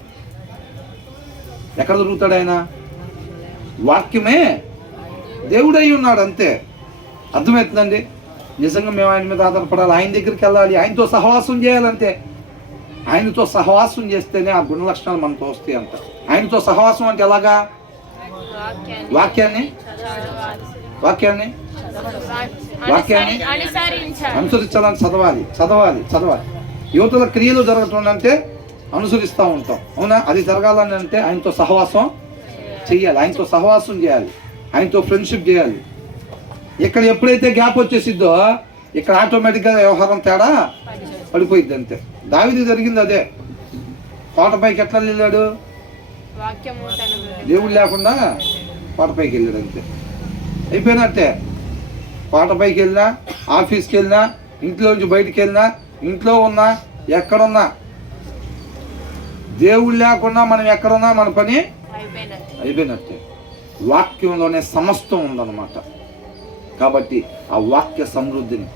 ఎక్కడ దొరుకుతాడు ఆయన? వాక్యమే దేవుడై ఉన్నాడు, అంతే. అర్థమవుతుందండి? నిజంగా మేము ఆయన మీద ఆధారపడాలి, ఆయన దగ్గరికి వెళ్ళాలి, ఆయనతో సహవాసం చేయాలంతే. ఆయనతో సహవాసం చేస్తేనే ఆ గుణ లక్షణాలు మనతో వస్తాయి అంట. ఆయనతో సహవాసం అంటే ఎలాగా? వాక్యాన్ని వాక్యాన్ని వాక్యాన్ని అనుసరించాలని చదవాలి. యువతల క్రియలు జరగటం అంటే అనుసరిస్తూ ఉంటాం. అవునా? అది జరగాలని అంటే ఆయనతో సహవాసం చెయ్యాలి, ఆయనతో సహవాసం చేయాలి, ఆయనతో ఫ్రెండ్షిప్ చేయాలి. ఇక్కడ ఎప్పుడైతే గ్యాప్ వచ్చేసిద్దో ఇక్కడ ఆటోమేటిక్గా వ్యవహారం తేడా పడిపోయిద్ది, అంతే. దావీదు జరిగింది అదే. కోటపైకి ఎట్లా వెళ్ళాడు? దేవుడు లేకుండా కోటపైకి వెళ్ళాడు, అంతే. అయిపోయినట్టే. కోటపైకి వెళ్ళినా, ఆఫీస్కి వెళ్ళినా, ఇంట్లోంచి బయటికి వెళ్ళినా, ఇంట్లో ఉన్నా, ఎక్కడున్నా, దేవుడు లేకుండా మనం ఎక్కడున్నా మన పని అయిపోయినట్టే. వాక్యంలోనే సమస్తం ఉందన్నమాట. కాబట్టి ఆ వాక్య సమృద్ధిని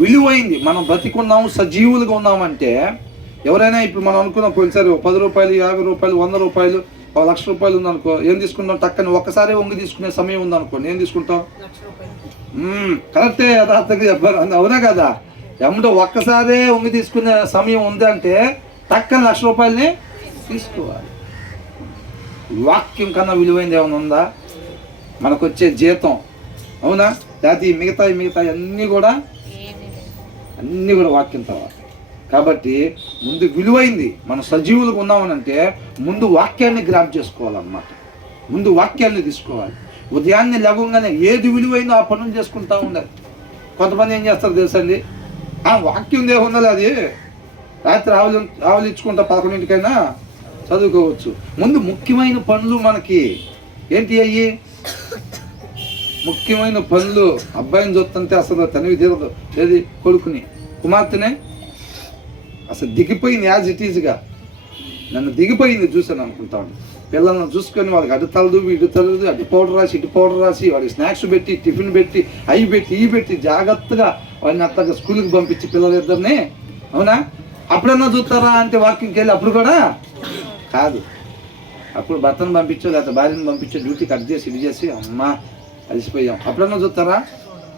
విలువైంది. మనం బ్రతికున్నాము, సజీవులుగా ఉన్నామంటే ఎవరైనా ఇప్పుడు మనం అనుకున్నాం పోయినసారి 10 రూపాయలు, 50 రూపాయలు, 100 రూపాయలు, 1,00,000 రూపాయలు ఉందనుకో, ఏం తీసుకుంటాం? టక్కని ఒక్కసారి వంగి తీసుకునే సమయం ఉందనుకోండి, ఏం తీసుకుంటాం? కరెక్టే, యథార్థంగా చెప్పారు, అవునా కదా? ఏమంటే ఒక్కసారే వంగి తీసుకునే సమయం ఉంది అంటే టక్కని 1,00,000 రూపాయలని తీసుకోవాలి. వాక్యం కన్నా విలువైంది ఏమైనా ఉందా? మనకు వచ్చే జీతం, అవునా? లేకపోతే మిగతా అన్నీ కూడా వాక్యం తర్వాత. కాబట్టి ముందు విలువైంది, మనం సజీవులుగా ఉన్నామనంటే ముందు వాక్యాన్ని గ్రాప్ చేసుకోవాలన్నమాట. ముందు వాక్యాన్ని తీసుకోవాలి. ఉదయాన్నే లేవగానే ఏది విలువైందో ఆ పనులు చేసుకుంటూ ఉండాలి. కొంతమంది ఏం చేస్తారు తెలుసండి, వాక్యం దేవుందా అది రాత్రి ఆవలించుకుంటా 11ంటికైనా చదువుకోవచ్చు. ముందు ముఖ్యమైన పనులు మనకి ఏంటి అయ్యి? ముఖ్యమైన పనులు. అబ్బాయిని చూస్తుంటే అసలు తనివి తీరదు, ఏది కొడుకుని, కుమార్తెనే అసలు దిగిపోయింది, యాజ్ ఇట్ ఈజ్గా నన్ను దిగిపోయింది చూసాను అనుకుంటాను. పిల్లలను చూసుకొని వాళ్ళకి అటు తలదు ఇటు తలదు, అటు పౌడర్ రాసి ఇటు పౌడర్ రాసి, వాడికి స్నాక్స్ పెట్టి, టిఫిన్ పెట్టి, అవి పెట్టి ఇవి పెట్టి జాగ్రత్తగా వాడిని అత్తగా స్కూల్కి పంపించి పిల్లలిద్దరిని, అవునా? అప్పుడన్నా చూస్తారా అంటే వాకింగ్కి వెళ్ళి? అప్పుడు కూడా కాదు. అప్పుడు భర్తను పంపించో లేకపోతే భార్యను పంపించో, డ్యూటీ కట్ చేసి ఇది చేసి అమ్మా అలసిపోయాం, అప్పుడన్నా చూస్తారా?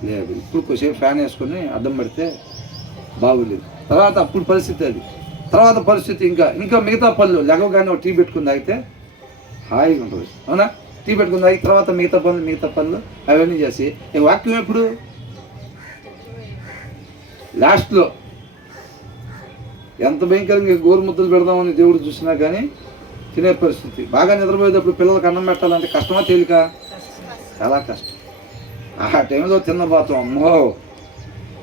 లేదు. ఇప్పుడు కొద్దిసేపు ఫ్యాన్ వేసుకొని అద్దం పడితే బాగోలేదు. తర్వాత అప్పుడు పరిస్థితి అది. తర్వాత పరిస్థితి ఇంకా మిగతా పనులు లెగవగానే టీ పెట్టుకుని తాగితే హాయిగా ఉంటుంది, అవునా? టీ పెట్టుకుని తాగి తర్వాత మిగతా పనులు అవన్నీ చేసి ఈ వాక్యం ఎప్పుడు లాస్ట్లో ఎంత భయంకరంగా గోరు ముద్దలు పెడదామని దేవుడు చూసినా కానీ తినే పరిస్థితి. బాగా నిద్రపోయేటప్పుడు పిల్లలకు అన్నం పెట్టాలంటే కష్టమా తేలిక? చాలా కష్టం. ఆ టైంలో తిన్న పోతాం, అమ్మో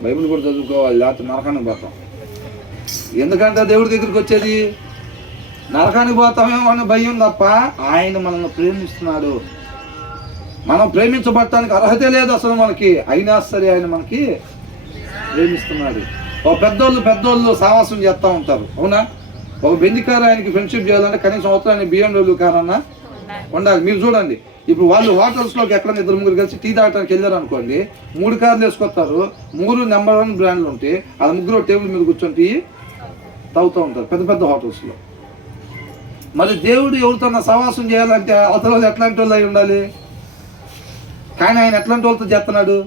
బైబిల్ కూడా చదువుకోవాలి, లేకపోతే నరకానికి పోతాం. ఎందుకంటే దేవుడి దగ్గరికి వచ్చేది నరకానికి పోతామేమో అనే భయం తప్ప ఆయన మనల్ని ప్రేమిస్తున్నాడు. మనం ప్రేమించబడటానికి అర్హతే లేదు అసలు మనకి, అయినా సరే ఆయన మనకి ప్రేమిస్తున్నాడు. ఒక పెద్దోళ్ళు సావాసం చేస్తూ ఉంటారు, అవునా? ఒక బెంజ్ కారు ఆయనకి ఫ్రెండ్షిప్ చేయాలంటే కనీసం అవసరాన్ని BMW కారు అన్నా ఉండాలి. మీరు చూడండి, ఇప్పుడు వాళ్ళు హోటల్స్లోకి ఎక్కడైనా 2-3 కలిసి టీ తాగడానికి వెళ్ళారు అనుకోండి, 3 కార్లు వేసుకొస్తారు, 3 నెంబర్ 1 బ్రాండ్లు ఉంటాయి, అది ముగ్గురు టేబుల్ మీద కూర్చొని టీ తాగుతూ ఉంటారు పెద్ద హోటల్స్లో. మరి దేవుడు ఎవరితో సవాసం చేయాలంటే అవతల వాళ్ళు ఎట్లాంటి వాళ్ళు అయి ఉండాలి, కానీ ఆయన ఎట్లాంటి వాళ్ళతో చేస్తున్నాడు?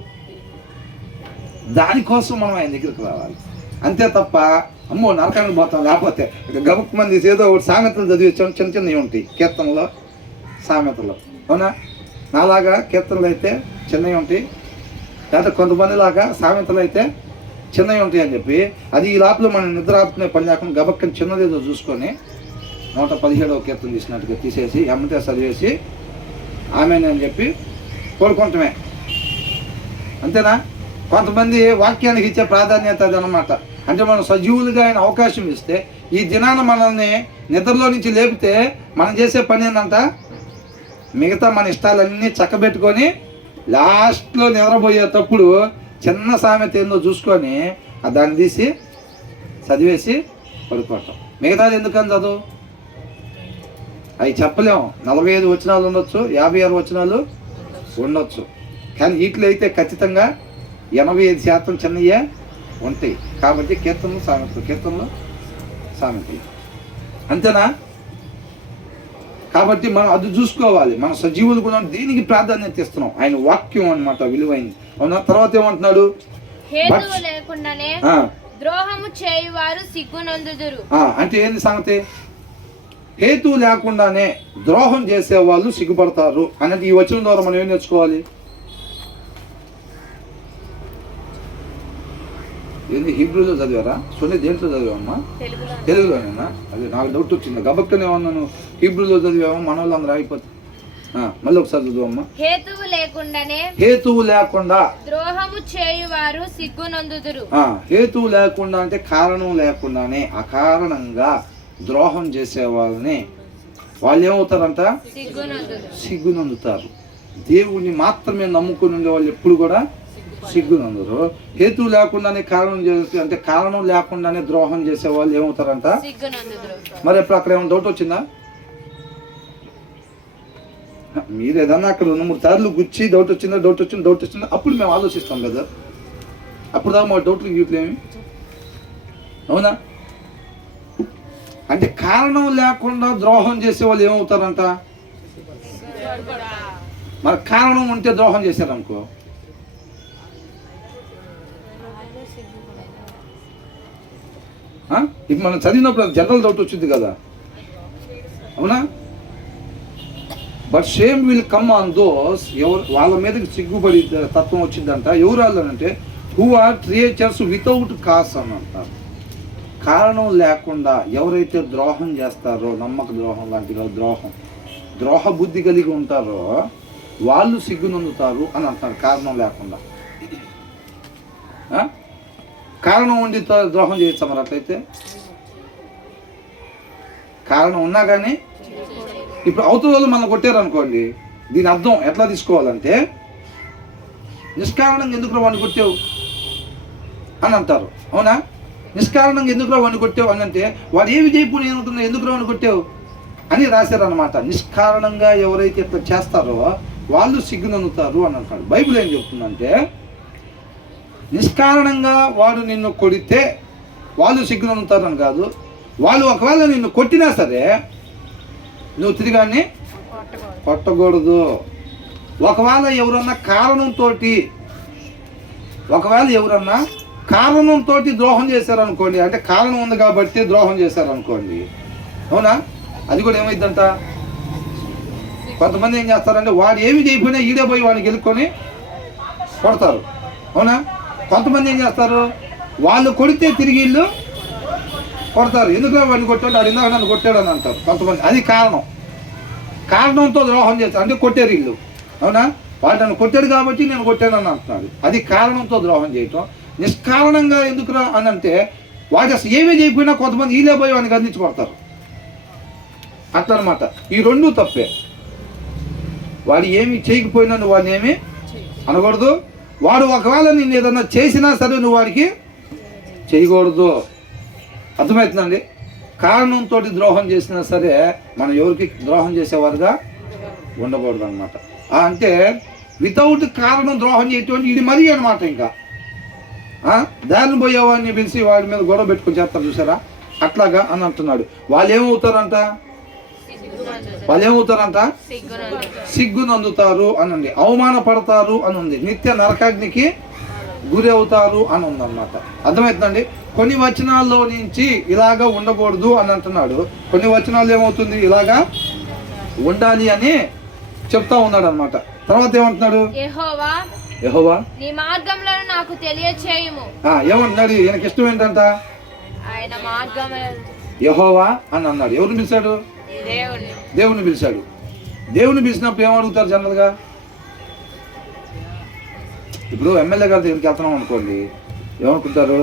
దానికోసం మనం ఆయన దగ్గరికి రావాలి, అంతే తప్ప అమ్మో నరకానికి పోతాం. లేకపోతే గబక్ మంది ఏదో ఒకటి సామెతలు చదివి చిన్నవి ఉంటాయి కీర్తనలో, సామెతలు, అవునా? నాలాగా కీర్తనలు అయితే చిన్నవి ఉంటాయి, లేకపోతే కొంతమంది లాగా సామెతలు అయితే చిన్నవి ఉంటాయి అని చెప్పి అది ఈ లోపల మనం నిద్ర ఆపుకునే పని లేకుండా గబక్కని చిన్నదేదో చూసుకొని 117వ కీర్తన తీసినట్టుగా తీసేసి ఎమ్మటే చదివేసి ఆమెను అని చెప్పి కోరుకుంటమే, అంతేనా? కొంతమంది వాక్యానికి ఇచ్చే ప్రాధాన్యత అదనమాట. అంటే మనం సజీవులుగా ఆయన అవకాశం ఇస్తే ఈ దినాన మనల్ని నిద్రలో నుంచి లేపితే మనం చేసే పని ఏంటంట, మిగతా మన ఇష్టాలన్నీ చక్కబెట్టుకొని లాస్ట్లో నిద్రపోయేటప్పుడు చిన్న సామెత ఏందో చూసుకొని దాన్ని తీసి చదివేసి పడుకోవటం. మిగతాది ఎందుకని చదువు అవి చెప్పలేము. 45 వచనాలు ఉండొచ్చు, 56 వచనాలు ఉండొచ్చు, కానీ వీటిలో అయితే ఖచ్చితంగా 85% చిన్నయ్యే ఉంటాయి. కాబట్టి కీర్తనలు సామెతలు, అంతేనా? కాబట్టి మనం అది చూసుకోవాలి. మన సజీవులు కూడా దీనికి ప్రాధాన్యత ఇస్తున్నాం, ఆయన వాక్యం అన్నమాట విలువైంది, అవునా? తర్వాత ఏమంటున్నాడు, హేతువు లేకుండానే ద్రోహము చేయువారు సిగ్గునందుదురు. అంటే ఏంది సంగతి? హేతువు లేకుండానే ద్రోహం చేసే వాళ్ళు సిగ్గుపడతారు అనేది ఈ వచనం ద్వారా మనం ఏం నేర్చుకోవాలి? ఏంది హీబ్రూలో చదివారా? దేంట్లో చదివామమ్మా? తెలుగులోనేనా? అది నాకు డౌట్ వచ్చింది, గబక్కనే ఉన్నాను. హీబ్రూలో చదివామా? మన వాళ్ళందరూ అయిపోతుంది. మళ్ళీ ఒకసారి చదువమ్మా. హేతువు లేకుండా ద్రోహము చేయువారు సిగ్గునందుదురు. హేతువు లేకుండా అంటే కారణం లేకుండానే అకారణంగా ద్రోహం చేసే వాళ్ళని వాళ్ళు ఏమవుతారంట? సిగ్గునందుతారు. దేవుణ్ణి మాత్రమే నమ్ముకుని ఉండే వాళ్ళు ఎప్పుడు కూడా సిగ్గునందరు. హేతువు లేకుండానే కారణం చేస్తే అంటే కారణం లేకుండానే ద్రోహం చేసే వాళ్ళు ఏమవుతారంట? మరి ఎప్పుడు అక్కడ ఏమైనా డౌట్ వచ్చిందా? మీరు ఏదన్నా అక్కడ 2-3 సార్లు గుచ్చి డౌట్ వచ్చిందా అప్పుడు మేము ఆలోచిస్తాం కదా. అప్పుడు దాకా మా డౌట్లు గీట్లేమి, అవునా? అంటే కారణం లేకుండా ద్రోహం చేసే వాళ్ళు ఏమవుతారంట? మరి కారణం ఉంటే ద్రోహం చేశారనుకో, ఇప్పుడు మనం చదివినప్పుడు జనరల్ డౌట్ వచ్చింది కదా, అవునా? But shame will come on those, ఎవరు వాళ్ళ మీదకి సిగ్గుపడి తత్వం వచ్చిందంట. ఎవరు వాళ్ళనంటే who are creatures without cause అని అంటారు. కారణం లేకుండా ఎవరైతే ద్రోహం చేస్తారో, నమ్మక ద్రోహం లాంటి ద్రోహ బుద్ధి కలిగి ఉంటారో వాళ్ళు సిగ్గునందుతారు అని అంటారు. కారణం లేకుండా, కారణం ఉండి ద్రోహం చేయొచ్చా? మరి అట్లయితే కారణం ఉన్నా కానీ ఇప్పుడు అవతల వాళ్ళు మనం కొట్టారు అనుకోండి, దీని అర్థం ఎట్లా తీసుకోవాలంటే నిష్కారణంగా ఎందుకు వాడిని కొట్టావు అని అంటారు, అవునా? నిష్కారణంగా ఎందుకు వాడిని కొట్టావు అని అంటే వాడు ఏమి చేయకపోతే ఏముంటుందో ఎందుకు వాడిని కొట్టావు అని రాశారనమాట. నిష్కారణంగా ఎవరైతే ఇట్లా చేస్తారో వాళ్ళు సిగ్గునందుతారు అని అంటారు. బైబిల్ ఏం చెప్తుందంటే నిష్కారణంగా వాడు నిన్ను కొడితే వాళ్ళు సిగ్గునందుతారు అని కాదు. వాళ్ళు ఒకవేళ నిన్ను కొట్టినా సరే నువ్వు తిరిగాన్ని కొట్టకూడదు. ఒకవేళ ఎవరన్నా కారణంతో ద్రోహం చేశారనుకోండి, అంటే కారణం ఉంది కాబట్టి ద్రోహం చేశారనుకోండి, అవునా, అది కూడా ఏమైందంట. కొంతమంది ఏం చేస్తారంటే వాడు ఏమి చేయకపోయినా ఈడే పోయి వాడిని గెలుక్కొని కొడతారు, అవునా. కొంతమంది ఏం చేస్తారు, వాళ్ళు కొడితే తిరిగి వీళ్ళు కొడతారు. ఎందుకు వాడిని కొట్టాడు, వాడు ఇందాక నన్ను కొట్టాడు అని అంటారు కొంతమంది. అది కారణంతో ద్రోహం చేస్తారు, అంటే కొట్టారు వీళ్ళు, అవునా. వాడు నన్ను కొట్టాడు కాబట్టి నేను కొట్టానని అంటున్నాడు. అది కారణంతో ద్రోహం చేయటం. నిష్కారణంగా ఎందుకురా అని అంటే వాడు అసలు ఏమీ చేయకపోయినా కొంతమంది వీళ్ళే పోయి వాడిని గందించి కొడతారు, అట్లా అనమాట. ఈ రెండూ తప్పే. వాడు ఏమి చేయకపోయినా నువ్వు వాడిని ఏమి అనకూడదు. వాడు ఒకవేళ నిన్ను ఏదన్నా చేసినా సరే నువ్వు వాడికి చేయకూడదు. అర్థమవుతుందండి. కారణంతో ద్రోహం చేసినా సరే మనం ఎవరికి ద్రోహం చేసేవారుగా ఉండకూడదు అనమాట. అంటే వితౌట్ కారణం ద్రోహం చేయటం ఇది మరీ అనమాట. ఇంకా దారిని పోయేవాడిని పిలిచి వాడి మీద గొడవ పెట్టుకొని చేస్తారు చూసారా, అట్లాగా అని అంటున్నాడు. వాళ్ళు ఏమవుతారంట సిగ్గునందుతారు అనండి, అవమానపడతారు అని ఉంది, నిత్య నరకాగ్నికి గురి అవుతారు అని ఉందన్నమాట. అర్థమవుతుందండి. కొన్ని వచనాల్లో నుంచి ఇలాగా ఉండకూడదు అని అంటున్నాడు, కొన్ని వచనాలు ఏమవుతుంది ఇలాగా ఉండాలి అని చెప్తా ఉన్నాడు అనమాట. తర్వాత ఏమంటున్నాడు, యెహోవా నీ మార్గములను నాకు తెలియచేయుము. ఏమంటున్నాడు, ఈయనకి ఇష్టం ఏంటంట, ఆయన మార్గములను యెహోవా అని అన్నాడు. ఎవరిని పిలిచాడు, దేవుని పిలిచాడు. దేవుని పిలిచినప్పుడు ఏమడుగుతారు జనరల్గా. ఇప్పుడు ఎమ్మెల్యే గారి దగ్గరికి వెళ్తున్నాం అనుకోండి, ఏమనుకుంటారు,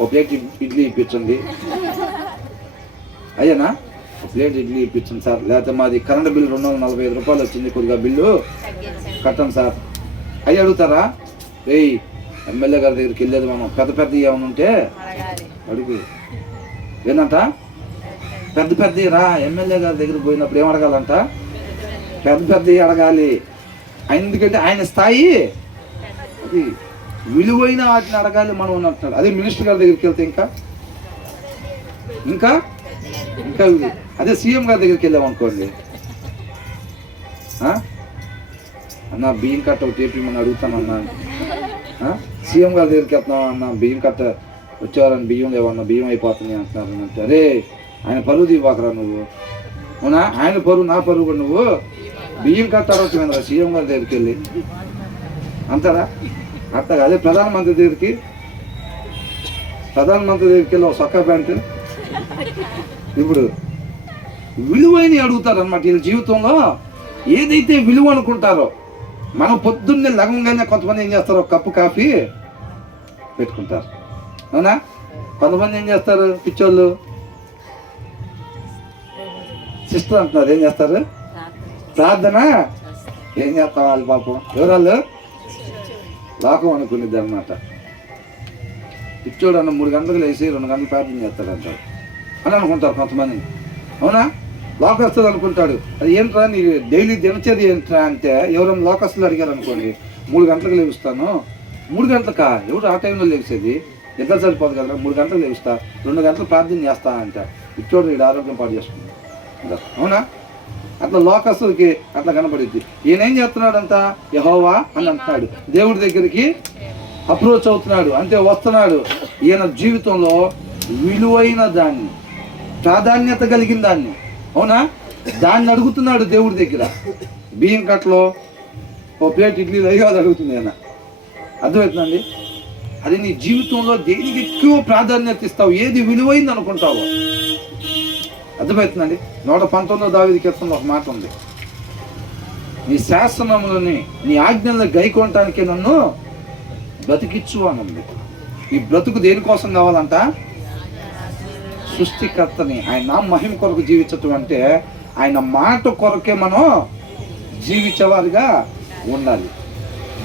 ఒక ప్లేట్ ఇడ్లీ ఇప్పించండి అయ్యానా, ఒక ప్లేట్ ఇడ్లీ ఇప్పించండి సార్, లేకపోతే మాది కరెంట్ బిల్లు 245 రూపాయలు వచ్చింది, కొద్దిగా బిల్లు కట్టండి సార్ అయ్యి అడుగుతారా. ఎమ్మెల్యే గారి దగ్గరికి వెళ్ళేది మనం పెద్ద ఏమైనా ఉంటే అడుగు. ఏంటంట, పెద్ద రా ఎమ్మెల్యే గారి దగ్గరికి పోయినప్పుడు ఏం అడగాలంట, పెద్ద అడగాలి. ఎందుకంటే ఆయన స్థాయి అది, విలువైన వాటిని అడగాలి మనం అంటున్నాడు. అదే మినిస్టర్ గారి దగ్గరికి వెళ్తే ఇంకా అదే సీఎం గారి దగ్గరికి వెళ్ళామనుకోండి, అన్న బియ్యం కట్ట ఒకటి ఏపీమని అడుగుతానన్నా, సీఎం గారి దగ్గరికి వెళ్తున్నాం అన్న బియ్యం కట్ట వచ్చేవారని బియ్యం లేవన్నా బియ్యం అయిపోతుంది అంటున్నారు అంటే, అరే ఆయన పరువు తీవాకరా నువ్వు, అవునా, ఆయన పరువు నా పరువు కూడా నువ్వు బియ్యం కట్ట అడగచ్చురా సీఎం గారి దగ్గరికి వెళ్ళి అంటారా. అట్లా అదే ప్రధానమంత్రి దగ్గరికి వెళ్ళి ఒక సొక్కా ప్యాంటు. ఇప్పుడు విలువైన అడుగుతారనమాట. వీళ్ళ జీవితంలో ఏదైతే విలువ అనుకుంటారో, మనం పొద్దున్నే లగంగానే కొంతమంది ఏం చేస్తారు, ఒక కప్పు కాఫీ పెట్టుకుంటారు, అవునా. కొంతమంది ఏం చేస్తారు, పిచ్చోళ్ళు సిస్టర్ అంటున్నారు, ఏం చేస్తారు, ప్రార్థన ఏం చేస్తాం వాళ్ళు పాపం, ఎవరాళ్ళు లోకం అనుకునేది అనమాట. పిచ్చోడు అన్న 3 గంటలకు లేచి 2 గంటలు ప్రార్థన చేస్తాడంటాడు అని అనుకుంటారు కొంతమంది, అవునా. లోకస్తులు అనుకుంటాడు. అది ఏంట్రా నీ డైలీ దినచర్య ఏంట్రా అంటే, ఎవరైనా లోకస్తులు అడిగారు అనుకోండి, 3 గంటలకు లేస్తాను. 3 గంటలకా, ఎవరు ఆ టైంలో లేచేది, ఎట్లా సరిపోదు కదా, 3 గంటలకు లేస్తా, 2 గంటలు ప్రార్థన చేస్తా అంట. పిచ్చోడు వీడు ఆరోగ్యం పాటు చేసుకుంటాడు, అవునా. అట్లా లోకస్తులకి అట్లా కనపడింది. ఈయన ఏం చేస్తున్నాడంట, యెహోవా అని అంటున్నాడు, దేవుడి దగ్గరికి అప్రోచ్ అవుతున్నాడు, అంటే వస్తున్నాడు. ఈయన జీవితంలో విలువైన దాన్ని, ప్రాధాన్యత కలిగిన దాన్ని, అవునా, దాన్ని అడుగుతున్నాడు దేవుడి దగ్గర. బియ్యం కట్టలో ఓ ప్లేట్ ఇడ్లీలు అయ్యో అది అడుగుతుంది ఆయన. అర్థమవుతుందండి. అది నీ జీవితంలో దేనికి ఎక్కువ ప్రాధాన్యత ఇస్తావు, ఏది విలువైంది అనుకుంటావో. అర్థమవుతుందండి. 119 దావీదు కీర్తనలో ఒక మాట ఉంది, నీ శాసనములని నీ ఆజ్ఞలను గైకొనటానికి నన్ను బ్రతికిచ్చు అని ఉంది. ఈ బ్రతుకు దేనికోసం కావాలంట, సృష్టికర్తని ఆయన నా మహిమ కొరకు జీవించటం అంటే ఆయన మాట కొరకే మనం జీవించేవారిగా ఉండాలి.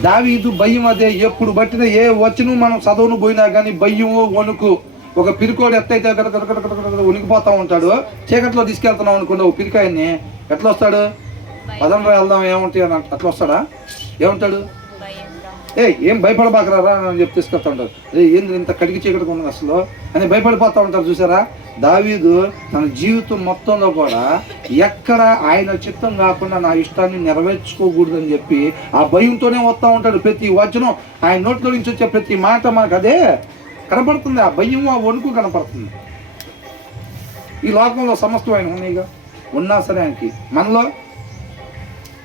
దావీదు భయం అదే, ఎప్పుడు బట్టిన ఏ వచనం మనం చదువును పోయినా కానీ భయము వణుకు. ఒక పిరికోడు ఎట్టయితే ఉనికిపోతా ఉంటాడు, చీకట్లో తీసుకెళ్తున్నాం అనుకోండి ఒక పిరికాయన్ని, ఎట్లా వస్తాడు, పదంలో వెళ్దాం ఏముంటాయి అని అట్లా వస్తాడా, ఏమంటాడు, ఏం భయపడబాకరా అని చెప్పి తీసుకెళ్తా ఉంటారు. ఏంది ఇంత కడిగి చీకటిగా ఉన్నది అసలు అని భయపడిపోతూ ఉంటారు చూసారా. దావీదు తన జీవితం మొత్తంలో కూడా ఎక్కడ ఆయన చిత్తం కాకుండా నా ఇష్టాన్ని నెరవేర్చుకోకూడదని చెప్పి ఆ భయంతోనే వస్తూ ఉంటాడు. ప్రతి వచనం ఆయన నోట్లో నుంచి వచ్చే ప్రతి మాట మనకు అదే కనపడుతుంది. ఆ భయం, ఆ వణుకు కనపడుతుంది. ఈ లోకంలో సమస్తం ఆయన ఉన్నాయిగా, ఉన్నా సరే ఆయనకి మనలో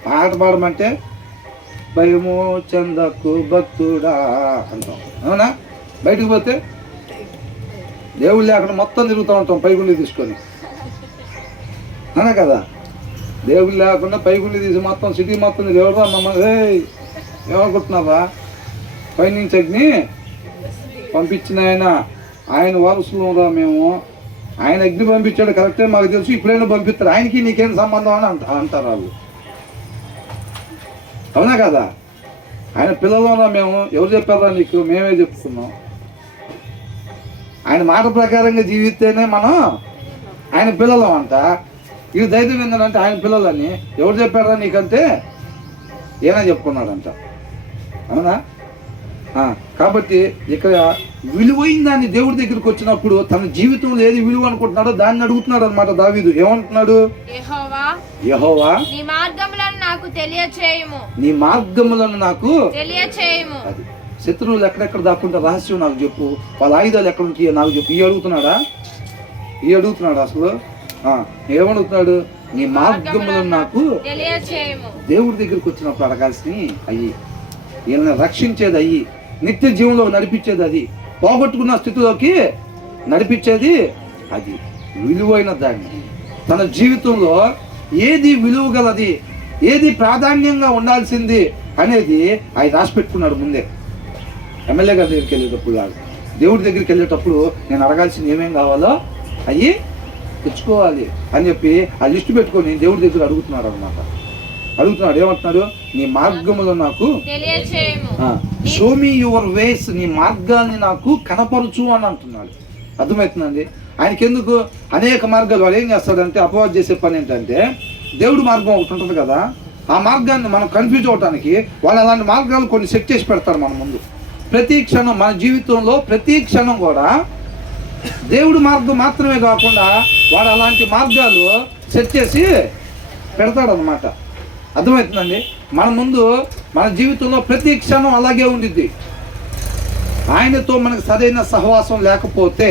పాట పాడమంటే భయము చందకు భక్తుడా అంటాం, అవునా? బయటకు పోతే దేవుళ్ళు లేకుండా మొత్తం తిరుగుతూ ఉంటాం పైగుండి తీసుకొని, అవునా కదా? దేవుళ్ళు లేకుండా పైగుండి తీసి మొత్తం సిటీ మొత్తం ఎవరు మమ్మల్ని ఏమనుకుంటున్నారా? పైనుంచి అగ్ని పంపించిన ఆయన వారసులుగా మేము, ఆయన అగ్ని పంపించాడు కరెక్టే మాకు తెలుసు, ఇప్పుడైనా పంపిస్తారు, ఆయనకి నీకేం సంబంధం అని అంటారు వాళ్ళు, అవునా కదా? ఆయన పిల్లలున్నా మేము, ఎవరు చెప్పారా నీకు? మేమే చెప్పుకున్నాం. ఆయన మాట ప్రకారంగా జీవిస్తేనే మనం ఆయన పిల్లలం అంట. ఇది ధైర్యం ఏంటంటే ఆయన పిల్లలని ఎవరు చెప్పారా నీకంటే ఏనా చెప్పుకున్నాడంట, అవునా? కాబట్టి ఇక్కడ విలువైన దాన్ని దేవుడి దగ్గరికి వచ్చినప్పుడు తన జీవితంలో ఏది విలువ అనుకుంటున్నాడో దాన్ని అడుగుతున్నాడు అనమాట దావీదు. ఏమంటున్నాడు? యెహోవా నీ మార్గములను నాకు తెలియచేయుము, నీ మార్గములను నాకు తెలియచేయుము. అది శత్రువులు ఎక్కడెక్కడ దాక్కుంటే రహస్యం నాకు చెప్పు, వాళ్ళ ఆయుధాలు ఎక్కడ ఉంటాయో నాకు చెప్పు. ఈ అడుగుతున్నాడా అసలు? ఏమడుగుతున్నాడు? నీ మార్గములను నాకు తెలియచేయుము. దేవుడి దగ్గరికి వచ్చినప్పుడు అడగాల్సినవి అయ్యి, వీళ్ళని రక్షించేది అయ్యి, నిత్య జీవంలో నడిపించేది అది, పోగొట్టుకున్న స్థితిలోకి నడిపించేది అది. విలువైన దాన్ని తన జీవితంలో ఏది విలువ గలది, ఏది ప్రాధాన్యంగా ఉండాల్సింది అనేది ఆయన రాసి పెట్టుకున్నాడు ముందే. ఎమ్మెల్యే గారి దగ్గరికి వెళ్ళేటప్పుడు కాదు, దేవుడి దగ్గరికి వెళ్ళేటప్పుడు నేను అడగాల్సింది ఏమేం కావాలో అయ్యి తెచ్చుకోవాలి అని చెప్పి ఆ లిస్టు పెట్టుకొని దేవుడి దగ్గర అడుగుతున్నాడు అనమాట. అడుగుతున్నాడు, ఏమంటున్నాడు? నీ మార్గములో నాకు షో మీ యువర్ వేస్, నీ మార్గాన్ని నాకు కనపరచు అని అంటున్నాడు. అర్థమవుతుందండి? ఆయనకి ఎందుకు అనేక మార్గాలు, వాడు ఏం చేస్తాడంటే అపవాదం చేసే పని ఏంటంటే, దేవుడి మార్గం ఒకటి ఉంటుంది కదా, ఆ మార్గాన్ని మనం కన్ఫ్యూజ్ అవడానికి వాళ్ళు అలాంటి మార్గాలు కొన్ని సెట్ చేసి పెడతారు మన ముందు. ప్రతి క్షణం మన జీవితంలో ప్రతి క్షణం కూడా దేవుడి మార్గం మాత్రమే కాకుండా వాడు అలాంటి మార్గాలు సెట్ చేసి పెడతాడు అన్నమాట. అర్థమవుతుందండి? మన ముందు మన జీవితంలో ప్రతి క్షణం అలాగే ఉండిద్ది. ఆయనతో మనకు సరైన సహవాసం లేకపోతే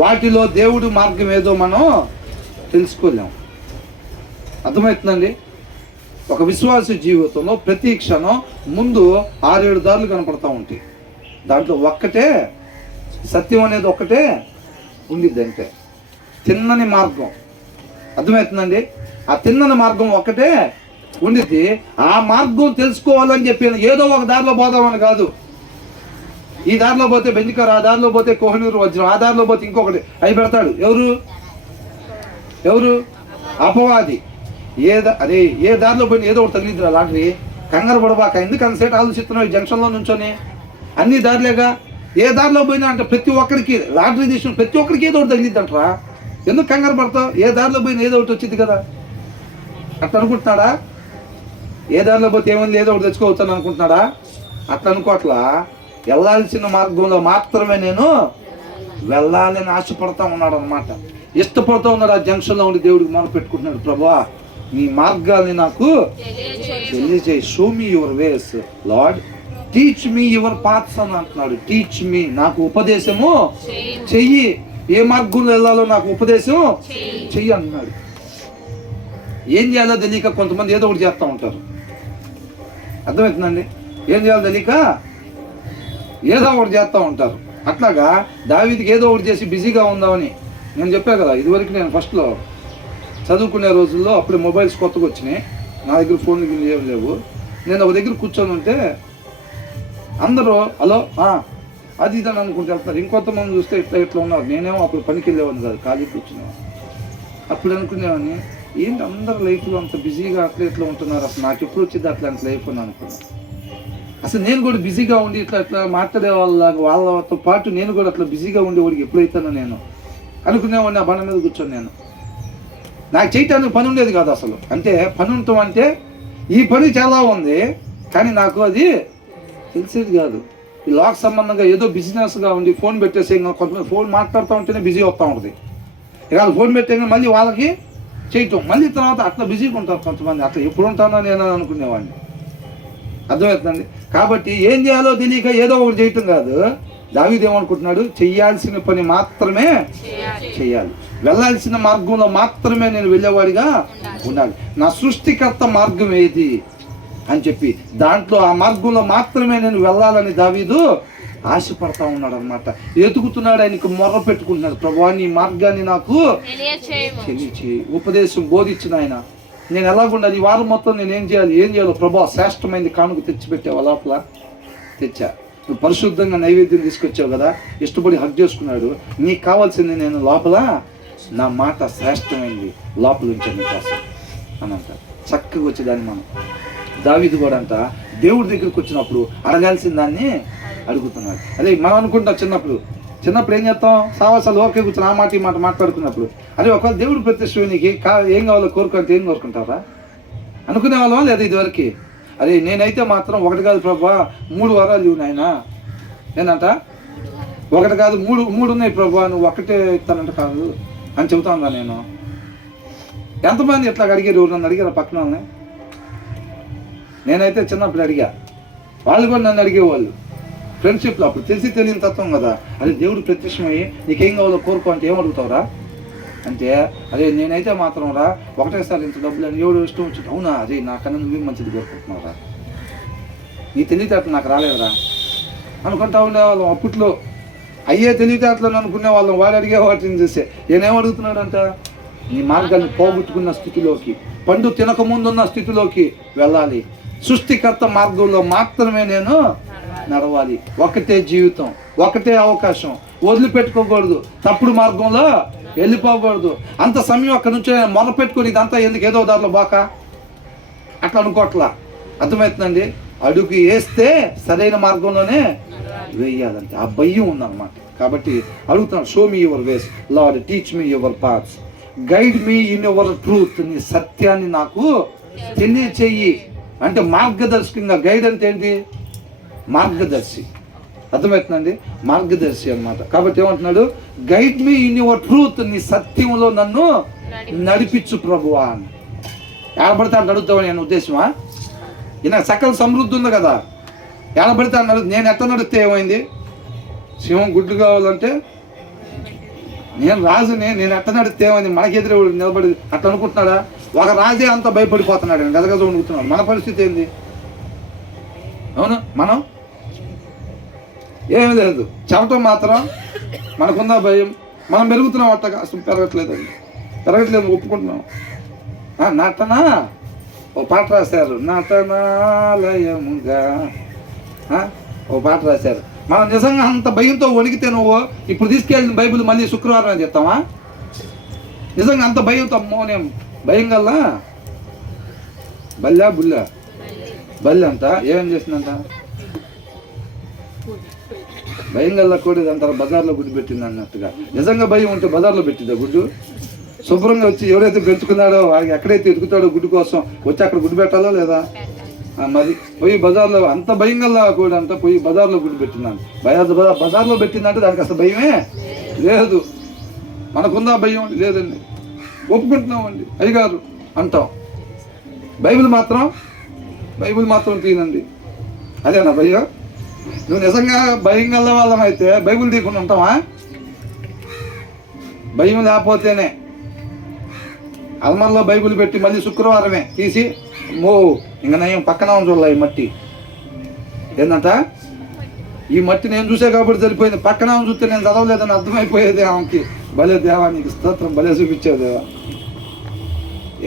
వాటిలో దేవుడి మార్గం ఏదో మనం తెలుసుకోలేము. అర్థమవుతుందండి? ఒక విశ్వాస జీవితంలో ప్రతి క్షణం ముందు 6-7 దారులు కనపడతా ఉంటాయి. దాంట్లో ఒక్కటే సత్యం అనేది ఒక్కటే ఉండిద్ది, అంటే తిన్నని మార్గం. అర్థమవుతుందండి? ఆ తిన్నని మార్గం ఒక్కటే ఉండిద్ది. ఆ మార్గం తెలుసుకోవాలని చెప్పి ఏదో ఒక దారిలో పోదామని కాదు. ఈ దారిలో పోతే బెంజికర్, ఆ దారిలో పోతే కోహినూరు వజ్రం, ఆ దారిలో పోతే ఇంకొకటి అవి పెడతాడు. ఎవరు? అపవాది. ఏ దారిలో పోయినా ఏదో ఒకటి తగిలిద్దిరా లాటరీ. కంగారు పడబాక, ఎందుకు అంతసేపు ఆలోచిస్తున్నావు జంక్షన్లో నుంచొని? అన్ని దారిలేగా. ఏ దారిలో పోయినా అంటే ప్రతి ఒక్కరికి లాటరీ తీసిన ప్రతి ఒక్కరికి ఏదో ఒకటి తగిలిద్ది అంటారా? ఎందుకు కంగారు పడతావు? ఏ దారిలో పోయినా ఏదో ఒకటి వచ్చింది కదా, అట్లా అనుకుంటున్నాడా? ఏ దారిలో పోతే ఏముంది, ఏదో ఒకటి తెచ్చుకోవచ్చు అని అనుకుంటున్నాడా? అట్లా అనుకోవట్లా. వెళ్ళాల్సిన మార్గంలో మాత్రమే నేను వెళ్ళాలని ఆశపడతా ఉన్నాడు అనమాట. ఇష్టపడుతూ ఉన్నాడు. ఆ జంక్షన్లో ఉండి దేవుడికి మొదలు పెట్టుకుంటున్నాడు, ప్రభువా నీ మార్గాల్ని నాకు తెలియజేయి. Show me your ways Lord, teach me your paths అని అంటున్నాడు. టీచ్ మీ, నాకు ఉపదేశము చెయ్యి. ఏ మార్గంలో వెళ్ళాలో నాకు ఉపదేశం చెయ్యి అంటున్నాడు. ఏం చేయాలో తెలియక కొంతమంది ఏదో ఒకటి చేస్తూ ఉంటారు. అర్థమవుతుందండి? ఏం చేయాలో తెలియక ఏదో ఒకటి చేస్తూ ఉంటారు. అట్లాగా దావీదుకి ఏదో ఒకటి చేసి బిజీగా ఉందామని నేను చెప్పాను కదా. ఇదివరకు నేను ఫస్ట్లో చదువుకునే రోజుల్లో అప్పుడే మొబైల్స్ కొత్తగా వచ్చినాయి, నా దగ్గర ఫోన్లు ఏం లేవు. నేను ఒక దగ్గర కూర్చొని ఉంటే అందరూ హలో అది ఇదని అనుకుంటూ వెళ్తున్నారు. ఇంకొంతమంది చూస్తే ఇట్లా ఉన్నారు. నేనేమో అప్పుడు పనికి వెళ్ళేవాడిని కాదు, ఖాళీ కూర్చునేవాడిని. అప్పుడు అనుకునేవాడిని, ఏంటి అందరు లైఫ్లో అంత బిజీగా అట్లా ఇట్లా ఉంటున్నారు, అసలు నాకు ఎప్పుడు వచ్చింది అట్లాంటి లైఫ్ అని అనుకున్నాను. అసలు నేను కూడా బిజీగా ఉండి ఇట్లా మాట్లాడే వాళ్ళతో పాటు నేను కూడా అట్లా బిజీగా ఉండేవాడికి ఎప్పుడైతానో నేను అనుకునేవాడిని. ఆ బండ మీద కూర్చొని నేను, నాకు చేయటానికి పని ఉండేది కాదు అసలు. అంటే పని ఉండటం అంటే ఈ పని చాలా ఉంది, కానీ నాకు అది తెలిసేది కాదు. ఈ లాక్ సంబంధంగా ఏదో బిజినెస్గా ఉండి ఫోన్ పెట్టేసి కొంతమంది ఫోన్ మాట్లాడుతూ ఉంటేనే బిజీ వస్తూ ఉంటుంది. ఇక వాళ్ళు ఫోన్ పెట్టాక మళ్ళీ వాళ్ళకి చేయటం, మళ్ళీ తర్వాత అట్లా బిజీగా ఉంటారు కొంతమంది. అట్లా ఎప్పుడు ఉంటానో నేను అనుకునేవాడిని. అర్థమవుతుందండి. కాబట్టి ఏం చేయాలో తెలియక ఏదో ఒకటి చేయటం కాదు. దావీదు ఏమనుకుంటున్నాడు? చెయ్యాల్సిన పని మాత్రమే చెయ్యాలి, వెళ్ళాల్సిన మార్గంలో మాత్రమే నేను వెళ్ళేవాడిగా ఉండాలి. నా సృష్టికర్త మార్గం ఏది అని చెప్పి దాంట్లో ఆ మార్గంలో మాత్రమే నేను వెళ్ళాలని దావీదు ఆశపడతా ఉన్నాడు అనమాట. ఎతుకుతున్నాడు, ఆయనకు మొర్ర పెట్టుకుంటున్నాడు, ప్రభువా నీ మార్గాన్ని నాకు తెలియచేయి, ఉపదేశం బోధించిన ఆయన నేను ఎలాగుండాలి, ఈ వారం మొత్తం నేను ఏం చేయాలో ప్రభువా శ్రేష్టమైనది కానుక తెచ్చిపెట్టావు, లోపల తెచ్చా. నువ్వు పరిశుద్ధంగా నైవేద్యం తీసుకొచ్చావు కదా, ఇష్టపడి హక్ చేసుకున్నాడు. నీకు కావాల్సింది నేను లోపల నా మాట శ్రేష్టమైంది లోపల ఉంచాను నీకోసం అని అంటారు. చక్కగా వచ్చేదాన్ని మనం దావీదు కూడా అంట దేవుడి దగ్గరికి వచ్చినప్పుడు అడగాల్సిన దాన్ని అడుగుతున్నాడు. అదే మనం అనుకుంటాం చిన్నప్పుడు ఏం చేస్తాం, సావాసాలు ఓకే కూర్చొని ఆ మాట ఈ మాట మాట్లాడుకున్నప్పుడు, అదే ఒకవేళ దేవుడు ప్రత్యక్ష నీకు ఏం కావాలో కోరుకుంటే ఏం కోరుకుంటారా అనుకునే వాళ్ళమా లేదా ఇదివరకు? అదే నేనైతే మాత్రం ఒకటి కాదు ప్రభా 3 వారాలు ఇవ్వు నాయనా, నేనంట ఒకటి కాదు 3 ఉన్నాయి ప్రభా, నువ్వు ఒకటే ఇస్తానంట కాదు అని చెబుతాను. నేను ఎంతమంది ఇట్లా అడిగారు? నన్ను అడిగారు పక్కన వాళ్ళని. నేనైతే చిన్నప్పుడు అడిగా, వాళ్ళు కూడా నన్ను అడిగేవాళ్ళు ఫ్రెండ్షిప్లో. అప్పుడు తెలియని తత్వం కదా. అదే దేవుడు ప్రత్యక్షమయ్యి నీకేం కావాలో కోరుకో అంటే ఏం అడుగుతావురా అంటే, అదే నేనైతే మాత్రం రా ఒకటేసారి ఇంత డబ్బులు అని ఎవడు ఇష్టం వచ్చింది. అవునా, అదే నాకన్నా నువ్వే మంచిది కోరుకుంటున్నావురా, నీ తెలివితేటలు నాకు రాలేదురా అనుకుంటా ఉండేవాళ్ళం. అప్పట్లో అయ్యే తెలివితేటలను అనుకునే వాళ్ళం. వాడు అడిగే వాటిని చూస్తే నేనేం అడుగుతున్నాడంట, నీ మార్గాన్ని పోగొట్టుకున్న స్థితిలోకి, పండు తినకముందున్న స్థితిలోకి వెళ్ళాలి, సృష్టికర్త మార్గంలో మాత్రమే నేను నడవాలి. ఒకటే జీవితం, ఒకటే అవకాశం, వదిలిపెట్టుకోకూడదు, తప్పుడు మార్గంలో వెళ్ళిపోకూడదు. అంత సమయం అక్కడి నుంచి మొర పెట్టుకుని ఇదంతా ఎందుకు ఏదో దారిలో బాక అట్లా అనుకోవట్లా. అర్థమవుతుందండి. అడుగు వేస్తే సరైన మార్గంలోనే వేయాలంటే ఆ భయం ఉందన్నమాట. కాబట్టి అడుగుతున్నాడు, show me your ways Lord, teach me your paths, guide me in your truth, నీ సత్యాన్ని నాకు తెలియచేయి. అంటే మార్గదర్శకంగా, గైడ్ అంటే ఏంటి? మార్గదర్శి. అర్థమవుతుందండి, మార్గదర్శి అన్నమాట. కాబట్టి ఏమంటున్నాడు, guide me in your truth, నీ సత్యంలో నన్ను నడిపించు ప్రభువా అని. ఏడబడితే అని అడుగుతావని నేను ఉద్దేశమా? ఈయన సకల సమృద్ధి ఉంది కదా, ఏడబడితే అని అడుగు. నేను ఎట్లా నడిస్తే ఏమైంది? సింహం గుడ్లు కావాలంటే నేను రాజుని, నేను ఎట్ట నడిస్తే ఏమైంది? మనకెదురు నిలబడి అట్లా అనుకుంటున్నాడా? ఒక రాజే అంత భయపడిపోతున్నాడు, గదగజ వణుకుతున్నాడు. మన పరిస్థితి ఏంది? అవును, మనం ఏమీ లేదు, చెప్పటం మాత్రం మనకుందా భయం. మనం పెరుగుతున్నాం, అట్టగా అసలు పెరగట్లేదు ఒప్పుకుంటున్నాం. నటనా ఓ పాట రాశారు, నటనాలయముగా ఓ పాట రాశారు. మనం నిజంగా అంత భయంతో వణికితే నువ్వు ఇప్పుడు తీసుకెళ్ళిన బైబిల్ మళ్ళీ శుక్రవారం అని చెప్తావా? నిజంగా అంత భయంతో, అమ్మో నేను భయం కల్లా బల్లి అంట ఏమేం చేసిందంట, భయం గల్లా కూడా అంటారు బజార్లో గుడ్డు పెట్టింది అన్నట్టుగా. నిజంగా భయం ఉంటే బజార్లో పెట్టిందా గుడ్డు? శుభ్రంగా వచ్చి ఎవరైతే పెంచుకున్నాడో వాడికి ఎక్కడైతే ఎదుగుతాడో గుడ్డు కోసం వచ్చి అక్కడ గుడ్డు పెట్టాలో లేదా? మరి పోయి బజార్లో అంత భయం గల్లా కూడా అంతా పోయి బజార్లో గుడ్డు పెట్టినాను. బజార్లో పెట్టిందంటే దానికి అసలు భయమే లేదు. మనకుందా భయం? లేదండి, ఒప్పుకుంటున్నామండి అయ్యగారు అంటాం. బైబిల్ మాత్రం తీనండి. అదేనా భయం? నువ్వు నిజంగా భయం గల్ల వాళ్ళం అయితే బైబిల్ తీయకుండా ఉంటావా? భయం లేకపోతేనే అల్మర్లో బైబిల్ పెట్టి మళ్ళీ శుక్రవారమే తీసి ఇంకా నేను పక్కన చూడాలి. ఈ మట్టి ఏంటంట, ఈ మట్టి నేను చూసే కాబట్టి సరిపోయింది, పక్కన చూస్తే నేను చదవలేదని అర్థమైపోయేది ఆమెకి. భలే దేవా నీకు స్తోత్రం, భలే చూపించావు దేవా.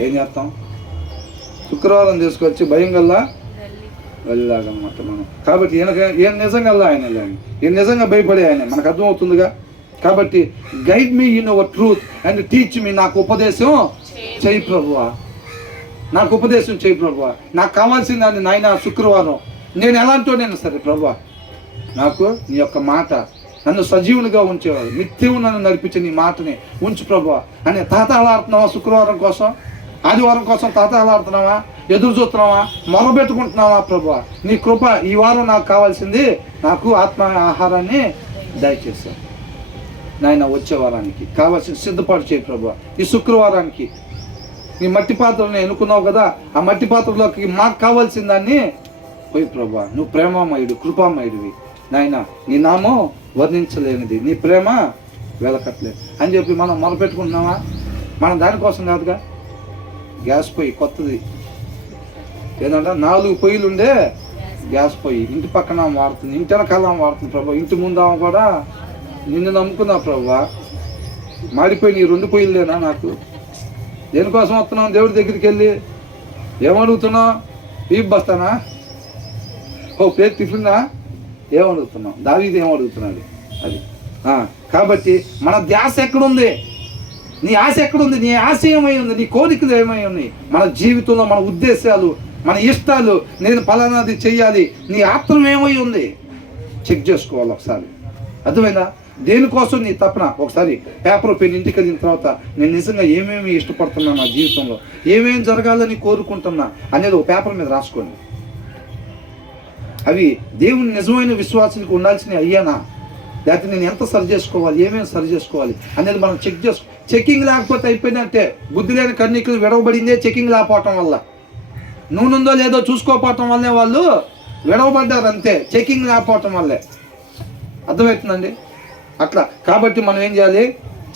ఏం చేస్తాం? శుక్రవారం తీసుకొచ్చి భయం గల్లా వెళ్ళాలన్నమాట మనం. కాబట్టి ఈయన నిజంగా ఆయన ఈయన నిజంగా భయపడే ఆయన, మనకు అర్థమవుతుందిగా. కాబట్టి guide me in your truth and teach మీ, నాకు ఉపదేశం చేయి ప్రభువా, నాకు ఉపదేశం చేయి ప్రభువా. నాకు కావాల్సిన దాన్ని నాయన శుక్రవారం నేను ఎలాంటో నేను సరే ప్రభువా, నాకు నీ యొక్క మాట నన్ను సజీవునిగా ఉంచేవాడు, నిత్యం నన్ను నడిపించే నీ మాటని ఉంచు ప్రభువా అని తాతాలాడుతున్నావా? శుక్రవారం కోసం, ఆదివారం కోసం తాతాలాడుతున్నావా? ఎదురు చూస్తున్నావా? మొరబెట్టుకుంటున్నావా? ప్రభువా నీ కృప ఈ వారం నాకు కావాల్సింది, నాకు ఆత్మ ఆహారాన్ని దయచేశాను. నాయన వచ్చే వారానికి కావాల్సిన సిద్ధపాటు చేయి ప్రభు. ఈ శుక్రవారానికి నీ మట్టి పాత్రలను ఎన్నుకున్నావు కదా, ఆ మట్టి పాత్రలోకి మాకు కావాల్సిన దాన్ని పోయి ప్రభు. నువ్వు ప్రేమామయుడు, కృపామయుడివి నాయన. నీ నామం వర్ణించలేనిది, నీ ప్రేమ వెలకట్లేదు అని చెప్పి మనం మొదలుపెట్టుకుంటున్నామా? మనం దానికోసం కాదుగా. గ్యాస్ పొయ్యి కొత్తది ఏంటంటే 4 పొయ్యిలు ఉండే గ్యాస్ పొయ్యి ఇంటి పక్కన వాడుతుంది, ఇంటి వెనకాల వాడుతుంది ప్రభు. ఇంటి ముందు కూడా నిన్ను నమ్ముకున్నా ప్రభు. మాడిపోయి 2 పొయ్యిలేనా నాకు? దేనికోసం వస్తున్నావు దేవుడి దగ్గరికి వెళ్ళి? ఏమడుగుతున్నావు? బీప్ బస్తానా? ఓ ప్లేట్ టిఫినా? ఏమడుగుతున్నావు? దావీదు ఏమడుగుతున్నాడు? అది కాబట్టి మన ధ్యాస ఎక్కడుంది? నీ ఆశ ఎక్కడుంది? నీ ఆశ ఏమై ఉంది? నీ కోరికలు ఏమై ఉన్నాయి? మన జీవితంలో మన ఉద్దేశాలు, మన ఇష్టాలు, నేను ఫలానాది చెయ్యాలి, నీ ఆత్రం ఏమై ఉంది చెక్ చేసుకోవాలి ఒకసారి. అర్థమైందా? దేనికోసం నీ తపన? ఒకసారి పేపర్ పెన్ ఇంటికి వెళ్ళిన తర్వాత నేను నిజంగా ఏమేమి ఇష్టపడుతున్నా, నా జీవితంలో ఏమేమి జరగాలని కోరుకుంటున్నా అనేది ఒక పేపర్ మీద రాసుకోండి. అవి దేవుని నిజమైన విశ్వాసానికి ఉండాల్సినవి అయ్యానా, లేకపోతే నేను ఎంత సరి చేసుకోవాలి, ఏమేమి సరి చేసుకోవాలి అనేది మనం చెకింగ్ లేకపోతే అయిపోయిందంటే. బుద్ధి లేని కన్నికలు విడవబడిందే చెకింగ్ లేకపోవటం వల్ల. నూనె ఉందో లేదో చూసుకోకపోవటం వల్లే వాళ్ళు విడవబడ్డారు, అంతే. చెకింగ్ లేకపోవటం వల్లే. అర్థమవుతుందండి? అట్లా కాబట్టి మనం ఏం చేయాలి?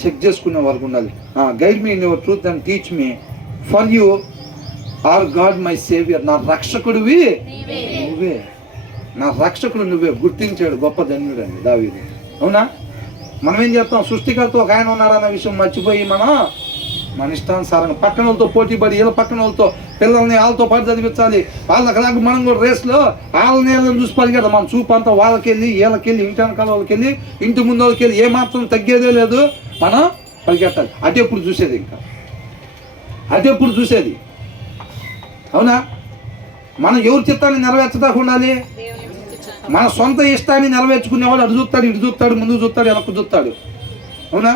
చెక్ చేసుకునే వరకు ఉండాలి. Guide me in your truth and teach me, for you are God my saviour. నా రక్షకుడివి నువ్వే, నా రక్షకుడు నువ్వే గుర్తించాడు గొప్ప ధన్యుడు అండి దావీదు. అవునా? మనం ఏం చేస్తాం? సృష్టికర్త ఒక ఆయన ఉన్నారన్న విషయం మర్చిపోయి మన ఇష్టానుసారంగా పక్కన వాళ్ళతో పోటీ పడి, వీళ్ళ పక్కన వాళ్ళతో పిల్లల్ని వాళ్ళతో పాటు చదివించాలి, వాళ్ళకి మనం కూడా రేస్లో వాళ్ళని చూసి పరిగెడతాం. మన చూపు అంతా వాళ్ళకెళ్ళి వీళ్ళకెళ్ళి, ఇంటి వెనకాల వాళ్ళకెళ్ళి, ఇంటి ముందు వాళ్ళకెళ్ళి, ఏమాత్రం తగ్గేదే లేదు. మనం పరిగెట్టాలి. అటెప్పుడు చూసేది, ఇంకా అటెప్పుడు చూసేది. అవునా? మనం ఎవరి చిత్తాన్ని నెరవేర్చడానికి ఉండాలి. మన సొంత ఇష్టాన్ని నెరవేర్చుకునేవాడు అటు చూస్తాడు, ఇటు చూస్తాడు, ముందుకు చూస్తాడు, వెనక్కు చూస్తాడు. అవునా?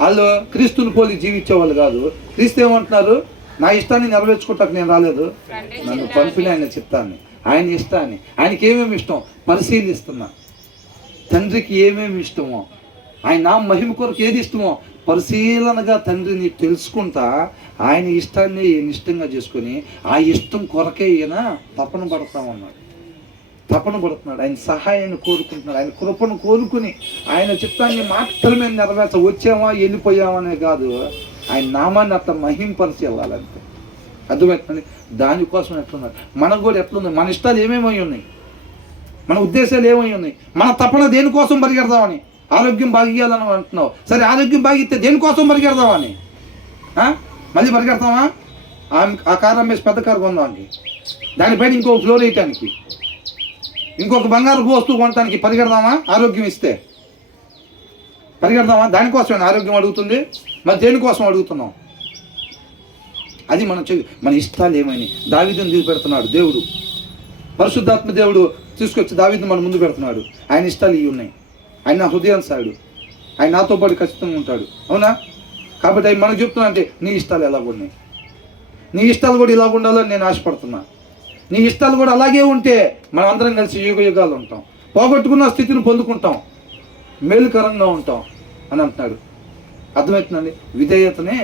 వాళ్ళు క్రీస్తుని పోలి జీవించేవాళ్ళు కాదు. క్రీస్తు ఏమంటున్నారు? నా ఇష్టాన్ని నెరవేర్చుకుంటాక నేను రాలేదు, నన్ను పంపిన ఆయన చిత్తాన్ని, ఆయన ఇష్టాన్ని, ఆయనకి ఏమేమి ఇష్టం పరిశీలిస్తున్నా. తండ్రికి ఏమేమి ఇష్టమో, ఆయన నా మహిమ కొరకు ఏది ఇష్టమో పరిశీలనగా తండ్రిని తెలుసుకుంటా ఆయన ఇష్టాన్ని ఈయన ఇష్టంగా చేసుకొని ఆ ఇష్టం కొరకే ఈయన తపన పడతామన్నాడు. తపన పడుతున్నాడు, ఆయన సహాయాన్ని కోరుకుంటున్నాడు, ఆయన కృపను కోరుకుని ఆయన చిత్తాన్ని మాత్రమే నెరవేర్చ వచ్చామా వెళ్ళిపోయామనే కాదు, ఆయన నామాన్ని అట్లా మహింపరిచి వెళ్ళాలంతే. అర్థమవుతుంది? దానికోసం ఎట్లున్నారు, మనకు కూడా ఎట్లుంది, మన ఇష్టాలు ఏమేమై ఉన్నాయి, మన ఉద్దేశాలు ఏమై ఉన్నాయి, మన తపన దేనికోసం పరిగెడదామని. ఆరోగ్యం బాగియాలని అంటున్నావు, సరే ఆరోగ్యం బాగిస్తే దేనికోసం పరిగెడదామని? మళ్ళీ పరిగెడతామా? ఆ కారు అమ్మేసి పెద్ద కారు కొందానికి, దానిపైన ఇంకొక ఫ్లోర్ వేయటానికి, ఇంకొక బంగారు వస్తువు కొనడానికి పరిగెడదామా? ఆరోగ్యం ఇస్తే పరిగెడదామా? దానికోసమే ఆరోగ్యం అడుగుతుంది, మరి దేనికోసం అడుగుతున్నాం? అది మన ఇష్టాలు ఏమైనా. దావీదుని దిగి పెడుతున్నాడు దేవుడు, పరిశుద్ధాత్మ దేవుడు తీసుకొచ్చి దావీదుని మన ముందు పెడుతున్నాడు. ఆయన ఇష్టాలు ఇవి ఉన్నాయి, ఆయన నా హృదయాన్సాడు, ఆయన నాతో పాటు ఖచ్చితంగా ఉంటాడు. అవునా? కాబట్టి అవి మనకు చెప్తున్నా అంటే నీ ఇష్టాలు ఎలా ఉన్నాయి, నీ ఇష్టాలు కూడా ఇలా ఉండాలని నేను ఆశపడుతున్నా. నీ ఇష్టాలు కూడా అలాగే ఉంటే మనం అందరం కలిసి యుగ యుగాలు ఉంటాం, పోగొట్టుకున్న స్థితిని పొందుకుంటాం, మేలుకరంగా ఉంటాం అని అంటున్నాడు. అర్థమవుతుందండి? విధేయతనే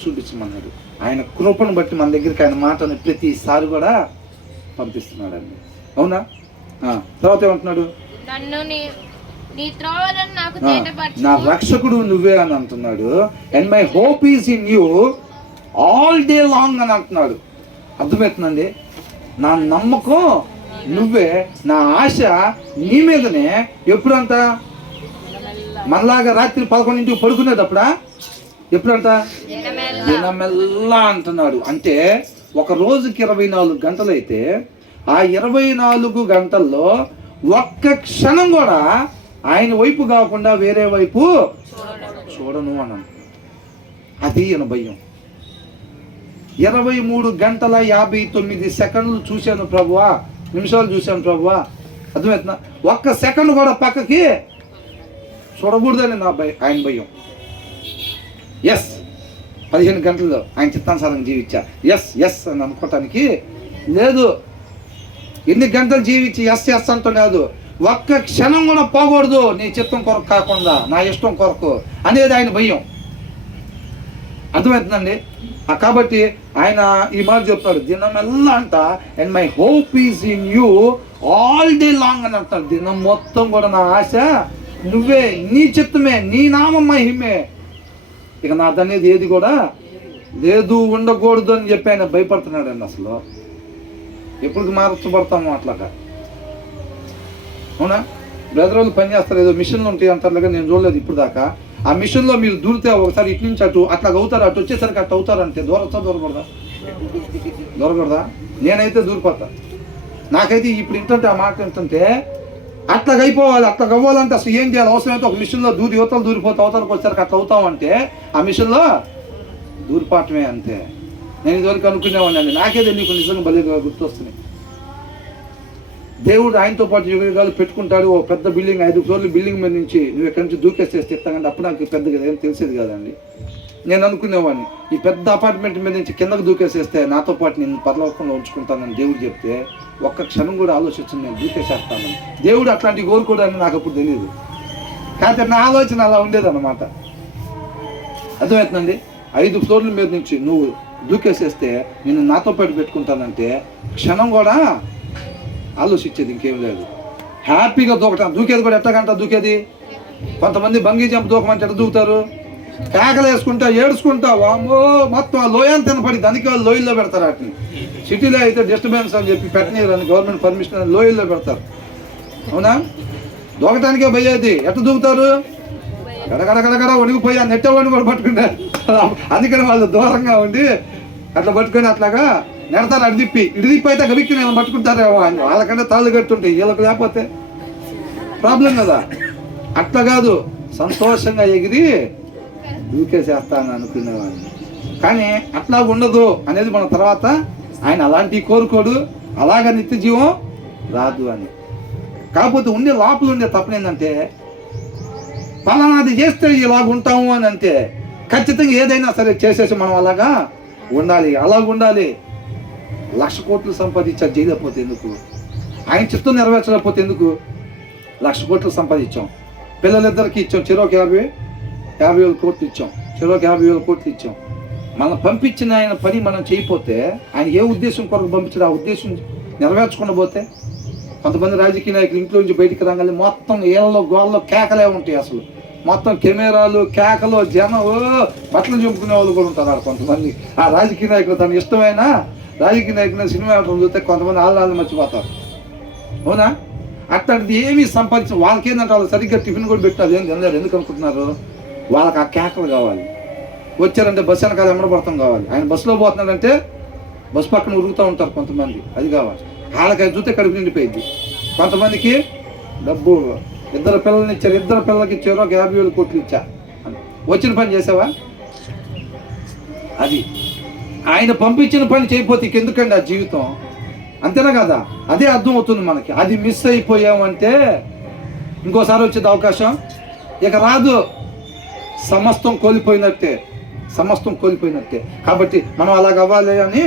చూపించమన్నాడు. ఆయన కృపను బట్టి మన దగ్గరికి ఆయన మాటని ప్రతిసారి కూడా పంపిస్తున్నాడండి. అవునా? తర్వాత ఏమంటున్నాడు? నా రక్షకుడు నువ్వే అని అంటున్నాడు. And my hope is in you all day long అని అంటున్నాడు. అర్థమవుతుందండి? నా నమ్మకం నువ్వే, నా ఆశ నీ మీదనే. ఎప్పుడంట? మనలాగా రాత్రి 11 పడుకునేటప్పుడా? ఎప్పుడంట? దినమెల్లా అంటున్నాడు. అంటే ఒక రోజుకి 24 గంటలు అయితే ఆ 24 గంటల్లో ఒక్క క్షణం కూడా ఆయన వైపు కాకుండా వేరే వైపు చూడను అన్నాను. అది ఈయన భయం. 23 గంటల 59 సెకండ్లు చూశాను ప్రభువా, నిమిషాలు చూశాను ప్రభువా. అర్థమవుతుందా? ఒక్క సెకండ్ కూడా పక్కకి చూడకూడదని నా భయం, ఆయన భయం. ఎస్ 15 గంటల్లో ఆయన చిత్తానుసారంగా జీవించా, ఎస్ అని అనుకోవటానికి లేదు. ఎన్ని గంటలు జీవించి ఎస్ అంటూ లేదు, ఒక్క క్షణం కూడా పోకూడదు నీ చిత్తం కొరకు కాకుండా నా ఇష్టం కొరకు అనేది ఆయన భయం. అర్థమవుతుందండి? కాబట్టి ఆయన ఈ మాట చెప్తాడు, దినమెల్లా అంట and my hope is in you all day long అని అంటాడు. దినం మొత్తం కూడా నా ఆశ నువ్వే, నీ చిత్తమే, నీ నామం మహిమే, ఇక నాదనేది ఏది కూడా లేదు, ఉండకూడదు అని చెప్పి ఆయన భయపడుతున్నాడు అండి. అసలు ఎప్పుడు మార్చబడతాము అట్లాగా? అవునా? బ్రదర్ వాళ్ళు పని చేస్తారు, ఏదో మిషన్లు ఉంటాయి అంటారు, నేను చూడలేదు ఇప్పుడు దాకా. ఆ మిషన్లో మీరు దూరితే ఒకసారి ఇటు నుంచి అటు అట్లాగ అవుతారు, అటు వచ్చేసరికి అటు అవుతారంటే దూరకూడదా? నేనైతే దూరిపోతా. నాకైతే ఇప్పుడు ఏంటంటే ఆ మాట ఏంటంటే అట్లాగ అయిపోవాలి, అట్లాగ అవ్వాలంటే అసలు ఏం చేయాలి? అవసరమైతే ఒక మిషన్లో యువతలు దూరిపోతే అవతలకు వచ్చేసరికి అట్లా అవుతామంటే ఆ మిషన్లో దూరిపాటమే అంతే. నేను ఇదివరకు అనుకునేవాడిని, నాకేదో నీకు నిజంగా బలిగా గుర్తొస్తున్నాయి. దేవుడు ఆయనతో పాటు యుగాలు పెట్టుకుంటాడు. ఓ పెద్ద బిల్డింగ్ 5 ఫ్లోర్ల బిల్డింగ్ మీద నుంచి నువ్వు ఎక్కడి నుంచి దూకేసేస్తే ఇస్తాకంటే అప్పుడు నాకు పెద్దగా ఏం తెలిసేది కాదండి. నేను అనుకునేవాడిని ఈ పెద్ద అపార్ట్మెంట్ మీద నుంచి కిందకు దూకేసేస్తే నాతో పాటు నేను పరలోకంలో ఉంచుకుంటానని దేవుడు చెప్తే ఒక్క క్షణం కూడా ఆలోచించి నేను దూకేసేస్తానని. దేవుడు అట్లాంటివి కోరుకోవడానికి నాకు అప్పుడు తెలియదు, కాకపోతే నా ఆలోచన అలా ఉండేదన్నమాట. అర్థమవుతుందండి? 5 ఫ్లోర్ల మీద నుంచి నువ్వు దూకేసేస్తే నేను నాతో పాటు పెట్టుకుంటానంటే క్షణం కూడా ఆలోచించేది ఇంకేం లేదు. హ్యాపీగా దూకటం. దూకేది కూడా ఎట్టగంట దూకేది. కొంతమంది బంగీ జంప్ దూకమంటే ఎట్లా దూకుతారు? కేకలు వేసుకుంటా, ఏడుచుకుంటా, వామ్మో మొత్తం ఆ లోయని తినపడి దానికి వాళ్ళు లోయల్లో పెడతారు. వాటిని సిటీలో అయితే డిస్టర్బెన్స్ అని చెప్పి పెట్టనీరని గవర్నమెంట్ పర్మిషన్ లోయల్లో పెడతారు. అవునా? దూకటానికే భయ్యేది. ఎట్లా దూకుతారు? గడగడగడగడ వణిగిపోయి ఆ నెట్టవాడిని కూడా పట్టుకున్నారు. అందుకని వాళ్ళు దూరంగా ఉండి అట్లా పట్టుకొని అట్లాగా నెడతారు. ఇటు తిప్పి అయితే గవిక్కి నేను పట్టుకుంటారేమో. వాళ్ళకంటే తాళ్ళు కట్టుంటాయి, వీళ్ళకి లేకపోతే ప్రాబ్లం కదా. అట్లా కాదు, సంతోషంగా ఎగిరి దూకేసేస్తాను అనుకునేవాడిని. కానీ అట్లా ఉండదు అనేది మన తర్వాత ఆయన అలాంటివి కోరుకోడు, అలాగ నిత్య జీవం రాదు అని. కాకపోతే ఉండే లోపల ఉండే తప్పనేందంటే పలానాది చేస్తే ఇలాగ ఉంటాము అని అంటే ఖచ్చితంగా ఏదైనా సరే చేసేసి మనం అలాగా ఉండాలి. అలాగ ఉండాలి. 1,00,000 కోట్లు సంపాదించారు, చేయలేకపోతే ఎందుకు? ఆయన చిత్తం నెరవేర్చలేకపోతే ఎందుకు? 1,00,000 కోట్లు సంపాదించాం, పిల్లలిద్దరికి ఇచ్చాం, చెరోకి 50,000 కోట్లు ఇచ్చాం, చెరోకి 50,000 కోట్లు ఇచ్చాం. మనం పంపించిన ఆయన పని మనం చేయకపోతే ఆయన ఏ ఉద్దేశం కొరకు పంపించాడు? ఆ ఉద్దేశం నెరవేర్చకుండా పోతే కొంతమంది రాజకీయ నాయకులు ఇంట్లో నుంచి బయటికి రాగానే మొత్తం ఏళ్ళలో గోళ్ళలో కేకలే ఉంటాయి. అసలు మొత్తం కెమెరాలు, కేకలు, జనం బట్టలు చెప్పుకునే వాళ్ళు కూడా ఉంటారు. కొంతమంది ఆ రాజకీయ నాయకులు తన ఇష్టమైన రాజకీయ నాయకులు సినిమా ఆడటం చూస్తే కొంతమంది ఆళ్ళు మర్చిపోతారు. అవునా? అట్లాంటిది ఏమీ సంపాదించిన వాళ్ళకి ఏంటంటే వాళ్ళు సరిగ్గా టిఫిన్ కూడా పెట్టాలి, ఏం తినలేరు. ఎందుకు అనుకుంటున్నారు? వాళ్ళకి ఆ కేకలు కావాలి. వచ్చారంటే బస్సు వెనకాల ఎమ్మడబడతాం కావాలి. ఆయన బస్సులో పోతున్నాడంటే బస్సు పక్కన ఉరుగుతూ ఉంటారు కొంతమంది, అది కావాలి. వాళ్ళకి చూస్తే కడుపు నిండిపోయింది. కొంతమందికి డబ్బు, 2 పిల్లల్ని ఇచ్చారు, 2 పిల్లలకి ఇచ్చారు, 50,000 కోట్లు ఇచ్చా. వచ్చిన పని చేసావా? అది ఆయన పంపించిన పని చేయకపోతే ఎందుకండి ఆ జీవితం? అంతేనా కదా? అదే అర్థం అవుతుంది మనకి. అది మిస్ అయిపోయామంటే ఇంకోసారి వచ్చేది అవకాశం ఇక రాదు. సమస్తం కోల్పోయినట్టే, సమస్తం కోల్పోయినట్టే. కాబట్టి మనం అలాగ అవ్వాలి అని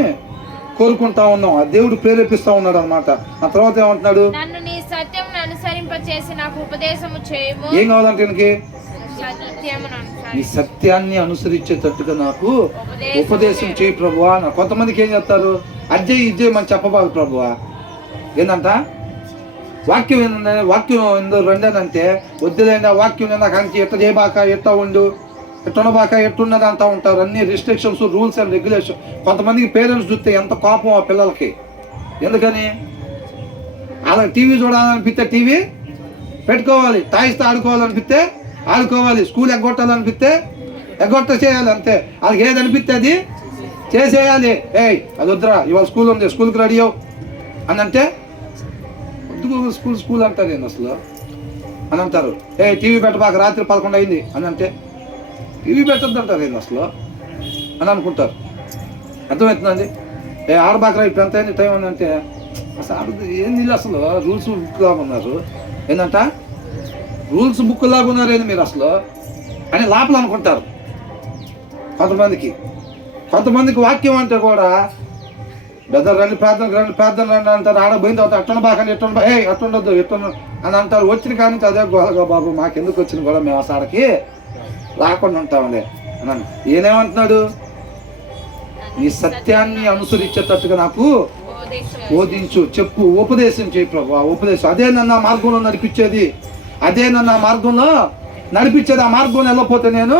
కోరుకుంటా ఉన్నాం. ఆ దేవుడు ప్రేరేపిస్తా ఉన్నాడు అనమాట. ఆ తర్వాత ఏమంటున్నాడు? నన్ను నీ సత్యమును అనుసరింపచేసి నాకు ఉపదేశము చేయము. ఏం కావాలంటే ఈయనకి? సత్యమును ఈ సత్యాన్ని అనుసరించేటట్టుగా నాకు ఉపదేశం చేయి ప్రభువా. కొంతమందికి ఏం చేస్తారు? అజ్జయ్ ఇజ్జయ్ మనం చెప్పబాకు ప్రభువా. ఏంటంట? వాక్యం ఏంటంటే వాక్యం ఎందుకు రెండేనంటే వద్దులేండి, ఆ వాక్యం నాకు అంకి ఎట్ట చేయబాక, ఎట్ట ఉండు, ఎట్టుండబాక, ఎట్టున్నది అంటూ ఉంటారు. అన్ని రిస్ట్రిక్షన్స్, రూల్స్ అండ్ రెగ్యులేషన్. కొంతమందికి పేరెంట్స్ చూస్తే ఎంత కోపం ఆ పిల్లలకి. ఎందుకని? అలా టీవీ చూడాలనిపిస్తే టీవీ పెట్టుకోవాలి, టాయిస్తో ఆడుకోవాలనిపిస్తే ఆడుకోవాలి, స్కూల్ ఎగ్గొట్టాలనిపిస్తే ఎగ్గొట్ట చేయాలి, అంతే. వాళ్ళకి ఏది అనిపిస్తే అది చేసేయాలి. అది వద్దురా, ఇవాళ స్కూల్ ఉంది, స్కూల్కి రెడీ అవ్వు అని అంటే స్కూల్ అంటారు ఏంది అసలు అని అంటారు. టీవీ పెట్టబాక, రాత్రి 11 అయింది అని అంటే టీవీ పెట్టద్దు అంటారు ఏంది అసలు అని అనుకుంటారు. అర్థమవుతుందండి? ఆడబాకరా ఇప్పుడు ఎంత అయింది టైం అని అంటే అసలు ఏంది అసలు రూల్స్ బుక్ లాగా ఉన్నారు ఏంటంట, రూల్స్ బుక్ లాగా ఉన్నారు ఏంది మీరు అసలు అని లోపల అనుకుంటారు కొంతమందికి. కొంతమందికి వాక్యం అంటే కూడా బ్రదర్ రండి ప్రార్థన రండి అంటారు. ఆడ పోయిన తర్వాత అట్టన బాగా ఎట్టుండ అట్టుండొద్దు ఎట్టుండ అని అంటారు. వచ్చిన కానీ అదే గోలగా బాబు మాకెందుకు వచ్చిన కూడా మేము అసాడకి రాకుండా ఉంటాంలే అన్నాను. ఈయనేమంటున్నాడు, నీ సత్యాన్ని అనుసరించేటట్టుగా నాకు బోధించు, చెప్పు, ఉపదేశం చేయి ప్రభు. ఉపదేశం అదే నన్ను ఆ మార్గంలో నడిపించేది, అదే నన్ను ఆ మార్గంలో నడిపించేది. ఆ మార్గంలో వెళ్ళకపోతే నేను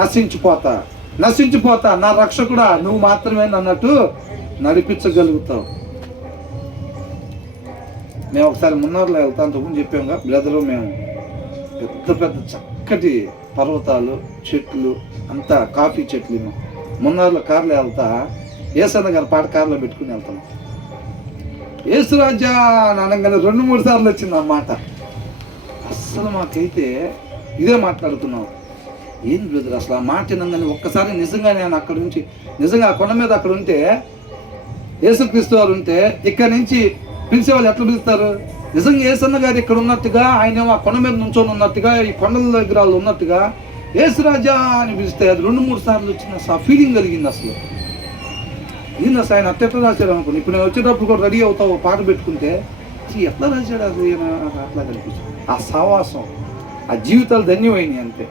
నశించిపోతా. నా రక్షకుడా నువ్వు మాత్రమే నన్నట్టు నడిపించగలుగుతావు. మేము ఒకసారి మున్నార్లో వెళ్తా అంతకుముందు చెప్పాముగా బ్రదరు, మేము పెద్ద చక్కటి పర్వతాలు, చెట్లు, అంతా కాఫీ చెట్లు. మున్నార్లో కార్లో వెళ్తా ఏసన్న గారి పాట కార్లో పెట్టుకుని వెళ్తాం. యేసురాజా అని అనగానే 2-3 సార్లు వచ్చింది ఆ మాట. అస్సలు మాకైతే ఇదే మాట్లాడుతున్నాం. ఏం బ్రదర్ అసలు ఆ మాట వినగానే ఒక్కసారి నిజంగా నేను అక్కడ నుంచి నిజంగా ఆ కొండ మీద అక్కడ ఉంటే, యేసుక్రీస్తు వారు ఉంటే ఇక్కడి నుంచి పిలిచే వాళ్ళు ఎట్లా పిలుస్తారు? నిజంగా యేసన్న గారు ఇక్కడ ఉన్నట్టుగా, ఆయన ఆ కొండ మీద నుంచొని ఉన్నట్టుగా, ఈ కొండల దగ్గర ఉన్నట్టుగా యేసురాజా అని పిలిస్తే అది 2-3 సార్లు వచ్చిన అసలు ఆ ఫీలింగ్ కలిగింది. అసలు ఏంది అసలు ఆయన అట్లా రాశాడు అనుకోండి. ఇప్పుడు నేను వచ్చేటప్పుడు కూడా రెడీ అవుతావు పాట పెట్టుకుంటే ఎట్లా రాశాడు అసలు ఈయన అట్లా కనిపించింది. ఆ సావాసం, ఆ జీవితాలు ధన్యమైనవి అంతే.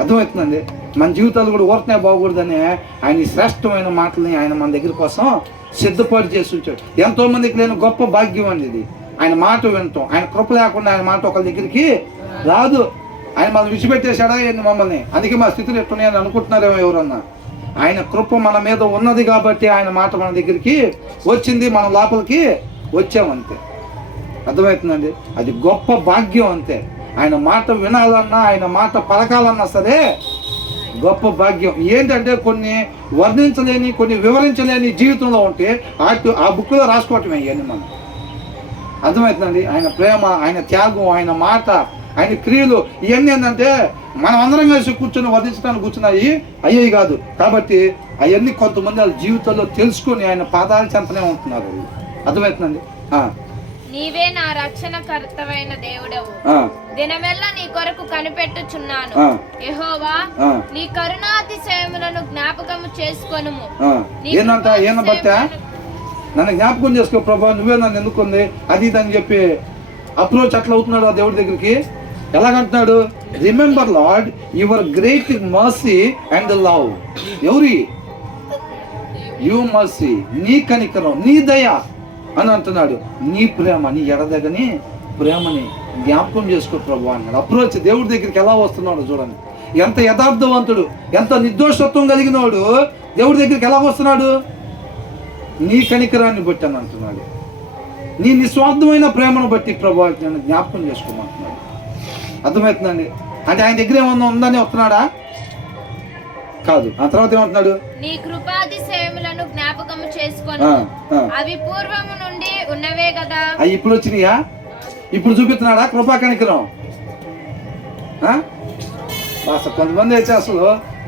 అర్థమవుతుందండి. మన జీవితాలు కూడా ఊరకనే బాగకూడదని ఆయన శ్రేష్టమైన మాటలని ఆయన మన దగ్గర కోసం సిద్ధపాటు చేసి ఉంచాడు. ఎంతోమందికి లేని గొప్ప భాగ్యం అండి ఇది. ఆయన మాట వినటం, ఆయన కృప లేకుండా ఆయన మాట ఒకరి దగ్గరికి రాదు. ఆయన మనం విడిచిపెట్టేశాడా ఏంది మమ్మల్ని? అందుకే మా స్థితులు ఎట్టున్నాయని అనుకుంటున్నారేమో ఎవరన్నా. ఆయన కృప మన మీద ఉన్నది కాబట్టి ఆయన మాట మన దగ్గరికి వచ్చింది, మన లోపలికి వచ్చామంతే. అర్థమవుతుందండి. అది గొప్ప భాగ్యం అంతే. ఆయన మాట వినాలన్నా, ఆయన మాట పలకాలన్నా సరే గొప్ప భాగ్యం. ఏంటంటే కొన్ని వర్ణించలేని, కొన్ని వివరించలేని జీవితంలో ఉంటే ఆ బుక్లో రాసుకోవటమే ఇవన్నీ మనం. అర్థమవుతుందండి. ఆయన ప్రేమ, ఆయన త్యాగం, ఆయన మాట, ఆయన క్రియలు ఇవన్నీ ఏంటంటే మనం అందరం కలిసి కూర్చొని వర్ణించడానికి కూర్చున్నాయి అయ్యేవి కాదు. కాబట్టి అవన్నీ కొంతమంది వాళ్ళ జీవితంలో తెలుసుకొని ఆయన పాదాల చెంతనే ఉంటున్నారు. అర్థమవుతుందండి. నీవే నా రక్షణకర్తవైన దేవుడవు, దినమెల్లా నీ కొరకు కనిపెట్టుచున్నాను. యెహోవా, నీ కరుణాతిశయములను జ్ఞాపకము చేసుకొనుము. ఏంటంట ఏనబట్టా నన్ను జ్ఞాపకం చేసుకో ప్రభా, నువ్వే నన్ను ఎందుకుంది అది ఇది అని చెప్పి అప్రోచ్ అట్లా అవుతున్నాడు ఆ దేవుడి దగ్గరికి. ఎలాగంటున్నాడు? Remember Lord your great mercy and love. ఎవరి? యు మర్సీ, నీ కనికరం, నీ దయ అని అంటున్నాడు. నీ ప్రేమ, నీ ఎడదగని ప్రేమని జ్ఞాపకం చేసుకో ప్రభు అన్నాడు. అప్రోచ్ దేవుడి దగ్గరికి ఎలా వస్తున్నాడు చూడండి. ఎంత యథార్థవంతుడు, ఎంత నిర్దోషత్వం కలిగినవాడు దేవుడి దగ్గరికి ఎలా వస్తున్నాడు? నీ కనికరాన్ని బట్టి అని అంటున్నాడు. నీ నిస్వార్థమైన ప్రేమను బట్టి ప్రభు నన్ను జ్ఞాపకం చేసుకోమంటున్నాడు. అర్థమవుతుందండి. అంటే ఆయన దగ్గర ఏమన్నా ఉందని వస్తున్నాడా? కాదు. ఆ తర్వాత ఏమంటున్నాడు? నీ కృపాతిశయములను జ్ఞాపకము చేసుకొని అవి పూర్వము నుండి ఉన్నవే కదా. అవి ఇప్పుడు వచ్చినాయా? ఇప్పుడు చూపిస్తున్నాడా కృపా కనికరం? అసలు కొంతమంది అయితే అసలు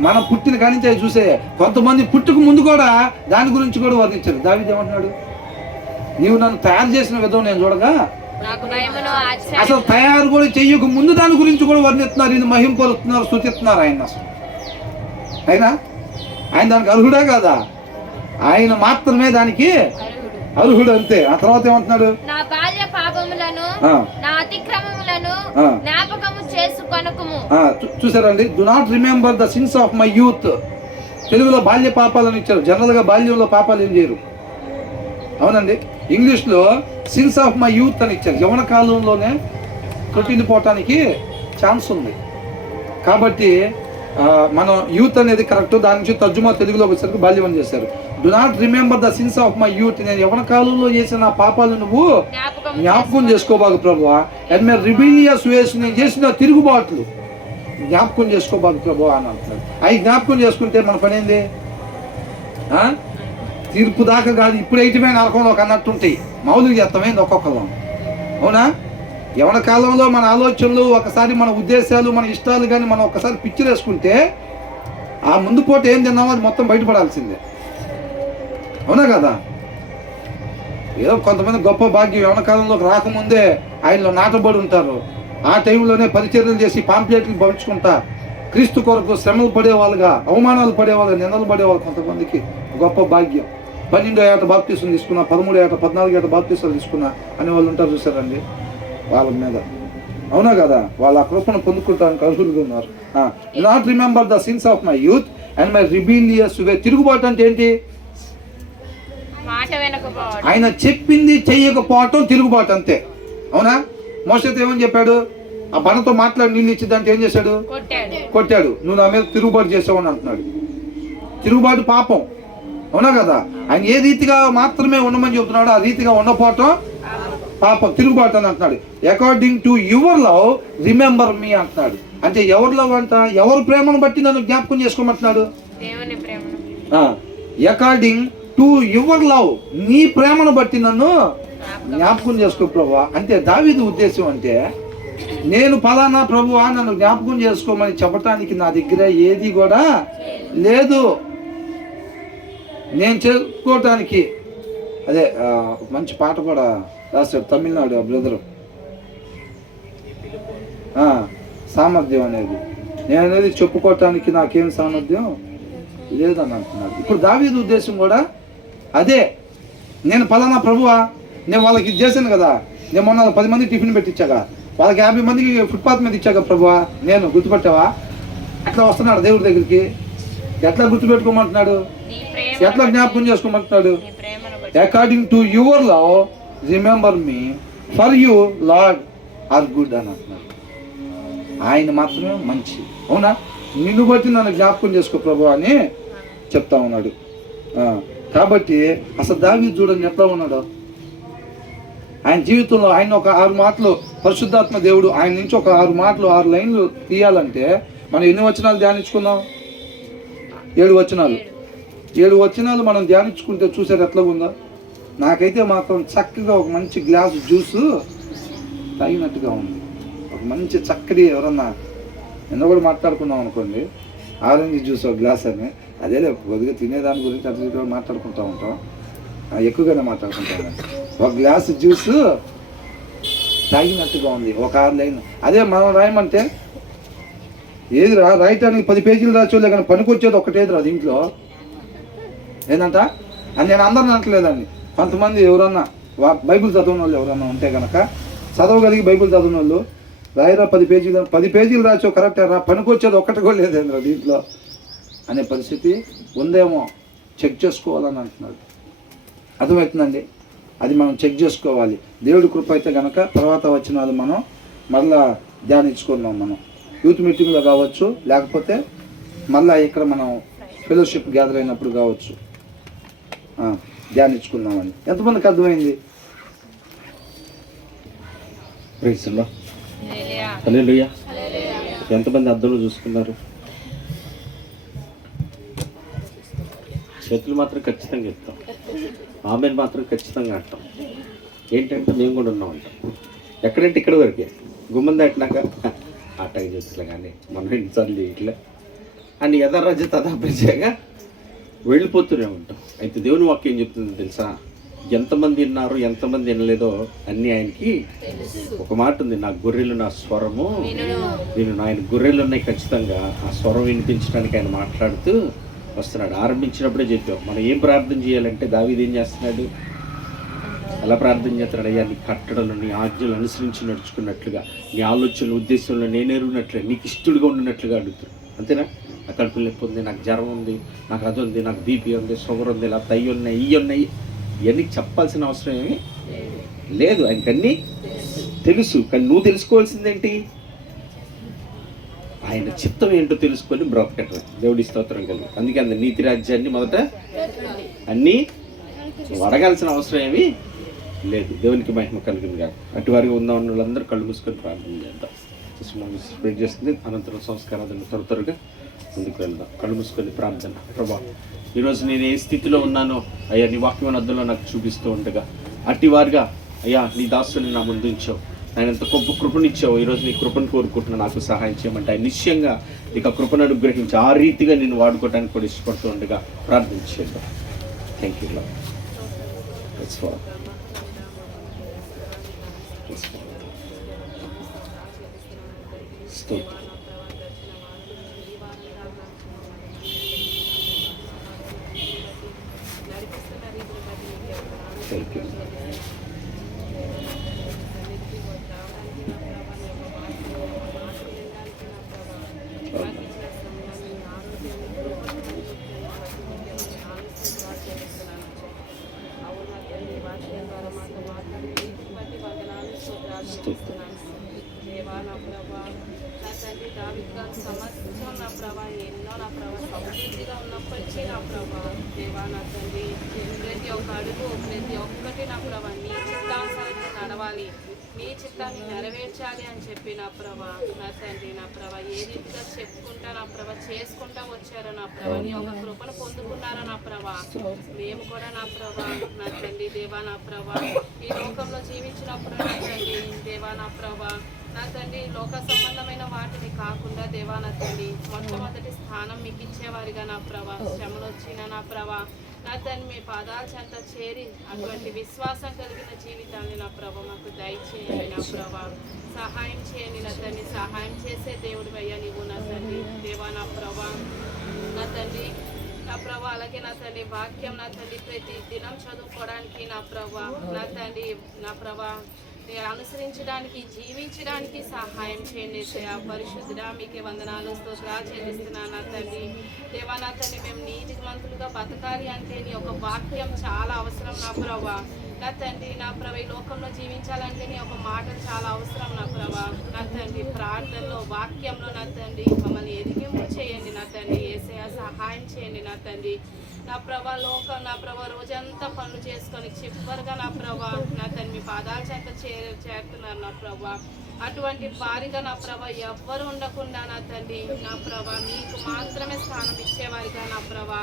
మనం పుట్టిన కానించి అవి చూసే, కొంతమంది పుట్టుకు ముందు కూడా దాని గురించి కూడా వర్ణించారు. దావీదు ఏమంటున్నాడు? నీవు నన్ను తయారు చేసిన విధం నేను చూడగా అసలు తయారు కూడా చెయ్యక ముందు దాని గురించి కూడా వర్ణిస్తున్నారు. ఇది మహింపరుస్తున్నారు, స్తుతిస్తున్నారు ఆయన. అసలు ఆయన దానికి అర్హుడా కాదా? ఆయన మాత్రమే దానికి అర్హుడు అంతే. ఆ తర్వాత ఏమంటున్నాడు? నా బాల్య పాపములను, నా అతిక్రమములను జ్ఞాపకము చేసుకొనుకుము. చూసారండి, do not remember the sins of my youth. తెలుగులో బాల్య పాపాలను ఇచ్చారు. జనరల్గా బాల్యంలో పాపాలు ఏం చేయరు. అవునండి. ఇంగ్లీష్లో సిన్స్ ఆఫ్ మై యూత్ అని ఇచ్చారు. యవన కాలంలోనే కొట్టిండిపోవటానికి ఛాన్స్ ఉంది. కాబట్టి మనం యూత్ అనేది కరెక్ట్. దాని నుంచి తర్జుమా తెలుగులోకి వచ్చేసరికి బాల్యం అని చేశారు. Do not remember the sins of my youth. నేను యవన కాలంలో చేసిన పాపాలు నువ్వు జ్ఞాపకం చేసుకోబాగు ప్రభువా. అండ్ మై రిబీలియస్ వేస్, నేను చేసిన తిరుగుబాట్లు జ్ఞాపకం చేసుకోబాగు ప్రభువా అని అంటున్నాడు. అవి జ్ఞాపకం చేసుకుంటే మన పని ఏంది? తీర్పు దాకా కాదు, ఇప్పుడు అయితమే నరకంలోకి అన్నట్టుంటాయి. మౌలిక చేస్తామైంది ఒక్కొక్కరం. అవునా? యవన కాలంలో మన ఆలోచనలు, ఒకసారి మన ఉద్దేశాలు, మన ఇష్టాలు కానీ మనం ఒకసారి పిక్చర్ వేసుకుంటే ఆ ముందు పూట ఏం తిన్నామో అది మొత్తం బయటపడాల్సిందే. అవునా కదా? ఏదో కొంతమంది గొప్ప భాగ్యం యవన కాలంలోకి రాకముందే ఆయనలో నాటబడి ఉంటారు. ఆ టైంలోనే పరిచర్యలు చేసి పాంప్లెట్లు పంచుకుంటా క్రీస్తు కొరకు శ్రమలు పడేవాళ్ళుగా, అవమానాలు పడేవాళ్ళుగా, నిందలు పడేవాళ్ళు కొంతమందికి గొప్ప భాగ్యం. 12 ఏట బాప్తీసం తీసుకున్నా, 13 ఏట 14 ఏట బాప్తీసాలు తీసుకున్నా అనే వాళ్ళు ఉంటారు చూసారండి, వాళ్ళ మీద. అవునా కదా? వాళ్ళ కృపను పొందుకుంటానికి అర్హులుగా ఉన్నారు. Not remember the sins of my youth and my rebellious way. తిరుగుబాటు అంటే ఏంటి? ఆయన చెప్పింది చెయ్యకపోవటం తిరుగుబాటు, అంతే. అవునా? మోషేతో ఏమని చెప్పాడు? ఆ బండతో మాట్లాడి నీళ్ళు ఇచ్చిందంటే ఏం చేశాడు? కొట్టాడు. నువ్వు నా మీద తిరుగుబాటు చేసావు అని అంటున్నాడు. తిరుగుబాటు పాపం. అవునా కదా? ఆయన ఏ రీతిగా మాత్రమే ఉండమని చెబుతున్నాడు ఆ రీతిగా ఉండపోవటం పాపం, తిరుగుబాటు అని అంటున్నాడు. According to your love remember మీ అంటున్నాడు. అంటే ఎవరి లవ్ అంట? ఎవరి ప్రేమను బట్టి నన్ను జ్ఞాపకం చేసుకోమంటున్నాడు. అకార్డింగ్ టు యువర్ లవ్, నీ ప్రేమను బట్టి నన్ను జ్ఞాపకం చేసుకో ప్రభువా. అంటే దావీదు ఉద్దేశం అంటే, నేను ఫలానా ప్రభువా నన్ను జ్ఞాపకం చేసుకోమని చెప్పటానికి నా దగ్గర ఏది కూడా లేదు. నేను చేసుకోవటానికి అదే మంచి పాట కూడా రాశాడు తమిళనాడు బ్రదరు, సామర్థ్యం అనేది. నేను అనేది చెప్పుకోవటానికి నాకేం సామర్థ్యం లేదని అంటున్నాడు. ఇప్పుడు దావీదు ఉద్దేశం కూడా అదే. నేను ఫలానా ప్రభువా, నేను వాళ్ళకి ఇది చేశాను కదా, నేను మొన్న 10 మందికి టిఫిన్ పెట్టించాగా, వాళ్ళకి 50 మందికి ఫుట్పాత్ మీద ఇచ్చాగా ప్రభువా, నేను గుర్తుపెట్టావా? అట్లా వస్తున్నాడు దేవుడి దగ్గరికి. ఎట్లా గుర్తుపెట్టుకోమంటున్నాడు? ఎట్లా జ్ఞాపకం చేసుకోమంటున్నాడు? According to your love remember me, for you Lord are good అని అంటున్నాడు. ఆయన మాత్రమే మంచి. అవునా? నిన్ను బట్టి నన్ను జ్ఞాపకం చేసుకో ప్రభు అని చెప్తా ఉన్నాడు. కాబట్టి అసలు దావీదు చూడండి ఎట్లా ఉన్నాడు. ఆయన జీవితంలో ఆయన ఒక 6 మాటలు పరిశుద్ధాత్మ దేవుడు ఆయన నుంచి ఒక 6 మాటలు 6 లైన్లు తీయాలంటే మనం ఎన్ని వచనాలు ధ్యానించుకున్నాం? 7 వచనాలు. 7 వచనాలు మనం ధ్యానించుకుంటే చూసారు ఎట్లా ఉందో. నాకైతే మాత్రం చక్కగా ఒక మంచి గ్లాసు జ్యూసు తాగినట్టుగా ఉంది. ఒక మంచి చక్కటి, ఎవరన్నా నిన్న కూడా మాట్లాడుకున్నాం అనుకోండి, ఆరెంజ్ జ్యూస్ ఒక గ్లాస్ అని. అదేలే కొద్దిగా తినేదాని గురించి అట్లా మాట్లాడుకుంటూ ఉంటాం, ఎక్కువగానే మాట్లాడుకుంటాం. ఒక గ్లాసు జ్యూస్ తాగినట్టుగా ఉంది. ఒక 6 లైన్. అదే మనం రాయమంటే ఏది రాయటానికి 10 పేజీలు రాచోలే, కానీ పనికొచ్చేది ఒకటేది రా దీంట్లో. ఏంటంట అని నేను అందరిని అనట్లేదండి. కొంతమంది ఎవరన్నా బైబిల్ చదవని వాళ్ళు ఎవరన్నా ఉంటే కనుక, చదవగలిగి బైబిల్ చదవని వాళ్ళు రాయరా 10 పేజీలు రాచో కరెక్టే రా, పనికొచ్చేది ఒక్కటి కూడా లేదేంద్రా దీంట్లో అనే పరిస్థితి ఉందేమో. చెక్ చేసుకోవాలని అంటున్నాడు. అర్థమవుతుందండి? అది మనం చెక్ చేసుకోవాలి. దేవుడి కృప అయితే కనుక తర్వాత వచ్చినది మనం మళ్ళా ధ్యానించుకుందాం. మనం యూత్ మీటింగ్లో కావచ్చు, లేకపోతే మళ్ళీ ఇక్కడ మనం ఫెలోషిప్ గ్యాదర్ అయినప్పుడు కావచ్చు, ధ్యానించుకుందామని. ఎంతమందికి అర్థమైంది? హల్లెలూయా. ఎంతమంది అర్థంలో చూసుకున్నారు? చేతులు మాత్రం ఖచ్చితంగా ఇస్తాం, ఆమెను మాత్రం ఖచ్చితంగా అంటాం. ఏంటంటే మేము కూడా ఉన్నాం అంటాం. ఎక్కడంటే ఇక్కడ వరకే, గుమ్మం దాటినాక అట్టగా చేతులు కానీ మనం ఎన్నిసార్లు ఇట్లా అని యథారాజ్య తదాప్రజగా వెళ్ళిపోతూనే ఉంటాం. అయితే దేవుని వాక్యం ఏం చెప్తుందో తెలుసా? ఎంతమంది విన్నారు ఎంతమంది వినలేదో అన్నీ ఆయనకి ఒక మాట ఉంది, నా గొర్రెలు నా స్వరము నేను. ఆయన గొర్రెలు ఉన్నాయి ఖచ్చితంగా. ఆ స్వరం వినిపించడానికి ఆయన మాట్లాడుతూ వస్తున్నాడు. ఆరంభించినప్పుడే చెప్పాం మనం ఏం ప్రార్థన చేయాలంటే, దావీదు ఏం చేస్తున్నాడు? ఎలా ప్రార్థన చేస్తున్నాడు? అయ్యా నీ కట్టడలు నీ ఆజ్ఞలు అనుసరించి నడుచుకున్నట్లుగా, నీ ఆలోచనలు ఉద్దేశంలో నేనెరుగునట్లుగా, నీకు ఇష్టడుగా ఉండినట్లుగా అడుగుతాడు. అంతేనా? నా కడుపు నొప్పి ఉంది, నాకు జ్వరం ఉంది, నాకు అది ఉంది, నాకు బీపీ ఉంది, షుగర్ ఉంది, ఇలా తయ్యి ఉన్నాయి, ఇవి ఉన్నాయి, ఇవన్నీ చెప్పాల్సిన అవసరం ఏమీ లేదు. ఆయనకన్నీ తెలుసు. కానీ నువ్వు తెలుసుకోవాల్సిందేంటి? ఆయన చిత్తం ఏంటో తెలుసుకొని బ్రతకటం. దేవుడి స్తోత్రం కలిగి. అందుకే అంత నీతి రాజ్యాన్ని మొదట అన్నీ అడగాల్సిన అవసరం ఏమీ లేదు. దేవునికి మహిమ కలిగింది కాదు. అటు వారిగా ఉన్న వాళ్ళందరూ కళ్ళు మూసుకొని ప్రార్థన చేద్దాం. స్ప్రెడ్ చేస్తుంది. అనంతరం సంస్కారాలను త్వరగా ముందుకు వెళ్దాం. కళ్ళు మూసుకొని ప్రార్థన. ప్రభా, ఈరోజు నేను ఏ స్థితిలో ఉన్నానో అయ్యా నీ వాక్యం అద్దంలో నాకు చూపిస్తూ ఉండగా, అట్టి వారిగా అయ్యా నీ దాసుని నా ముందు ఉంచావు. ఆయన ఎంత గొప్ప కృపనిచ్చావు. ఈరోజు నీ కృపను కోరుకుంటున్నా, నాకు సహాయం చేయమంటే ఆయన నిశ్చయంగా నీకు ఆ కృపను అనుగ్రహించి ఆ రీతిగా నేను వాడుకోవడానికి కూడా ఇష్టపడుతూ ఉండగా ప్రార్థించేద్దాం. Thank you Lord. స్తోత్రం. Thank you. దేవా నా ప్రభా, నా తండ్రి దావీదు గారి సమస్తం నా ప్రభా ఎన్నో నా ప్రభా సమృద్ధిగా ఉన్నప్పటికీ నా ప్రభా దేవా నా తండ్రి ప్రతి ఒక్క అడుగు ప్రతి ఒక్కటి నా ప్రభా నీ చిత్తానుసారంగా నడవాలి, నీ చిత్తాన్ని నెరవేర్చాలి అని చెప్పి నా ప్రభా నా తండ్రి నా ప్రభా ఏ రీతిగా చెప్పుకుంటా నా ప్రభా చేసుకుంటా వచ్చారో నా ప్రభా నీ ఒక కృపను పొందుకున్నారో నా ప్రభా మేము కూడా నా ప్రభా నా తండ్రి దేవా నా ప్రభా ఈ లోకంలో జీవించినప్పుడు నా తండ్రి దేవా నా ప్రభా నా తండ్రి లోక సంబంధమైన వాటిని కాకుండా దేవా నా తండ్రి మొట్టమొదటి స్థానం మీకు ఇచ్చేవారిగా నా ప్రభా శ్రమలు వచ్చిన నా ప్రభా నా తండ్రి మీ పాదాల చెంత చేరి అటువంటి విశ్వాసం కలిగిన జీవితాన్ని నా ప్రభా మాకు దయచేయండి నా ప్రభా సహాయం చేయండి నా తండ్రి సహాయం చేసే దేవుడు అయ్యా నీవు నా తండ్రి దేవా నా ప్రభా నా తండ్రి నా ప్రభా అలాగే నా తండ్రి వాక్యం నా తండ్రి ప్రతి దినం చదువుకోవడానికి నా ప్రభా నా తండ్రి నా ప్రభా అనుసరించడానికి జీవించడానికి సహాయం చేయండి పరిశుద్ధుడా మీకే వందనాలు స్తోత్రాలు చెల్లిస్తున్నాను నా తండ్రి దేవా నా తండ్రి మేము నీతిమంతులుగా బతకాలి అంటే నీ ఒక వాక్యం చాలా అవసరం నా ప్రభా నా తండ్రి నా ప్రభా ఈ లోకంలో జీవించాలంటే నీ ఒక మాటలు చాలా అవసరం నా ప్రభా నా తండ్రి ప్రార్థనలో వాక్యంలో నా తండ్రి మమ్మల్ని ఎదిగింపు చేయండి నా తండ్రి యేసయ్య సహాయం చేయండి నా తండ్రి నా ప్రభా లోకం నా ప్రభా రోజంతా పనులు చేసుకొని చివరిగా నా ప్రభా నా తండ్రి మీ పాదాల చెంత చేరుతున్నారు నా ప్రభా అటువంటి వారిగా నా ప్రభా ఎవ్వరు ఉండకుండా నా తండ్రి నా ప్రభా మీకు మాత్రమే స్థానం ఇచ్చేవారిగా నా ప్రభా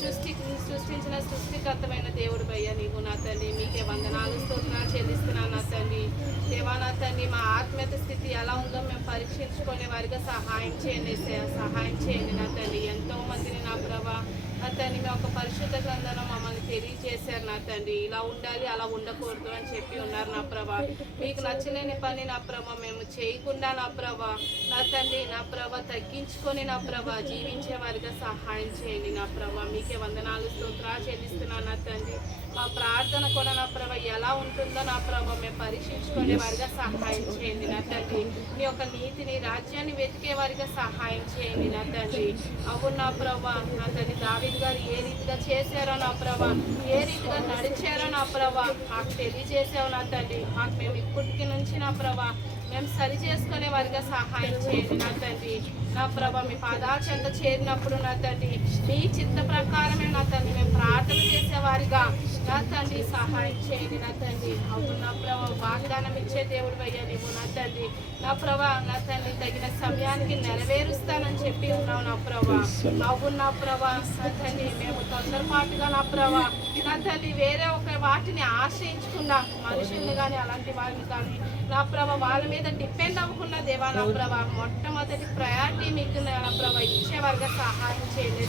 సృష్టించిన సృష్టికర్తమైన దేవుడు అయ్యా నీవు నా తండ్రి మీకే వందనాలు స్తోత్రాలు చెల్లిస్తున్నాను నా తండ్రి దేవా నా తండ్రి మా ఆత్మీయత స్థితి ఎలా ఉందో మేము పరీక్షించుకునే వారిగా సహాయం చేయండి సహాయం చేయండి నా తండ్రి ఎంతో మందిని నా ప్రభా నా తండ్రి మీ ఒక పరిశుద్ధ గ్రంథంలో మమ్మల్ని తెలియజేశారు నా తండ్రి ఇలా ఉండాలి అలా ఉండకూడదు అని చెప్పి ఉన్నారు నా ప్రభా మీకు నచ్చలేని పని నా ప్రభా మేము చేయకుండా నా ప్రభా నా తండ్రి నా ప్రభా తగ్గించుకొని నా ప్రభా జీవించే వారిగా సహాయం చేయండి నా ప్రభా మీకే వందనాలు స్తోత్రాలు చెల్లిస్తున్నాను నా తండ్రి మా ప్రార్థన కూడా నా ప్రభా ఎలా ఉంటుందో నా ప్రభా మేము పరీక్షించుకునే వారిగా సహాయం చేయండి నా తండ్రి మీ యొక్క నీతిని రాజ్యాన్ని వెతికే వారిగా సహాయం చేయండి నా తండ్రి అవును నా ప్రభా నా తండ్రి దావీదు గారు ఏ రీతిగా చేశారో నా ప్రభా ఏ రీతిగా నడిచారో నా ప్రభా మాకు తెలియజేసావు నా తండ్రి మాకు మేము ఇప్పటికి నుంచి నా ప్రభా మేము సరి చేసుకునే వారిగా సహాయం చేయండి నా తండ్రి నా ప్రభా మీ పాదాల చెంత చేరినప్పుడు నా తండ్రి మీ చిత్త ప్రకారమే నా తండ్రి మేము ప్రార్థన చేసేవారిగా నా తండ్రి సహాయం చేయండి నా తండ్రి అవును నా ప్రభా వాగ్దానం ఇచ్చే దేవుడు అయ్యా నీవు నా తండ్రి నా ప్రభా నా తండ్రి తగిన సమయానికి నెరవేరుస్తానని చెప్పి ఉన్నావు నా ప్రభా అవును నా ప్రభా నా తండ్రి మేము తొందరపాటుగా నా ప్రభా నా తండ్రి వేరే ఒక వాటిని ఆశ్రయించకుండా మనుషుల్ని కానీ అలాంటి వారిని కానీ నా ప్రభా వాళ్ళ మీద డిపెండ్ అవ్వకుండా దేవా నా ప్రభా మొట్టమొదటి ప్రయారిటీ మీకు నా ప్రభా ఇచ్చేవారుగా సహాయం చేయండి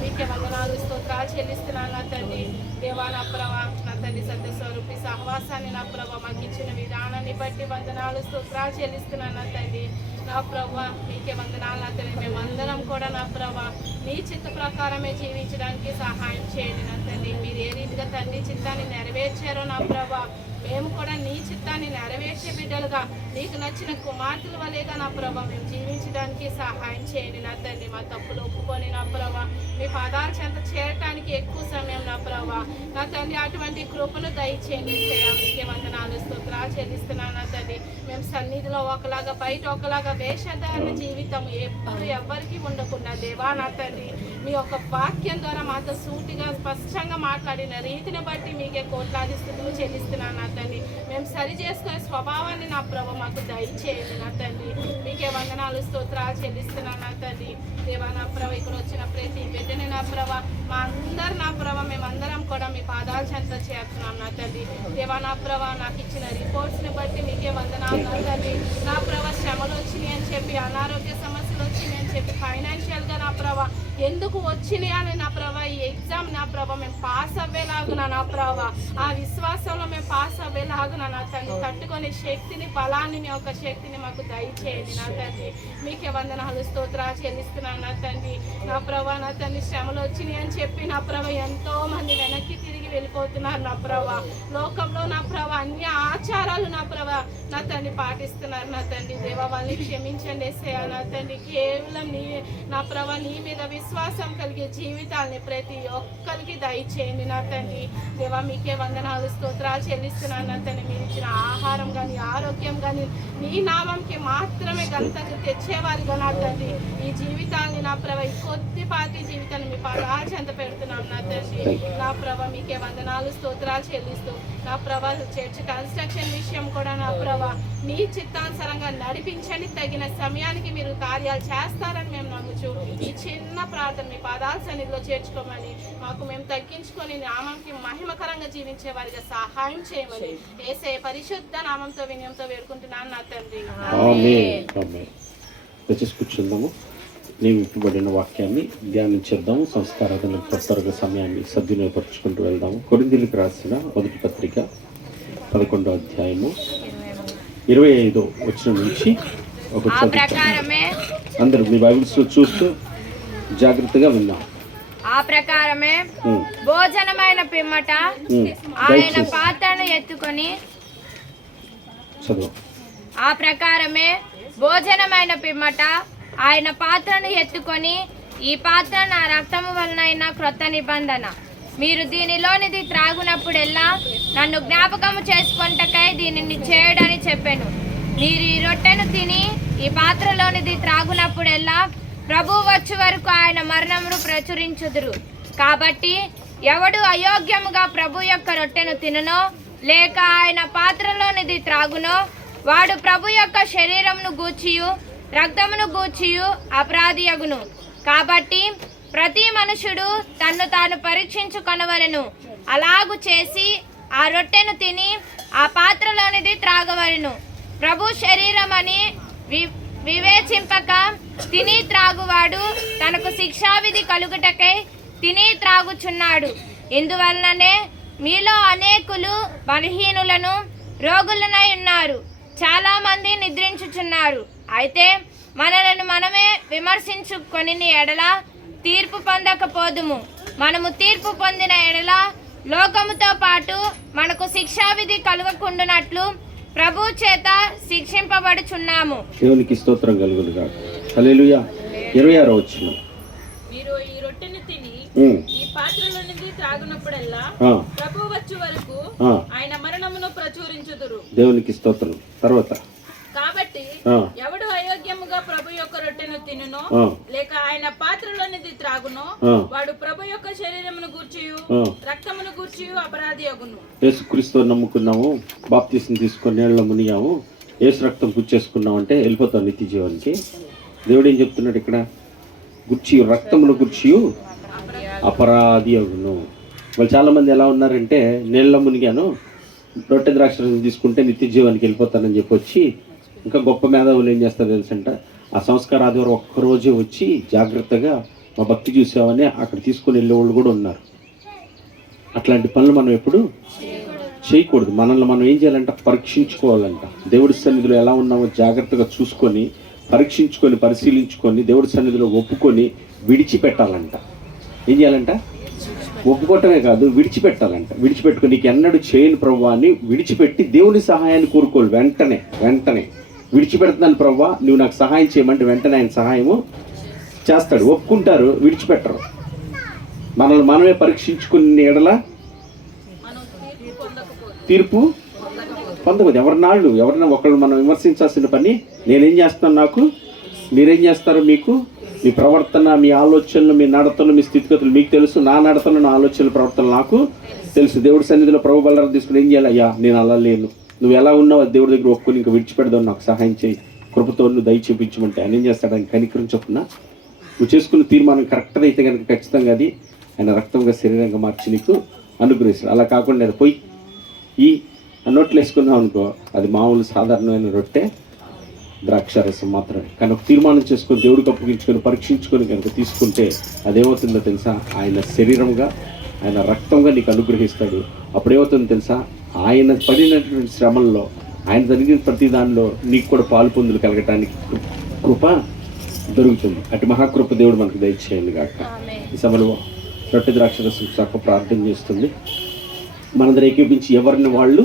మీకే వందనాలు స్తోత్రాలు చెల్లిస్తున్నాను నా తండ్రి దేవా నా ప్రభా నా తండ్రి సత్యస్వరూపి సహవాసాన్ని నా ప్రభా మాకు ఇచ్చిన విధానాన్ని బట్టి వందనాలు స్తోత్రాలు చెల్లిస్తున్నాను నా తండ్రి నా ప్రభా మీకే వందనాలు నా తండ్రి మేమందరం కూడా నా ప్రభా నీ చిత్త ప్రకారమే జీవించడానికి సహాయం చేయండి నా తండ్రి మీరు ఏ రీతిగా తండ్రి చిత్తాన్ని నెరవేర్చారో నా ప్రభా మేము కూడా నీ చిత్తాన్ని నెరవేర్చే బిడ్డలుగా నీకు నచ్చిన కుమార్తెల వలేగా నా ప్రభా మేము జీవించడానికి సహాయం చేయండి నా తండ్రి మా తప్పులు ఒప్పుకొని నా ప్రభా మీ పాదాల చెంత చేరటానికి ఎక్కువ సమయం నా ప్రభా నా తండ్రి అటువంటి కృపను దయచేయండి మీకే వందనాలు స్తోత్రాలు చెల్లిస్తున్నాను నా తండ్రి మేము సన్నిధిలో ఒకలాగా బయట ఒకలాగా వేషధారణ జీవితం ఎప్పుడు ఎవ్వరికి ఉండకుండా దేవా నా తండ్రి మీ యొక్క వాక్యం ద్వారా మాతో సూటిగా స్పష్టంగా మాట్లాడిన రీతిని బట్టి మీకే కోట్లాది స్థితులు చెల్లిస్తున్నాను నా తండ్రి మేము సరి చేసుకునే స్వభావాన్ని నా ప్రభు మాకు దయచేయండి నా తండ్రి మీకే వందనాలు స్తోత్రాలు చెల్లిస్తున్నాను నా తండ్రి దేవా నా ప్రభ ఇక్కడ వచ్చిన ప్రతి బిడ్డని నా ప్రభ మా అందరు నా ప్రభ మేమందరం కూడా మీ పాదాల చెంత చేస్తున్నాం నా తండ్రి దేవా నా ప్రభ నాకు ఇచ్చిన రిపోర్ట్స్ని బట్టి మీకే వందనాలు నా తండ్రి నా ప్రభ శ్రమలు వచ్చినాయి అని చెప్పి అనారోగ్య సమస్యలు వచ్చినాయి అని చెప్పి ఫైనాన్షియల్గా నా ప్రభ ఎందుకు వచ్చినాయి అని నా ప్రభ ఈ ఎగ్జామ్ నా ప్రభ మేము పాస్ అవ్వేలాగున నా ప్రభ ఆ విశ్వాసంలో మేము పాస్ అవ్వేలాగున నా తండ్రి తట్టుకునే శక్తిని బలాన్ని మీ యొక్క శక్తిని మాకు దయచేయండి నా తండ్రి మీకే వందనాలు స్తోత్రాలు చెల్లిస్తున్నాను నా తండ్రి నా ప్రభ నా తండ్రి శ్రమలు వచ్చినాయి అని చెప్పి నా ప్రభ ఎంతో మంది వెనక్కి తిరిగి వెళ్ళిపోతున్నారు నా ప్రభా. లోకంలో నా ప్రభా అన్ని ఆచారాలు నా ప్రభా నా తండ్రి పాటిస్తున్నారు నా తండ్రి. దేవా వాళ్ళని క్షమించండి యేసయ్యా నా తండ్రి. కేవలం నీ నా ప్రభా నీ మీద విశ్వాసం కలిగే జీవితాలని ప్రతి ఒక్కరికి దయచేయండి నా తండ్రి. దేవా మీకే వందనాలు స్తోత్రాలు చెల్లిస్తున్నాను నా తండ్రి. మీరు ఇచ్చిన ఆహారం కానీ ఆరోగ్యం కానీ నీ నామంకి మాత్రమే ఘనత తెచ్చేవారిగా నా తండ్రి. ఈ జీవితాన్ని నా ప్రభా ఈ కొద్దిపాటి జీవితాన్ని మీ పాదాల చెంత పెడుతున్నాం నా తండ్రి. నా ప్రభా మీకే వందనాలు స్తోత్రాలు చెల్లిస్తూ నా ప్రభా చర్చ్ కన్స్ట్రక్షన్ విషయం కూడా నా ప్రభా మీ చిత్తానుసారంగా నడిపించండి. తగిన సమయానికి మీరు కార్యాలు చేస్తారని మేము నమ్ముచు ఈ చిన్న ప్రార్థన మీ పాదాల సన్నిధిలో చేర్చుకోమని మాకు మేము తగ్గించుకొని నామంకి మహిమకరంగా జీవించే వారిగా సహాయం చేయమని యేసయ్య పరిశుద్ధ నామంతో వినయంతో వేడుకుంటున్నాను నా తండ్రి. కూర్చుందాము. నేను ఇవ్వబడిన వాక్యాన్ని ధ్యానించేద్దాము. సంస్కారాధనకు త్వరగా సమయాన్ని సద్వినియోగపరుచుకుంటూ వెళ్దాము. కొరింథీయులకు రాసిన మొదటి పత్రిక 11వ అధ్యాయము 25వ వచనం నుంచి ఒక అందరూ మీ బైబిల్స్ లో చూస్తూ జాగ్రత్తగా విన్నాం. ఆ ప్రకారమే భోజనమైన పిమ్మట ఆయన పాత్రను ఎత్తుకొని చదువు. ఆ ప్రకారమే భోజనమైన పిమ్మట ఆయన పాత్రను ఎత్తుకొని ఈ పాత్ర నా రక్తము వలనైన క్రొత్త నిబంధన. మీరు దీనిలోనిది త్రాగునప్పుడెల్లా నన్ను జ్ఞాపకము చేసుకొనుటకై దీనిని చేయడని చెప్పాను. మీరు ఈ రొట్టెను తిని ఈ పాత్రలోనిది త్రాగునప్పుడెల్లా ప్రభు వచ్చే వరకు ఆయన మరణమును ప్రచురించుదురు. కాబట్టి ఎవడు అయోగ్యముగా ప్రభు యొక్క రొట్టెను తిననో లేక ఆయన పాత్రలోనిది త్రాగునో వాడు ప్రభు యొక్క శరీరమును గూర్చియు రక్తమును గూర్చియు అపరాధియగును. కాబట్టి ప్రతి మనుషుడు తన్ను తాను పరీక్షించుకొనవలెను. అలాగు చేసి ఆ రొట్టెను తిని ఆ పాత్రలోనిది త్రాగవలెను. ప్రభు శరీరమని వివేచింపక తిని త్రాగువాడు తనకు శిక్షావిధి కలుగుటకై తిని త్రాగుచున్నాడు. ఇందువలననే మీలో అనేకులు బలహీనులను రోగులనై ఉన్నారు. చాలా మంది నిద్రించుచున్నారు. అయితే మనలను మనమే విమర్శించుకొని ఎడల తీర్పు పొందకపోదుము. మనము తీర్పు పొందిన ఎడల లోకముతో పాటు మనకు శిక్షావిధి కలుగకుండునట్లు ప్రభు చేత శిక్షింపబడుచున్నాము. దేవునికి స్తోత్రం కలుగును గాక. హల్లెలూయా. 26వ వచనం. మీరు ఈ రొట్టెను తిని ఈ పాత్రలోనిది త్రాగునప్పుడల్లా ప్రభు వచ్చే వరకు ఆయన మరణమును ప్రచురించుదురు. దేవునికి స్తోత్రం. తర్వాత కాబట్టి ఎవడు అయోగ్యముగా ప్రభు యొక్క రొట్టెను తినునో లేక ఆయన పాత్రలోనిది త్రాగునో వాడు ప్రభు యొక్క శరీరమును గూర్చియు రక్తమును గూర్చియు అపరాధి అగును. యేసుక్రీస్తు నమ్ముకున్నాము, బాప్తిసం తీసుకొని నీళ్ళలో మునిగాము, యేసు రక్తం గుర్చేసుకున్నాం అంటే వెళ్ళిపోతాం నిత్య జీవానికి. దేవుడు ఏం చెప్తున్నాడు ఇక్కడ? గుర్చి రక్తమును గుర్చియు అపరాధి అగును. వాళ్ళు చాలా మంది ఎలా ఉన్నారంటే నీళ్ళలో మునిగాను, రొట్టె ద్రాక్ష తీసుకుంటే నిత్య జీవానికి వెళ్ళిపోతానని చెప్పి వచ్చి ఇంకా గొప్ప మేధావులు ఏం చేస్తారు తెలుసంట, ఆ సంస్కార ఆదివారం ఒక్కరోజే వచ్చి జాగ్రత్తగా మా భక్తి చూసామని అక్కడ తీసుకుని వెళ్ళే వాళ్ళు కూడా ఉన్నారు. అట్లాంటి పనులు మనం ఎప్పుడు చేయకూడదు. మనల్ని మనం ఏం చేయాలంట? పరీక్షించుకోవాలంట. దేవుడి సన్నిధిలో ఎలా ఉన్నామో జాగ్రత్తగా చూసుకొని పరీక్షించుకొని పరిశీలించుకొని దేవుడి సన్నిధిలో ఒప్పుకొని విడిచిపెట్టాలంట. ఏం చేయాలంట? ఒప్పుకోవటమే కాదు, విడిచిపెట్టాలంట. విడిచిపెట్టుకుని నీకు ఎన్నడూ చేయని ప్రభువా అని విడిచిపెట్టి దేవుని సహాయాన్ని కోరుకోవాలి. వెంటనే విడిచిపెడుతున్నాను ప్రభువా, నువ్వు నాకు సహాయం చేయమంటే వెంటనే ఆయన సహాయము చేస్తాడు. ఒప్పుకుంటారు, విడిచిపెట్టరు. మనల్ని మనమే పరీక్షించుకునే ఎడల తీర్పు పొందకూడదు. ఎవరినా ఒకళ్ళు మనం విమర్శించాల్సిన పని నేనేం చేస్తాను, నాకు మీరేం చేస్తారు, మీకు మీ ప్రవర్తన, మీ ఆలోచనలు, మీ నడతలు, మీ స్థితిగతులు మీకు తెలుసు. నా నడతలు, నా ఆలోచనలు, ప్రవర్తన నాకు తెలుసు. దేవుడి సన్నిధిలో ప్రభు బలరాలు తీసుకుని ఏం చేయాలి? అయ్యా నేను అలా లేను, నువ్వు ఎలా ఉన్నావు దేవుడి దగ్గర ఒప్పుకొని ఇంకా విడిచిపెడదావు, నాకు సహాయం చేయి, కృపతో నువ్వు దయ చూపించమంటే ఆయన ఏం చేస్తాడు? ఆయన కనికరం చొప్పున నువ్వు చేసుకున్న తీర్మానం కరెక్ట్గా అయితే కనుక ఖచ్చితంగా అది ఆయన రక్తంగా శరీరంగా మార్చి నీకు అనుగ్రహిస్తాడు. అలా కాకుండా అది పోయి ఈ నోట్లు వేసుకున్నావు అనుకో, అది మామూలు సాధారణమైన రొట్టె ద్రాక్షారసం మాత్రమే. కానీ ఒక తీర్మానం చేసుకొని దేవుడికి అప్పగించుకొని పరీక్షించుకొని కనుక తీసుకుంటే అదేమవుతుందో తెలుసా? ఆయన శరీరంగా ఆయన రక్తంగా నీకు అనుగ్రహిస్తాడు. అప్పుడేమవుతుందో తెలుసా? ఆయన పడినటువంటి శ్రమల్లో, ఆయన జరిగిన ప్రతి దానిలో నీకు కూడా పాలు పొందులు కలగటానికి కృప దొరుకుతుంది. అటు మహాకృప దేవుడు మనకు దయచేయండి కాక. ఈ సమయంలో రొట్టె ద్రాక్షరసం శాఖ ప్రార్థన చేస్తుంది. మనందరూ ఏకీపించి ఎవరిని వాళ్ళు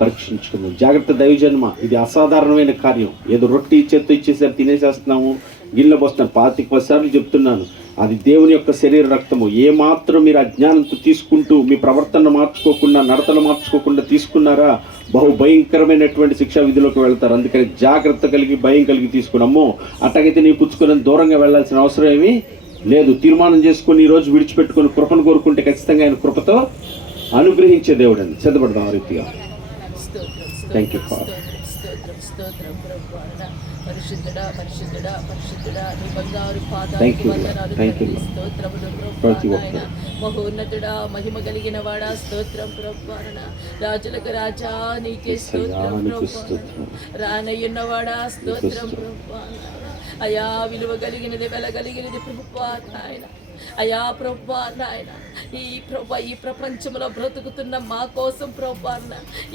పరీక్షించుకుందాం. జాగ్రత్త దైవజన్మ, ఇది అసాధారణమైన కార్యం. ఏదో రొట్టి చేత్తో ఇచ్చేసరి తినేసేస్తున్నాము, గిన్నెలో పోస్తున్నాం. 25 సార్లు చెప్తున్నాను, అది దేవుని యొక్క శరీర రక్తము. ఏమాత్రం మీరు అజ్ఞానంతో తీసుకుంటూ మీ ప్రవర్తన మార్చుకోకుండా, నడతలు మార్చుకోకుండా తీసుకున్నారా, బహు భయంకరమైనటువంటి శిక్షా విధిలోకి వెళ్తారు. అందుకని జాగ్రత్త కలిగి, భయం కలిగి తీసుకున్నాము. అట్టగైతే నీ పుచ్చుకొని దూరంగా వెళ్ళాల్సిన అవసరం ఏమీ లేదు. తీర్మానం చేసుకొని ఈరోజు విడిచిపెట్టుకొని కృపను కోరుకుంటే ఖచ్చితంగా ఆయన కృపతో అనుగ్రహించే దేవుడు అని సిద్ధపడదాం. ఆ రీతిగా థ్యాంక్ యూ ఫాదర్. స్తోత్రం ప్రభువా. పరిశుద్ధుడా పరిశుద్ధుడా పరిశుద్ధుడా, నీ బంగారు Thank you, పాదాలకు thank you, స్తోత్రములు ప్రతి ప్రభువా. ఒక్కరు. మహోన్నతుడా, మహిమ కలిగిన వాడా, స్తోత్రం ప్రభువా. రాజులకు రాజా నీకే స్తోత్రం ప్రభువా. రానయ్యున్నవాడా, స్తోత్రం ప్రభువా. అయా విలువ కలిగినది, వెల కలిగినది ప్రభువా నాయన. అయా ప్రభువా నాయన, ఈ ప్రపంచంలో బ్రతుకుతున్న మా కోసం ప్రభువా,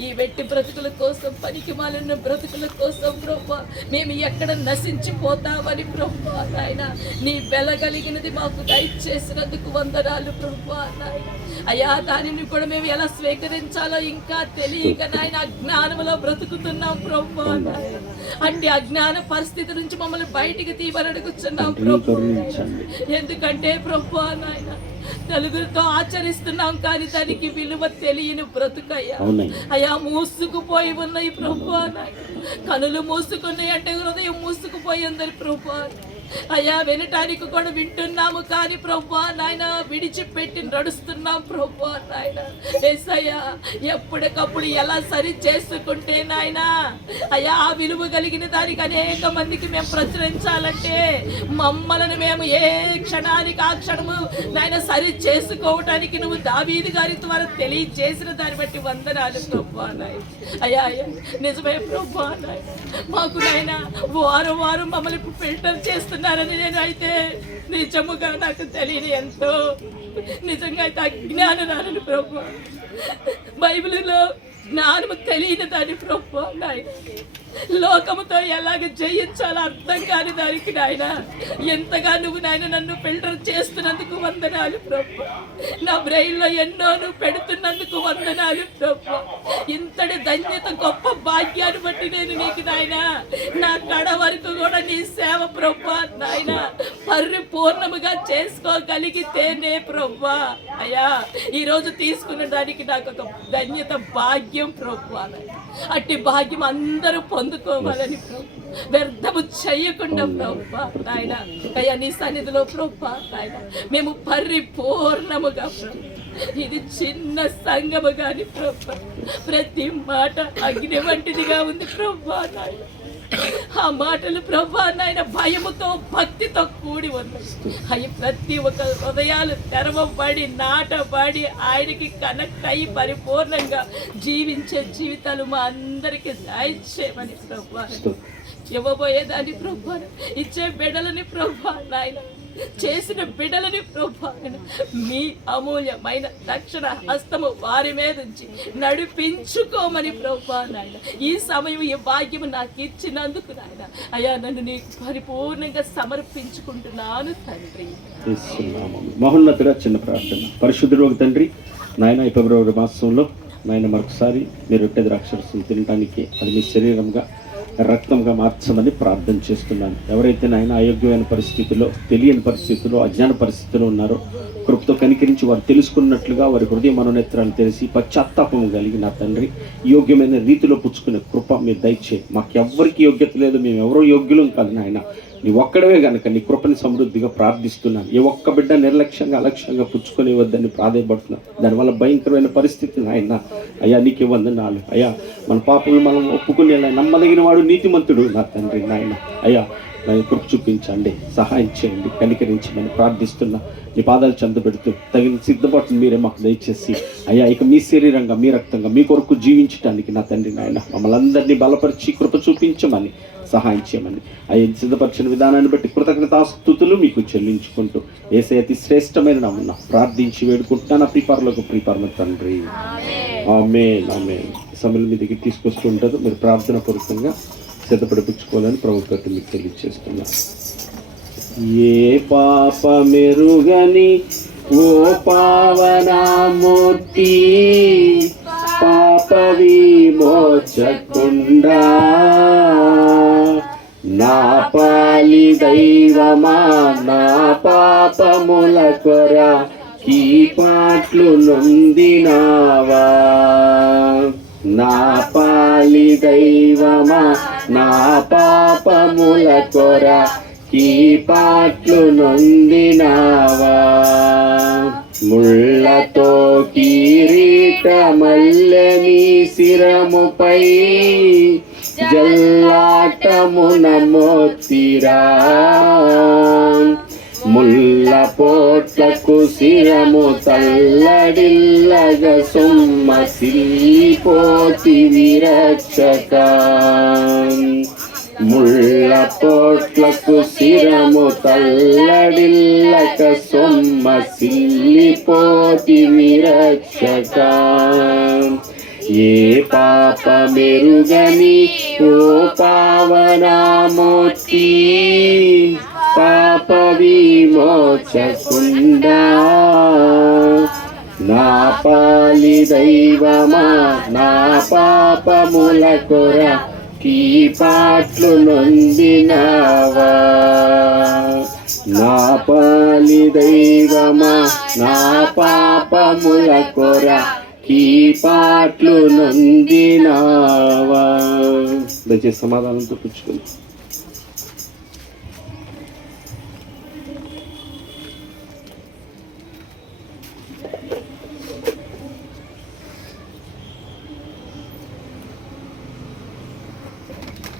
ఈ వెట్టి బ్రతుకుల కోసం, పనికి మాలిన బ్రతుకుల కోసం ప్రభువా, మేము ఎక్కడ నశించిపోతామని ప్రభువా నాయన, నీ వెలగలిగినది మాకు దయచేసినందుకు వందనాలు ప్రభువా నాయన. అయా దానిని కూడా మేము ఎలా స్వీకరించాలో ఇంకా తెలియక నాయన అజ్ఞానంలో బ్రతుకుతున్నాం ప్రభువా నాయన. అంటే అజ్ఞాన పరిస్థితి నుంచి మమ్మల్ని బయటికి తీయమనడుగుతున్నాం ప్రభువా. ఎందుకంటే ప్రభువా నాయన, నలుగురితో ఆచరిస్తున్నాం కానీ దానికి విలువ తెలియని బ్రతుకయ్యా. అయ్యా మూసుకుపోయి ఉన్నాయి ప్రభువా నాయన. కనులు మూసుకున్నాయి అంటే హృదయం మూసుకుపోయి ఉందని ప్రభువా. అయ్యా వినటానికి కూడా వింటున్నాము కానీ ప్రభువా నాయన విడిచిపెట్టి నడుస్తున్నాం ప్రభువా నాయన. యేసయ్యా ఎప్పటికప్పుడు ఎలా సరి చేసుకుంటే నాయన అయ్యా ఆ విలువ కలిగిన దానికి అనేక మందికి మేము ప్రచురించాలంటే మమ్మల్ని మేము ఏ క్షణానికి ఆ క్షణము నాయన సరి చేసుకోవటానికి నువ్వు దావీదు గారి ద్వారా తెలియజేసిన దాన్ని బట్టి వందనాలు ప్రభువా నాయన. అయ్యా అయ్యా నిజమే ప్రభువా నాయన, మాకు నాయన వారం వారం మమ్మల్ని ఫిల్టర్ చేస్తున్నారని నేను అయితే నిజముగా నాకు తెలియని ఎంతో నిజంగా అయితే అజ్ఞానాన్ని ప్రభువా. బైబిల్లో జ్ఞానము తెలియని దాని ప్రభువా నాయన. లోకముతో ఎలాగ జయించాలో అర్థం కాని దానికి నాయన ఎంతగా నువ్వు నాయన నన్ను ఫిల్టర్ చేస్తున్నందుకు వందనాలు ప్రభువా. నా బ్రెయిన్లో ఎన్నో నువ్వు పెడుతున్నందుకు వందనాలు ప్రభువా. ఇంతటి ధన్యత గొప్ప భాగ్యాన్ని బట్టి నేను నీకు నాయన నా కడ వరకు కూడా నీ సేవ ప్రభువా నాయన పరిపూర్ణముగా చేసుకోగలిగితేనే ప్రభువా. అయ్యా ఈరోజు తీసుకున్న దానికి నాకు ఒక ధన్యత భాగ్యం ప్రభువా. అట్టి భాగ్యం అందరూ పొందుకోవాలని ప్రభు, వ్యర్థము చెయ్యకుండా ప్రభువా నాయన. అయ్యా నీ సన్నిధిలో ప్రభువా నాయన మేము పరిపూర్ణముగా ప్రభు, ఇది చిన్న సంఘము గాని ప్రభు, ప్రతి మాట అగ్ని వంటిదిగా ఉంది ప్రభువా నాయన. ఆ మాటలు ప్రభువా నాయన భయముతో భక్తితో కూడి ఉన్నాయి. అవి ప్రతి ఒక్క హృదయాలు తెరవబడి నాటబడి ఆయనకి కనెక్ట్ అయ్యి పరిపూర్ణంగా జీవించే జీవితాలు మా అందరికీ దయచేయమని ప్రభువా. ఇవ్వబోయేదాన్ని ప్రభువా, ఇచ్చే బిడ్డలని ప్రభువా నాయన, చేసిన బిడ్డలని ప్రభువా మీ అమూల్యమైన రక్షణ హస్తము వారి మీద ఉంచి నడిపించుకోమని ప్రభువా నాయన. ఈ సమయం ఈ భాగ్యము నాకు ఇచ్చినందుకు నాయన అయ్యా నన్ను నీకు పరిపూర్ణంగా సమర్పించుకుంటున్నాను తండ్రి. మహోన్నతుడా చిన్న ప్రార్థన. పరిశుద్ధుడు తండ్రి నాయన, ఈ ఫిబ్రవరి మాసంలో నాయన మరొకసారి మీరు రొట్టె ద్రాక్షరసం తినడానికి అది మీ శరీరంగా రక్తంగా మార్చమని ప్రార్థన చేస్తున్నాను. ఎవరైతే నాయన అయోగ్యమైన పరిస్థితిలో, తెలియని పరిస్థితిలో, అజ్ఞాన పరిస్థితిలో ఉన్నారో కృపతో కనికరించి వారు తెలుసుకున్నట్లుగా వారి హృదయ మనోనేత్రాలు తెలిసి పశ్చాత్తాపం కలిగి నా తండ్రి యోగ్యమైన రీతిలో పుచ్చుకునే కృప మీరు దయచేయి. మాకెవ్వరికి యోగ్యత లేదు, మేము ఎవరో యోగ్యులం కాదు నాయన, నీ ఒక్కడవే కనుక నీ కృపని సమృద్ధిగా ప్రార్థిస్తున్నాను. ఏ ఒక్క బిడ్డ నిర్లక్ష్యంగా అలక్ష్యంగా పుచ్చుకొని వద్దని ప్రాధాయపడుతున్నాను. దానివల్ల భయంకరమైన పరిస్థితి నాయన. అయ్యా నీకే వందనాలు. అయ్యా మన పాపలు మనం ఒప్పుకునే నమ్మదగిన వాడు నీతిమంతుడు నా తండ్రి నాయన. అయ్యా నాకు కృప చూపించండి, సహాయం చేయండి, కనికరించమని ప్రార్థిస్తున్నా. నీ పాదాలు చెందబెడుతూ తగిన సిద్ధపాటును మీరే మాకు దయచేసి అయ్యా ఇక మీ శరీరంగా, మీ రక్తంగా, మీ కొరకు జీవించడానికి నా తండ్రి నాయన మమ్మల్ని అందరినీ బలపరిచి కృప చూపించమని సహాయం చేయమని అయ్యా సిద్ధపరిచిన విధానాన్ని బట్టి కృతజ్ఞతాస్తుతులు మీకు చెల్లించుకుంటూ యేసయ్య అతి శ్రేష్టమైన నామమున ప్రార్థించి వేడుకుంటున్నాను. ప్రిపరమ తండ్రి ఆమేన్ ఆమేన్. సమయం మీ దగ్గర తీసుకొస్తూ ఉంటారు, మీరు ప్రార్థన పూర్వకంగా సిద్ధపడిపుచ్చుకోవాలని ప్రభుత్వం మీకు తెలియజేస్తున్నారు. ఏ పాప మెరుగని ఓ పావనామూర్తి పాప విమోచకుండా నా పాలి దైవమా నా పాపముల కొరా ఈ పాటలు నొందినావా నా పాలి దైవమా నా పాపముల కొరా ఈ పాటలు నొందినావా ముళ్ళతో కిరీటమల్లెని శిరముపై జల్లాటమున మోతిరా ముల్ల పోట్లకు శిరము తల్లడిల్లగ సొమ్మసిల్లిపోతి విరక్షక ముళ్ళ పోట్లకు శిరము తల్లడిల్లక సొమ్మసిల్లిపోతి విరక్షక ఏ పాప మెరుగని ఓ పావనామూర్తి పాప విమోచకుండా నా పాలి దైవమా నా పాపముల కొరా ఈ పాటలు నొందినావా నా పాలి దైవమా నా పాపముల కొరా ఈ పాటలు నొందినావా. దయచేసి సమాధానంతో పుచ్చుకుంది.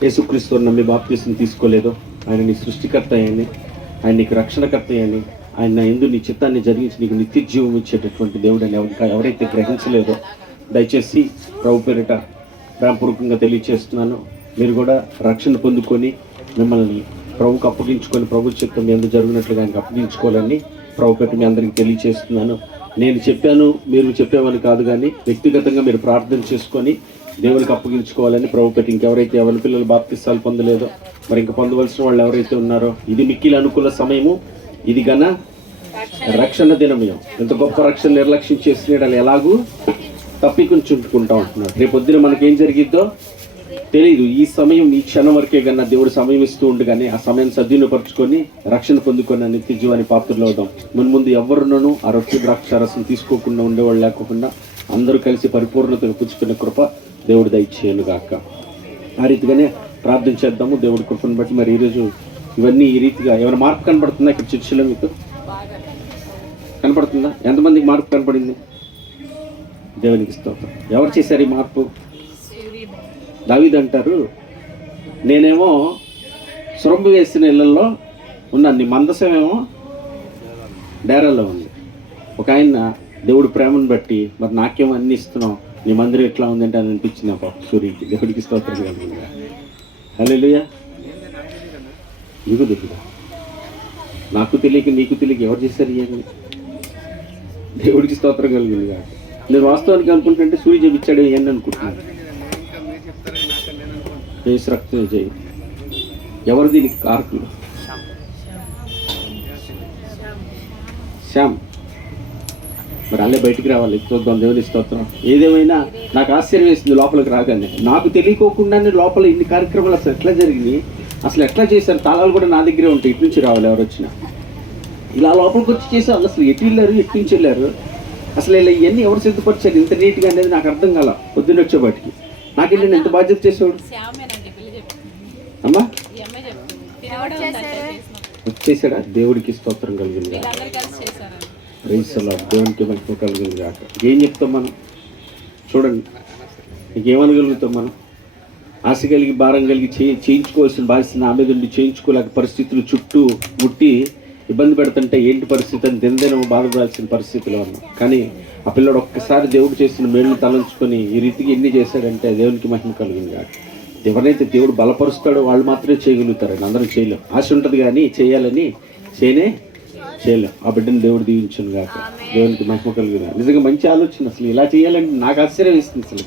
యేసుక్రీస్తు నమ్మి బాప్తీసం తీసుకోలేదో ఆయన నీ సృష్టికర్త అయ్యని, ఆయన నీకు రక్షణకర్త అయ్యని, ఆయన ఎందు నీ చిత్తాన్ని జరిగించి నీకు నిత్య జీవం ఇచ్చేటటువంటి దేవుడు అని ఎవరైతే గ్రహించలేదో దయచేసి ప్రభు పేరిట ప్రేమపూర్వకంగా తెలియచేస్తున్నాను. మీరు కూడా రక్షణ పొందుకొని మిమ్మల్ని ప్రభుకు అప్పగించుకొని ప్రభు చిత్తం మీ అందరూ జరిగినట్లుగా ఆయనకు అప్పగించుకోవాలని ప్రభు పేరిట మీ అందరికీ తెలియచేస్తున్నాను. నేను చెప్పాను మీరు చెప్పేవాళ్ళు కాదు, కానీ వ్యక్తిగతంగా మీరు ప్రార్థన చేసుకొని దేవునికి అప్పగించుకోవాలని ప్రభు పెట్టి ఇంకెవరైతే ఎవరి పిల్లలు బాప్తిస్తాలు పొందలేదో మరి ఇంకా పొందవలసిన వాళ్ళు ఎవరైతే ఉన్నారో ఇది మిక్కిలి అనుకూల సమయము. ఇది గన రక్షణ దినమయం. ఎంత గొప్ప రక్షణ నిర్లక్ష్యం చేసిన వాళ్ళు ఎలాగూ తప్పికుంచుకుంటా ఉంటున్నారు. రేపొద్దున మనకేం జరిగిద్దో తెలీదు. ఈ సమయం ఈ క్షణం వరకే కన్నా దేవుడు సమయం ఇస్తూ ఉండగానే ఆ సమయం సద్వినియోగపరుచుకొని రక్షణ పొందుకొని నిత్య జీవాన్ని పాత్రలు అవుదాం. ముందు ఎవరునూ ఆ రొట్టె ద్రాక్షారసం తీసుకోకుండా ఉండేవాళ్ళు లేకుండా అందరూ కలిసి పరిపూర్ణతను పుచ్చుకునే కృప దేవుడు దయచేయను గాక. ఆ రీతిగానే ప్రార్థన చేద్దాము. దేవుడి కృపను బట్టి మరి ఈరోజు ఇవన్నీ ఈ రీతిగా ఏమైనా మార్పు కనపడుతుందా ఇక్కడ చర్చిలో? మీకు కనపడుతుందా? ఎంతమందికి మార్పు కనపడింది? దేవునికి స్తోత్రం. ఎవరు చేశారు ఈ మార్పు? దావీదు అంటారు, నేనేమో సురంబు వేసిన ఇళ్లలో ఉన్నాను, నీ మందసమేమో డేరాలో ఉంది. ఒక ఆయన దేవుడు ప్రేమను బట్టి మరి నాకేమో అన్ని ఇస్తున్నావు, నీ మందిరం ఎట్లా ఉందంటే అని అనిపించింది పాప సూర్యుడికి. దేవుడికి స్తోత్రం కలుగుతుందా? హల్లెలూయా. నీకు తెలియదా? నాకు తెలియక నీకు తెలియక ఎవరు చేశారు ఇవన్నీ? దేవుడికి స్తోత్రం కలిగింది కాదు. నేను వాస్తవానికి అనుకుంటుంటే సూర్యుడు చెప్పించాడు ఇవన్నీ అనుకుంటున్నాను. రక్తం చేయి. ఎవరు దీనికి కారకులు? శ్యామ్. మరి అల్లే బయటికి రావాలి. చూద్దాం దేవుని స్తోత్రం. ఏదేమైనా నాకు ఆశ్చర్యం వేసింది లోపలికి రాగానే. నాకు తెలియకోకుండానే లోపల ఇన్ని కార్యక్రమాలు అసలు ఎట్లా జరిగినాయి, అసలు ఎట్లా చేశారు? తాళాలు కూడా నా దగ్గరే ఉంటాయి. ఇటు నుంచి రావాలి ఎవరు వచ్చినా. ఇలా లోపలికి వచ్చి చేసారు. అసలు ఎటు వెళ్ళారు, ఎటు నుంచి వెళ్ళారు, అసలు ఇలా ఇవన్నీ ఎవరు సిద్ధపరిచారు ఇంత నీట్గా అనేది నాకు అర్థం కాల. పొద్దున్న వచ్చేపాటికి నాకేంటంటే ఎంత బాధ్యత చేసేవాడు. అమ్మా వచ్చేసాడా? దేవుడికి స్తోత్రం కలిగింది. దేవునికి మనకు కలిగింది కాక. ఏం చెప్తాం మనం? చూడండి, ఇంకేమనగలుగుతాం మనం? ఆశ కలిగి భారం కలిగి చేయించుకోవాల్సిన బాధ్యత నా మీద ఉండి చేయించుకోలేక పరిస్థితులు చుట్టూ ముట్టి ఇబ్బంది పెడుతుంటే ఏంటి పరిస్థితి అని దినదినం బాధపడాల్సిన పరిస్థితిలో ఉన్నాం. కానీ ఆ పిల్లడు ఒక్కసారి దేవుడు చేసిన మేలును తలంచుకొని ఈ రీతికి ఎన్ని చేశాడంటే దేవునికి మహిమ కలిగింది కాక. ఎవరైతే దేవుడు బలపరుస్తాడో వాళ్ళు మాత్రమే చేయగలుగుతారండి, అందరూ చేయలేం. ఆశ ఉంటుంది కానీ చేయాలని చేయలేం. ఆ బిడ్డను దేవుడు దీవించును కాక. దేవునికి మహిమ కలిగిన నిజంగా మంచి ఆలోచన. అసలు ఇలా చేయాలంటే నాకు ఆశ్చర్యం వేస్తుంది. అసలు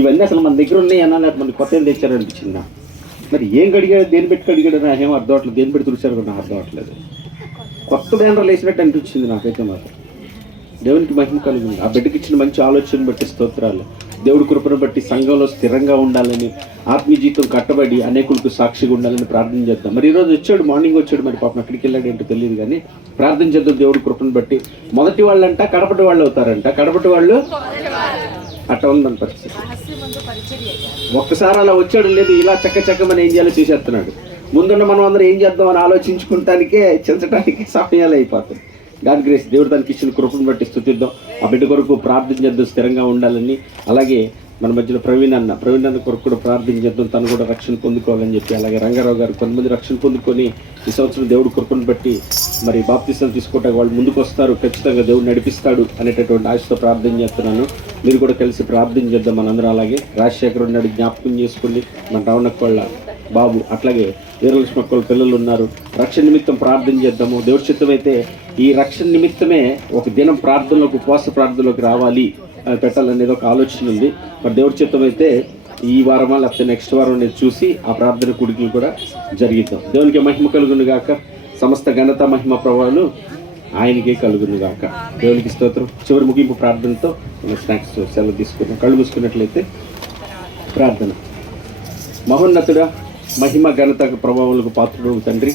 ఇవన్నీ అసలు మన దగ్గర ఉన్నాయి అన్నా లేకపోతే మనకి కొత్త ఏం తెచ్చారనిపించిందా? మరి ఏం కడిగాడు, దేని పెట్టి కడిగాడు నాకేం అర్థం అవట్లేదు. దేని పెట్టి తుడిచారు కూడా నాకు అర్థం అవట్లేదు. కొత్త బ్యానర్లు వేసినట్టు అనిపించింది నాకైతే మాత్రం. దేవునికి మహిమ కలుగుంది. ఆ బిడ్డకి ఇచ్చిన మంచి ఆలోచన బట్టి స్తోత్రాలు. దేవుడి కృపను బట్టి సంఘంలో స్థిరంగా ఉండాలని, ఆత్మీయ జీవితం కట్టబడి అనేకులకు సాక్షిగా ఉండాలని ప్రార్థన చేద్దాం. మరి ఈరోజు వచ్చాడు, మార్నింగ్ వచ్చాడు, మరి పాపం అక్కడికి వెళ్ళాడు ఏంటో తెలియదు, కానీ ప్రార్థన చేద్దాం. దేవుడి కృపను బట్టి మొదటి వాళ్ళంట కడపటి వాళ్ళు అవుతారంట. కడపటి వాళ్ళు అట్లా ఉందని పరిస్థితి. ఒక్కసారి అలా వచ్చాడు, లేదు ఇలా చక్క మనం ఏం చేయాలో చేసేస్తున్నాడు. ముందున్న మనం అందరం ఏం చేద్దామని ఆలోచించుకుంటానికే చించడానికి సమయాలు అయిపోతాయి. God grace. దేవుడు తనకి ఇచ్చిన కృపను బట్టి స్తుతిద్దాం. ఆ బిడ్డ కొరకు ప్రార్థన చేద్దాం, స్థిరంగా ఉండాలని. అలాగే మన మధ్యలో ప్రవీణ్ అన్న కొరకు కూడా ప్రార్థన చేద్దాం, తను కూడా రక్షణ పొందుకోవాలని చెప్పి. అలాగే రంగారావు గారు కొంతమంది రక్షణ పొందుకొని ఈ సంవత్సరం దేవుడు కృపను బట్టి మరి బాప్తిసం తీసుకోవడానికి వాళ్ళు ముందుకు వస్తారు, ఖచ్చితంగా దేవుడు నడిపిస్తాడు అనేటటువంటి ఆశతో ప్రార్థన చేస్తున్నాను. మీరు కూడా కలిసి ప్రార్థన చేద్దాం మనందరం. అలాగే రాజశేఖర్ ఉన్నాడు, జ్ఞాపకం చేసుకోండి. మన రావణక్క వాళ్ళ బాబు, అట్లాగే వీరలక్ష్మి అక్క పిల్లలు ఉన్నారు. రక్షణ నిమిత్తం ప్రార్థన చేద్దాము. దేవుడి చిత్తం అయితే ఈ రక్షణ నిమిత్తమే ఒక దినం ప్రార్థనలోకి, ఉపవాస ప్రార్థనలోకి రావాలి, పెట్టాలనేది ఒక ఆలోచన ఉంది. మరి దేవుడి చిత్తం అయితే ఈ వారమా లేకపోతే నెక్స్ట్ వారం నేను చూసి ఆ ప్రార్థన కుడికి కూడా జరిగిద్దాం. దేవునికి మహిమ కలుగును గాక. సమస్త ఘనత మహిమ ప్రభావాలు ఆయనకే కలుగును గాక. దేవునికి స్తోత్రం. చివరి ముగింపు ప్రార్థనతో మన స్నాక్స్ సెలవు తీసుకున్నాం. కళ్ళు మూసుకున్నట్లయితే ప్రార్థన. మహోన్నతుడా, మహిమ ఘనత ప్రభావాలకు పాత్రుడు తండ్రి,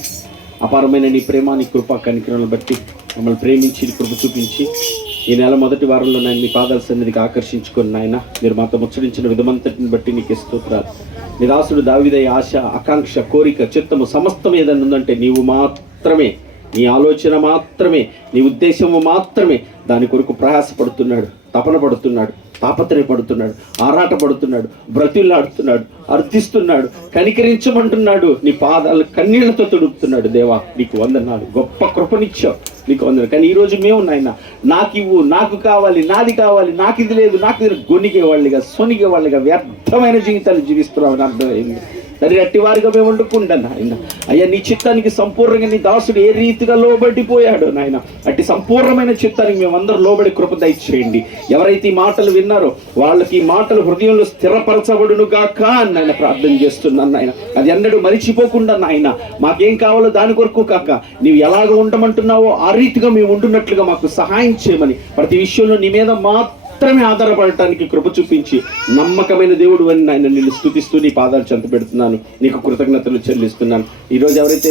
అపారమైన నీ ప్రేమ, నీ కృప కనికరాలను బట్టి మమ్మల్ని ప్రేమించి కృప చూపించి ఈ నెల మొదటి వారంలో నేను నీ పాదాల సన్నిధికి ఆకర్షించుకొని నాయన మీరు మాతో ముచ్చరించిన విధమంతటిని బట్టి నీకు స్తోత్రాలు. నీ దాసుడు దావీదయ్య ఆశ, ఆకాంక్ష, కోరిక, చిత్తము సమస్తం ఏదైనా ఉందంటే నీవు మాత్రమే, నీ ఆలోచన మాత్రమే, నీ ఉద్దేశము మాత్రమే దాని కొరకు ప్రయాసపడుతున్నాడు, తపన పడుతున్నాడు, తాపత్రయపడుతున్నాడు, ఆరాటపడుతున్నాడు, బ్రతిలాడుతున్నాడు, అర్థిస్తున్నాడు, కనికరించమంటున్నాడు, నీ పాదాలు కన్నీళ్లతో తుడుపుతున్నాడు. దేవా నీకు వందనాలు, గొప్ప కృపనిచ్చావు, నీకు వందనాలు. కానీ ఈరోజు మేము నాయన నాకు ఇవ్వు, నాకు కావాలి, నాది కావాలి, నాకు ఇది లేదు, నాకు ఇది గొనిగే వాళ్ళుగా, సొనిగే వాళ్ళుగా వ్యర్థమైన జీవితాలు జీవిస్తున్నామని అర్థమైంది. సరే అట్టి వారిగా మేము వండుకుంటాను నాయన. అయ్యా నీ చిత్తానికి సంపూర్ణంగా నీ దాసుడు ఏ రీతిగా లోబడిపోయాడో నాయన, అట్టి సంపూర్ణమైన చిత్తానికి మేము అందరూ లోబడి కృప దయచేయండి. ఎవరైతే ఈ మాటలు విన్నారో వాళ్ళకి ఈ మాటలు హృదయంలో స్థిరపరచబడును గాక అని నాయన ప్రార్థన చేస్తున్నాను నాయన. అది ఎన్నడూ మరిచిపోకుండా నాయన మాకేం కావాలో దాని కొరకు కాక నీవు ఎలాగ ఉండమంటున్నావో ఆ రీతిగా మేము ఉంటున్నట్లుగా మాకు సహాయం చేయమని, ప్రతి విషయంలో నీ మీద మాత్రమే ఆధారపడటానికి కృప చూపించి నమ్మకమైన దేవుడు అని నాయన నిన్ను స్తుతిస్తూ నీ పాదాలు చెంత పెడుతున్నాను, నీకు కృతజ్ఞతలు చెల్లిస్తున్నాను. ఈరోజు ఎవరైతే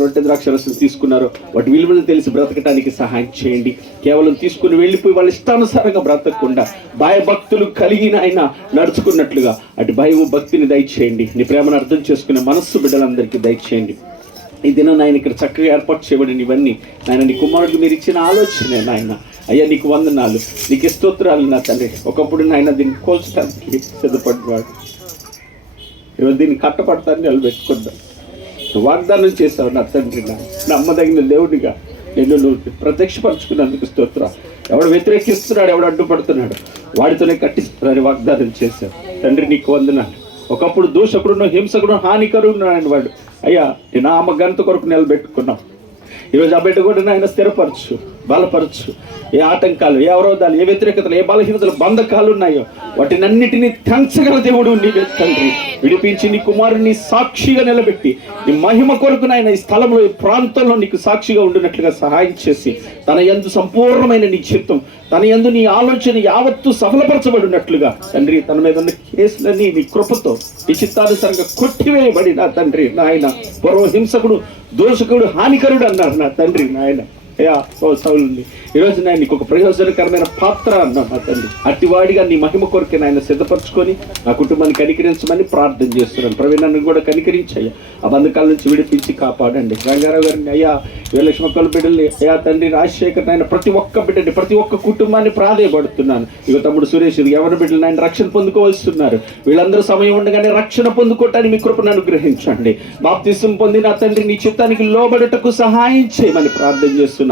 రొట్టె ద్రాక్షరసం తీసుకున్నారో వాటి విలువలు తెలిసి బ్రతకటానికి సహాయం చేయండి. కేవలం తీసుకుని వెళ్ళిపోయి వాళ్ళ ఇష్టానుసారంగా బ్రతకకుండా భయభక్తులు కలిగిన ఆయన నడుచుకున్నట్లుగా అటు భయము భక్తిని దయచేయండి. నీ ప్రేమను అర్థం చేసుకునే మనస్సు బిడ్డలందరికీ దయచేయండి. ఈ దినం నాయన ఇక్కడ చక్కగా ఏర్పాటు చేయబడిన ఇవన్నీ నాయన నీ కుమారుడు మీరు ఇచ్చిన ఆలోచనే నాయన. అయ్యా నీకు వందనాలు, నీకు స్తోత్రాలు నా తండ్రి. ఒకప్పుడు నాయన దీన్ని కోల్చడానికి సిద్ధపడ్డాడు, ఈరోజు దీన్ని కట్టపడతాన్ని నిలబెట్టుకుందాం. వాగ్దానం చేశావు నా తండ్రి, నమ్మదగిన దేవుడిగా నిన్ను నువ్వు ప్రత్యక్షపరచుకున్నందుకు స్తోత్రం. ఎవడు వ్యతిరేకిస్తున్నాడు, ఎవడు అడ్డుపడుతున్నాడు వాడితోనే కట్టిస్తున్నారని వాగ్దానం చేశావు తండ్రి. నీకు వందనాలు. ఒకప్పుడు దూషకుడును, హింసకుడు, హానికరుడు వాడు అయ్యా నీ నామ ఘనత కొరకు నిలబెట్టుకున్నావు. ఈరోజు ఆ బిడ్డ కూడా నాయన స్థిరపరచు, బలపరచు. ఏ ఆటంకాలు, ఏ అవరోధాలు, ఏ వ్యతిరేకతలు, ఏ బలహీనతలు, బంధకాలు ఉన్నాయో వాటినన్నిటినీ తెంచగల దేవుడు నీవే తండ్రి. విడిపించి నీ కుమారుని సాక్షిగా నిలబెట్టి నీ మహిమ కొరకు నాయన ఈ స్థలంలో, ఈ ప్రాంతంలో నీకు సాక్షిగా ఉండినట్లుగా సహాయం చేసి తన యందు సంపూర్ణమైన నీ చిత్తం, తన యందు నీ ఆలోచన యావత్తు సఫలపరచబడినట్లుగా తండ్రి, తన మీద ఉన్న కేసులన్నీ నీ కృపతో ఈ చిత్తానుసారంగా కొట్టివేయబడి నా తండ్రి నాయన. పూర్వహింసకుడు, దోషకుడు, హానికరుడు అన్నారు నా తండ్రి నాయన. అయ్యా సౌలుని ఈరోజు నేను నీకు ఒక ప్రయోజనకరమైన పాత్ర అన్నాను నా తండ్రి. అట్టివాడిగా నీ మహిమ కొరకే నాయన సిద్ధపరచుకొని నా కుటుంబాన్ని కనికరించమని ప్రార్థన చేస్తున్నాను. ప్రవీణాన్ని కూడా కనికరించయ్యా, ఆ బంధకాల నుంచి విడిపించి కాపాడండి. రంగారావు గారిని అయ్యా, వీరలక్ష్మి అక్కల బిడ్డల్ని అయ్యా తండ్రి, రాజశేఖర్ నాయన ప్రతి ఒక్క బిడ్డని, ప్రతి ఒక్క కుటుంబాన్ని ప్రాధేయపడుతున్నాను. ఇక తమ్ముడు సురేష్, ఎవరి బిడ్డలు ఆయన రక్షణ పొందుకోవస్తున్నారు. వీళ్ళందరూ సమయం ఉండగానే రక్షణ పొందుకోవటానికి మీ కృపను అనుగ్రహించండి. బాప్తిసం పొంది నా తండ్రి నీ చిత్తానికి లోబడుటకు సహాయం చేయమని ప్రార్థన చేస్తున్నా.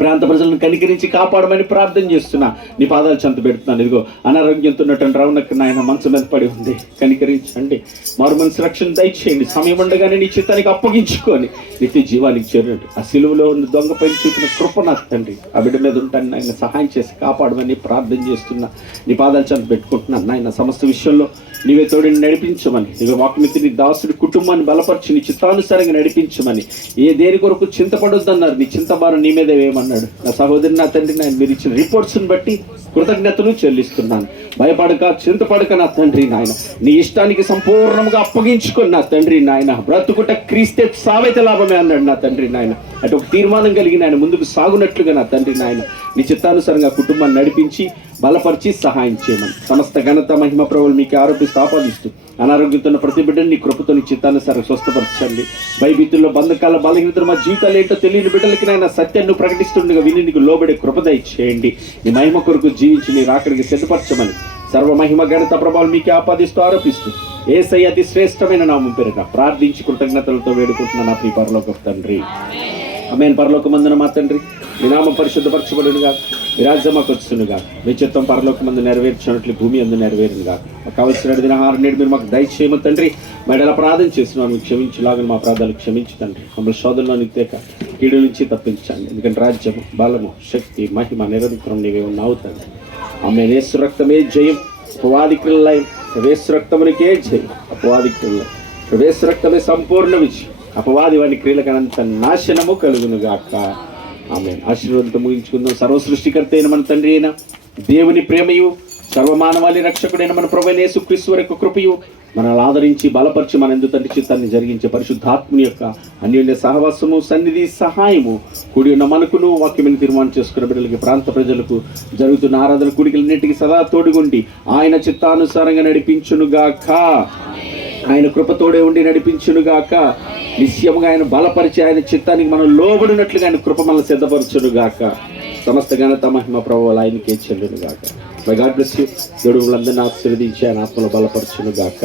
ప్రాంత ప్రజలను కనికరించి కాపాడమని ప్రార్థన చేస్తున్నా. నీ పాదాలు చెంత పెడుతున్నాను. ఇదిగో అనారోగ్యంతో ఉన్నటువంటి రౌనక్ నాయన మంచం మీద పడి ఉంది, కనికరించండి. మారు మనసు రక్షణ దయచేయండి. సమయం ఉండగానే నీ చిత్తానికి అప్పగించుకొని నిత్య జీవానికి చేరండి. ఆ సిలువలో ఉన్న దొంగపై చూపిన కృప నాకు తండ్రి ఆ బిడ్డ మీద ఉంటాను నాయన, సహాయం చేసి కాపాడమని ప్రార్థన చేస్తున్నా. నీ పాదాలు చెంత పెట్టుకుంటున్నాను నాయన. సమస్త విషయంలో నీవే తోడిని నడిపించమని, నీవే వాక్మితి నీ దాసుడి కుటుంబాన్ని బలపరిచి నీ చిత్తానుసారంగా నడిపించమని, ఏ దేని కొరకు చింతపడొద్దన్నారు, నీ చింతబారు నీ మీద చేయమన్నాడు. నా సహోదరి, నా తండ్రి నాయన, మీరు ఇచ్చిన రిపోర్ట్స్ని బట్టి కృతజ్ఞతలు చెల్లిస్తున్నాను. భయపడక, చింతపడక నా తండ్రి నాయన, నీ ఇష్టానికి సంపూర్ణంగా అప్పగించుకొని నా తండ్రి నాయన, బ్రతుకుట క్రీస్తే సావైతే లాభమే అన్నాడు నా తండ్రి నాయన. అటు ఒక తీర్మానం కలిగిన ఆయన ముందుకు సాగునట్లుగా నా తండ్రి నాయన నీ చిత్తానుసారంగా కుటుంబాన్ని నడిపించి బలపరిచి సహాయం చేయమని సమస్త ఘనత మహిమ ప్రభువులు మీకు ఆరోపిస్తూ ఆపాదిస్తూ అనారోగ్యంతో ఉన్న ప్రతి బిడ్డని నీ కృపతో నీ చిత్తానుసారం స్వస్థపరచండి. భయభీతుల్లో బంధకాల బలహీనతలు మా జీవితాలు ఏంటో తెలియని బిడ్డలకి నాయన సత్యాన్ని ప్రకటిస్తుండగా విని నీకు లోబడే కృపదయ చేయండి. నీ మహిమ కొరకు జీవించి నీ రాకడికి సిద్ధపరచమని సర్వ మహిమ ఘనత ప్రభావాలు మీకు ఆపాదిస్తూ ఆరోపిస్తూ యేసయ్య అతి శ్రేష్టమైన నామం పేరున ప్రార్థించి కృతజ్ఞతలతో వేడుకుంటున్న నా ప్రియ పరలోకపు తండ్రి. ఆమేన్. పరలోకమందున మా తండ్రి, మీ నామం పరిశుద్ధపరచబడునుగా, మీ రాజ్యం మాకు వచ్చునుగా, మీ చిత్తం పరలోకమందు నెరవేర్చినట్లు భూమి అందు నెరవేరునుగా. మాకు కావలసిన దినహారం నేడు మీరు మాకు దయచేయము తండ్రి. మేడల ప్రార్థన చేస్తున్నాను, మీకు క్షమించులాగా మా ప్రార్థనలు క్షమించు తండ్రి. మమ్మల్ని శోధనలో నిత్యక కీడు నుంచి తప్పించండి. ఎందుకంటే రాజ్యము, బలము, శక్తి, మహిమ నిరంతరం నీవే ఉన్నావు తండ్రి. ఆమేన్. యేసు రక్తమే జయం, అపవాది క్రియల లయం. యేసు రక్తమునికే జయం, అపవాది క్రియల లయం. యేసు రక్తమే సంపూర్ణ విజయం, అపవాది వాని క్రియలకనంత నాశనము కలుగునుగాక. ఆమేన్. ఆశీర్వాదంతో ముగించుకుందాం. సర్వ సృష్టికర్త అయిన మన తండ్రి అయిన దేవుని ప్రేమయు, సర్వమానవాళి రక్షకుడైన మన ప్రభువైన యేసుక్రీస్తు వారి యొక్క కృపయు, మనల్ని ఆదరించి బలపరిచి మన ఎందు తండ్రి చిత్తాన్ని జరిగించే పరిశుద్ధాత్ముని యొక్క అన్యోన్య సహవాసము, సన్నిధి, సహాయము కూడి ఉన్న మనకును వాక్యమైన తీర్మానం చేసుకున్న బిడ్డలకి, ప్రాంత ప్రజలకు జరుగుతున్న ఆరాధన కూడికలన్నింటికి సదా తోడుగుండి ఆయన చిత్తానుసారంగా నడిపించునుగాక. ఆయన కృపతోడే ఉండి నడిపించునుగాక. నిశ్చయముగా ఆయన బలపరిచి ఆయన చిత్తానికి మనం లోబడినట్లుగా ఆయన కృప మనల్ని సిద్ధపరచునుగాక. సమస్త ఘనత మహిమ ప్రభువులు ఆయనకే చెల్లునుగాక. Bye God bless you. దేవుడు అందరినీ ఆశీర్వదించి ఆయన ఆత్మలో బలపరచునుగాక.